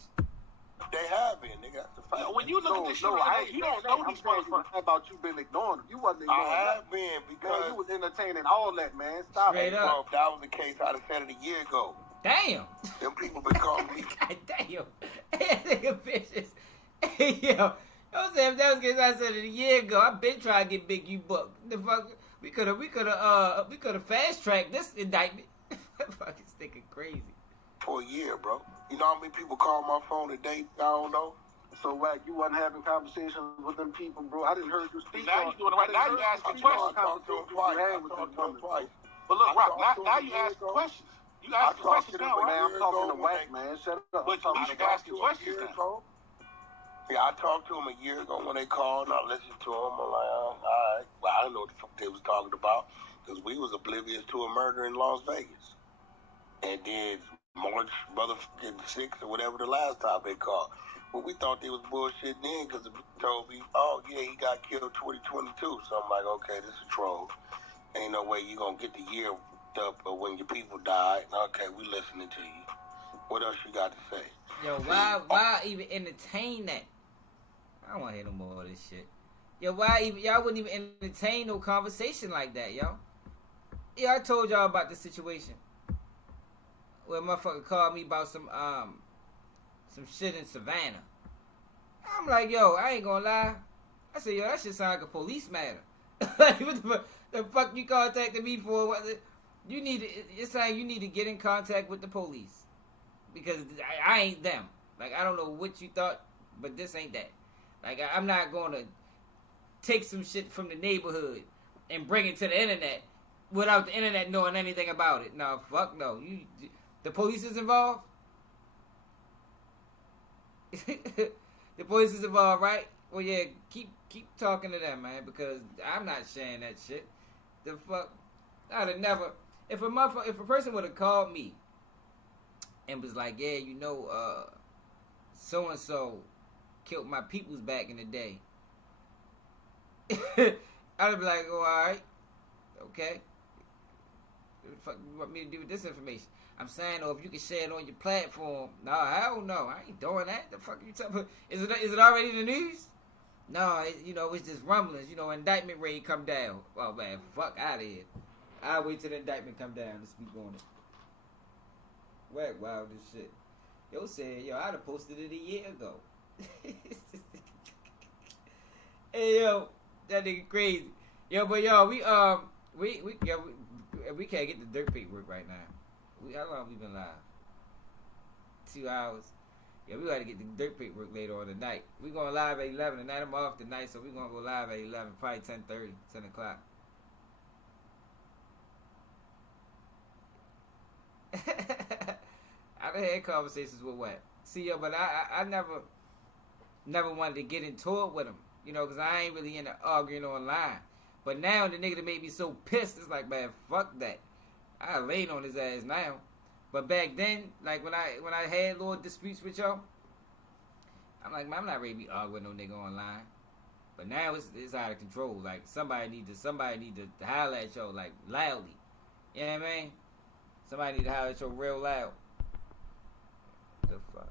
They have been. They got the fact. When you look at this shit, you don't know these motherfuckers. About you been ignoring them. You wasn't ignoring I have been because man, you was entertaining all that, man. Stop Straight it. up. Bro, if that was the case, I'd have said it a year ago. Damn. Them people been calling me. God damn. Nigga bitches. Hey, yo. Don't say if that was the case, I said it a year ago. I've been trying to get Big U booked. The fuck, we could have fast tracked this indictment. Fucking sticking crazy. For a year, bro. You know how many people call my phone a day? I don't know. So, Wack, you wasn't having conversations with them people, bro. I didn't heard you speak. Now you doing it right. Now you asking questions. I talked to him twice. But look, Rock, now you asking questions. You asking questions now, Man, right? I'm talking to Wack, man. Shut up. But you should asking questions now. Yeah, I talked to him a year ago when they called, and I listened to him. I'm like, all right. Well, I didn't know what the fuck they was talking about, because we was oblivious to a murder in Las Vegas. And then March motherfucking 6th or whatever the last time they called. But we thought they was bullshit then, because they told me, oh, yeah, he got killed 2022. So I'm like, okay, this is a troll. Ain't no way you going to get the year up when your people died. Okay, we listening to you. What else you got to say? Yo, why even entertain that? I don't want to hear no more of this shit. Yo, y'all wouldn't even entertain no conversation like that, yo. Yeah, I told y'all about this situation where a motherfucker called me about some shit in Savannah. I'm like, yo, I ain't gonna lie. I said, yo, that shit sound like a police matter. Like, what the fuck you contacted me for? It's saying you need to get in contact with the police. Because I ain't them. Like, I don't know what you thought, but this ain't that. Like, I'm not going to take some shit from the neighborhood and bring it to the internet without the internet knowing anything about it. No, fuck no. The police is involved? The police is involved, right? Well, yeah, keep talking to them, man, because I'm not sharing that shit. The fuck? I'd have never... If a person would have called me and was like, yeah, you know, so-and-so killed my peoples back in the day. I'd be like, oh, all right. Okay. What the fuck you want me to do with this information? I'm saying, if you can share it on your platform. No, hell no. I ain't doing that. The fuck are you talking about? Is it already in the news? No, it's just rumblings. Indictment rate come down. Oh, man, fuck out of here. I'll wait till the indictment come down to speak on it. Wack wild as shit. Yo said, I'd have posted it a year ago. Hey, yo, that nigga crazy. Yo, but we can't get the dirt paperwork right now. How long we been live? 2 hours. Yeah, we gotta get the dirt paperwork later on tonight. We going live at 11 tonight. I'm off tonight, so we gonna go live at 11, probably 10:30, 10 o'clock. I done had conversations with Wack. See, yo, but I never wanted to get into it with him, because I ain't really into arguing online. But now the nigga that made me so pissed, it's like, man, fuck that. I laid on his ass now. But back then, like when I had little disputes with y'all, I'm like, man, I'm not ready to be arguing with no nigga online. But now it's out of control. Like somebody need to holler at y'all like loudly. You know what I mean? Somebody need to holler at y'all real loud. What the fuck?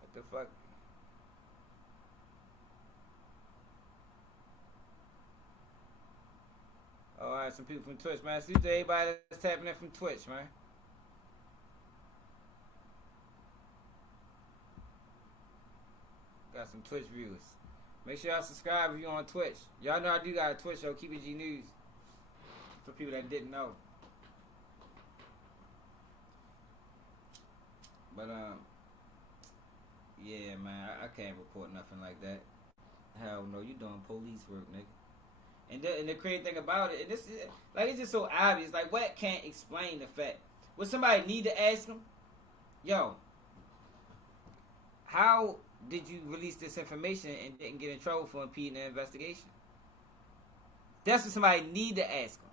What the fuck? Oh, alright, some people from Twitch, man. Salute to everybody that's tapping in from Twitch, man. Got some Twitch viewers. Make sure y'all subscribe if you on Twitch. Y'all know I do got a Twitch show, Keep It G News. For people that didn't know. But yeah, man, I can't report nothing like that. Hell no, you doing police work, nigga. And the crazy thing about it, and this is like it's just so obvious. Like Wack can't explain the fact. Would somebody need to ask him, yo, how did you release this information and didn't get in trouble for impeding the investigation? That's what somebody need to ask him.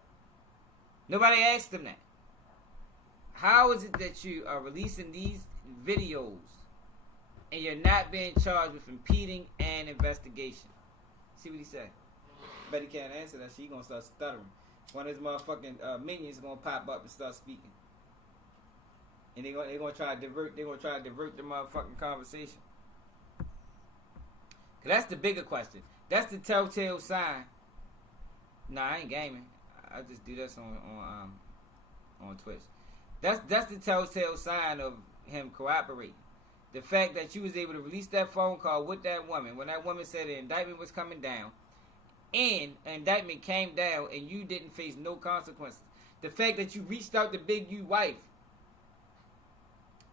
Nobody asked him that. How is it that you are releasing these videos and you're not being charged with impeding an investigation? See what he said. Bet he can't answer that shit. He gonna start stuttering. One of his motherfucking minions gonna pop up and start speaking, and they gonna try to divert. They gonna try to divert the motherfucking conversation. Cause that's the bigger question. That's the telltale sign. Nah, I ain't gaming. I just do this on Twitch. That's the telltale sign of him cooperating. The fact that you was able to release that phone call with that woman when that woman said the indictment was coming down, and an indictment came down and you didn't face no consequences. The fact that you reached out to Big U wife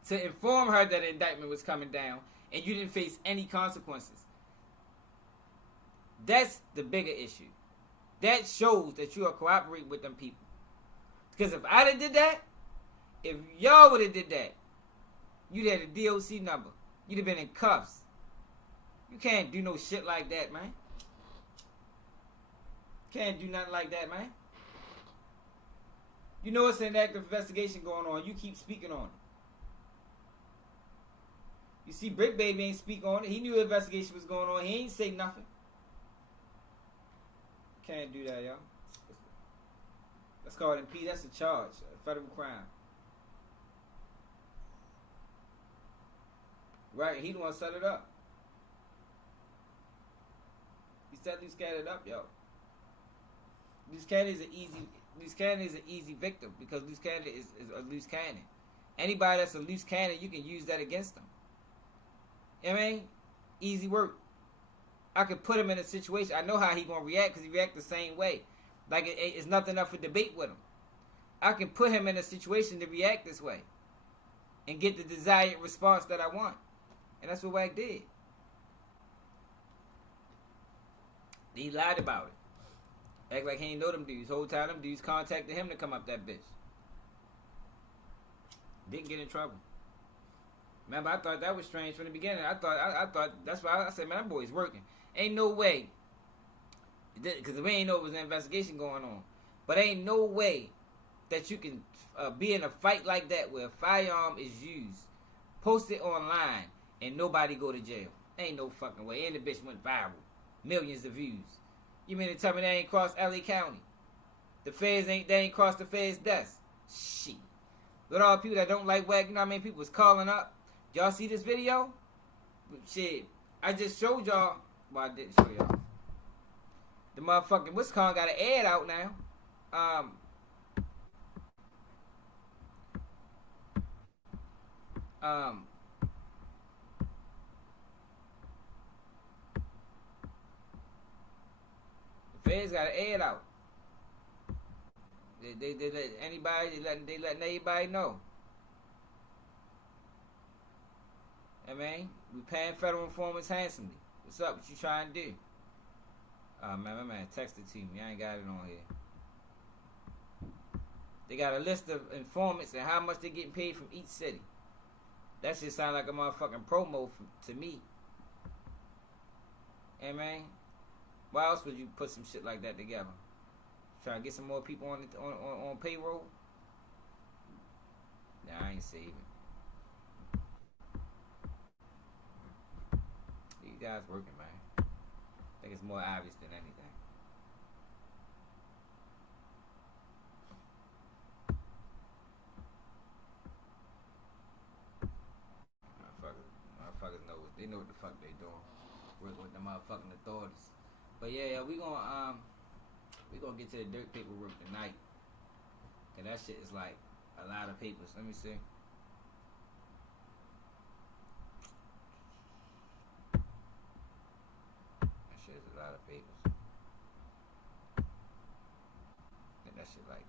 to inform her that the indictment was coming down and you didn't face any consequences. That's the bigger issue. That shows that you are cooperating with them people. Because if I'd have did that, if y'all would have did that, you'd had a DOC number. You'd have been in cuffs. You can't do no shit like that, man. Can't do nothing like that, man. You know it's an active investigation going on. You keep speaking on it. You see, Brick Baby ain't speak on it. He knew the investigation was going on. He ain't say nothing. Can't do that, y'all. That's called impede. That's a charge, a federal crime. Right? He the one set it up. He set Loose Cannon up, yo. Loose Cannon is an easy victim because Loose Cannon is a loose cannon. Anybody that's a loose cannon, you can use that against them. You know what I mean? Easy work. I could put him in a situation. I know how he gonna react because he react the same way. Like it's nothing up for debate with him. I can put him in a situation to react this way and get the desired response that I want. And that's what Wack did. He lied about it. Act like he ain't know them dudes. Whole time them dudes contacted him to come up that bitch. Didn't get in trouble. Remember, I thought that was strange from the beginning. I thought that's why I said, man, that boy's working. Ain't no way. Because we ain't know it was an investigation going on. But ain't no way that you can be in a fight like that where a firearm is used, post it online, and nobody go to jail. Ain't no fucking way. And the bitch went viral. Millions of views. You mean to tell me they ain't crossed LA County? They ain't crossed the feds' desk. Shit. With all the people that don't like Wack, you know how many people was calling up? Y'all see this video? Shit. I just showed y'all. Well, I didn't show y'all. The motherfucking Wisconsin got an ad out now. The feds got an ad out. They let anybody, they letting everybody know. I mean, we paying federal informants handsomely. What's up? What you trying to do? Man, my man texted to me. I ain't got it on here. They got a list of informants and how much they getting paid from each city. That shit sound like a motherfucking promo to me. Hey, man, why else would you put some shit like that together? Trying to get some more people on payroll? Nah, I ain't saving. These guys working, man. I think it's more obvious than anything. Motherfuckers know they know what the fuck they doing. Working with the motherfucking authorities. But yeah, we gonna get to the dirt paperwork tonight. Cause that shit is like a lot of papers. Let me see. That shit is a lot of papers. I think that shit like.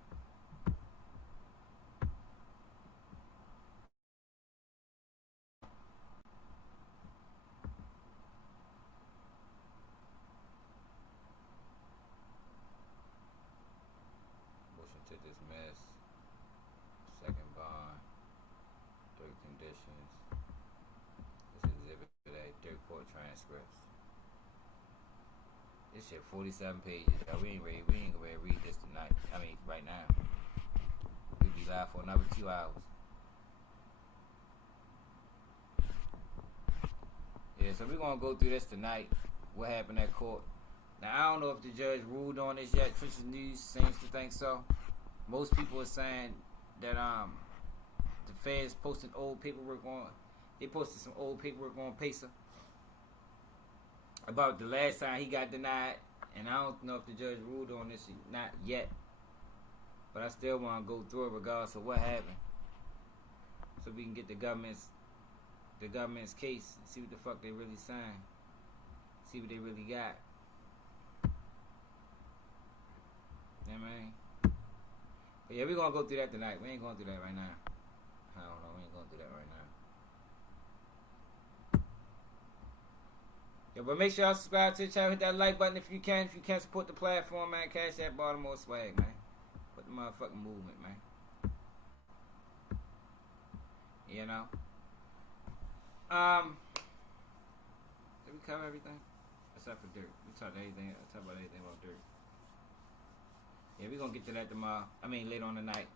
Motion to dismiss. Second bond. Third conditions. This is exhibit A. Third court transcripts. This shit 47 pages. We ain't gonna read this tonight. I mean, right now. We'll be live for another 2 hours. Yeah, so we're gonna go through this tonight. What happened at court? Now I don't know if the judge ruled on this yet. Twitch's News seems to think so. Most people are saying that the feds posted old paperwork on. They posted some old paperwork on Pacer about the last time he got denied, and I don't know if the judge ruled on this not yet, but I still want to go through it regardless of what happened, so we can get the government's case and see what the fuck they really signed, see what they really got. You know what I mean? But yeah, we're gonna go through that tonight. We ain't going through that right now. I don't know, we ain't going through that right now. Yeah, but make sure y'all subscribe to the channel, hit that like button if you can. If you can't support the platform, man, cash that Baltimore swag, man. Put the motherfucking movement, man. You know? Did we cover everything? Except for dirt. We talked about anything about dirt. Yeah, we're gonna get to that tomorrow. I mean, later on tonight.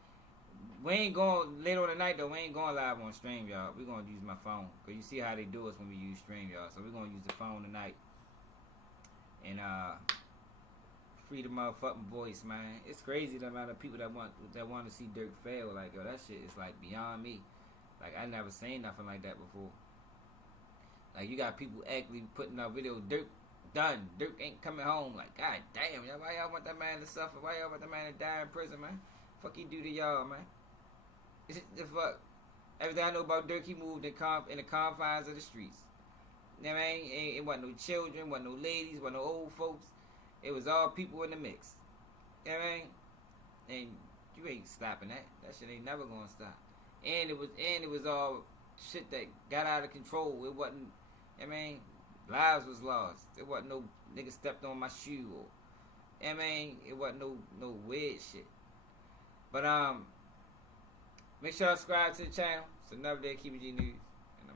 We ain't going later on tonight though. We ain't going live on stream, y'all. We're gonna use my phone, cause you see how they do us when we use stream, y'all. So we're gonna use the phone tonight and free the motherfucking voice, man. It's crazy the amount of people that want to see Dirk fail. Like, yo, that shit is like beyond me. Like, I never seen nothing like that before. Like, you got people actually putting out videos. Dirk done. Dirk ain't coming home. Like, god damn, why y'all want that man to suffer? Why y'all want that man to die in prison, man? Fuck he do to y'all, man. The fuck. Everything I know about Dirk, he moved in the confines of the streets. You know what I mean? It wasn't no children, wasn't no ladies, wasn't no old folks. It was all people in the mix. You know what I mean? And you ain't stopping that. That shit ain't never gonna stop. And it was all shit that got out of control. It wasn't, you know what I mean? Lives was lost. It wasn't no nigga stepped on my shoe or, you know what I mean? It wasn't no weird shit. But make sure y'all subscribe to the channel. It's another day of Keeping G News.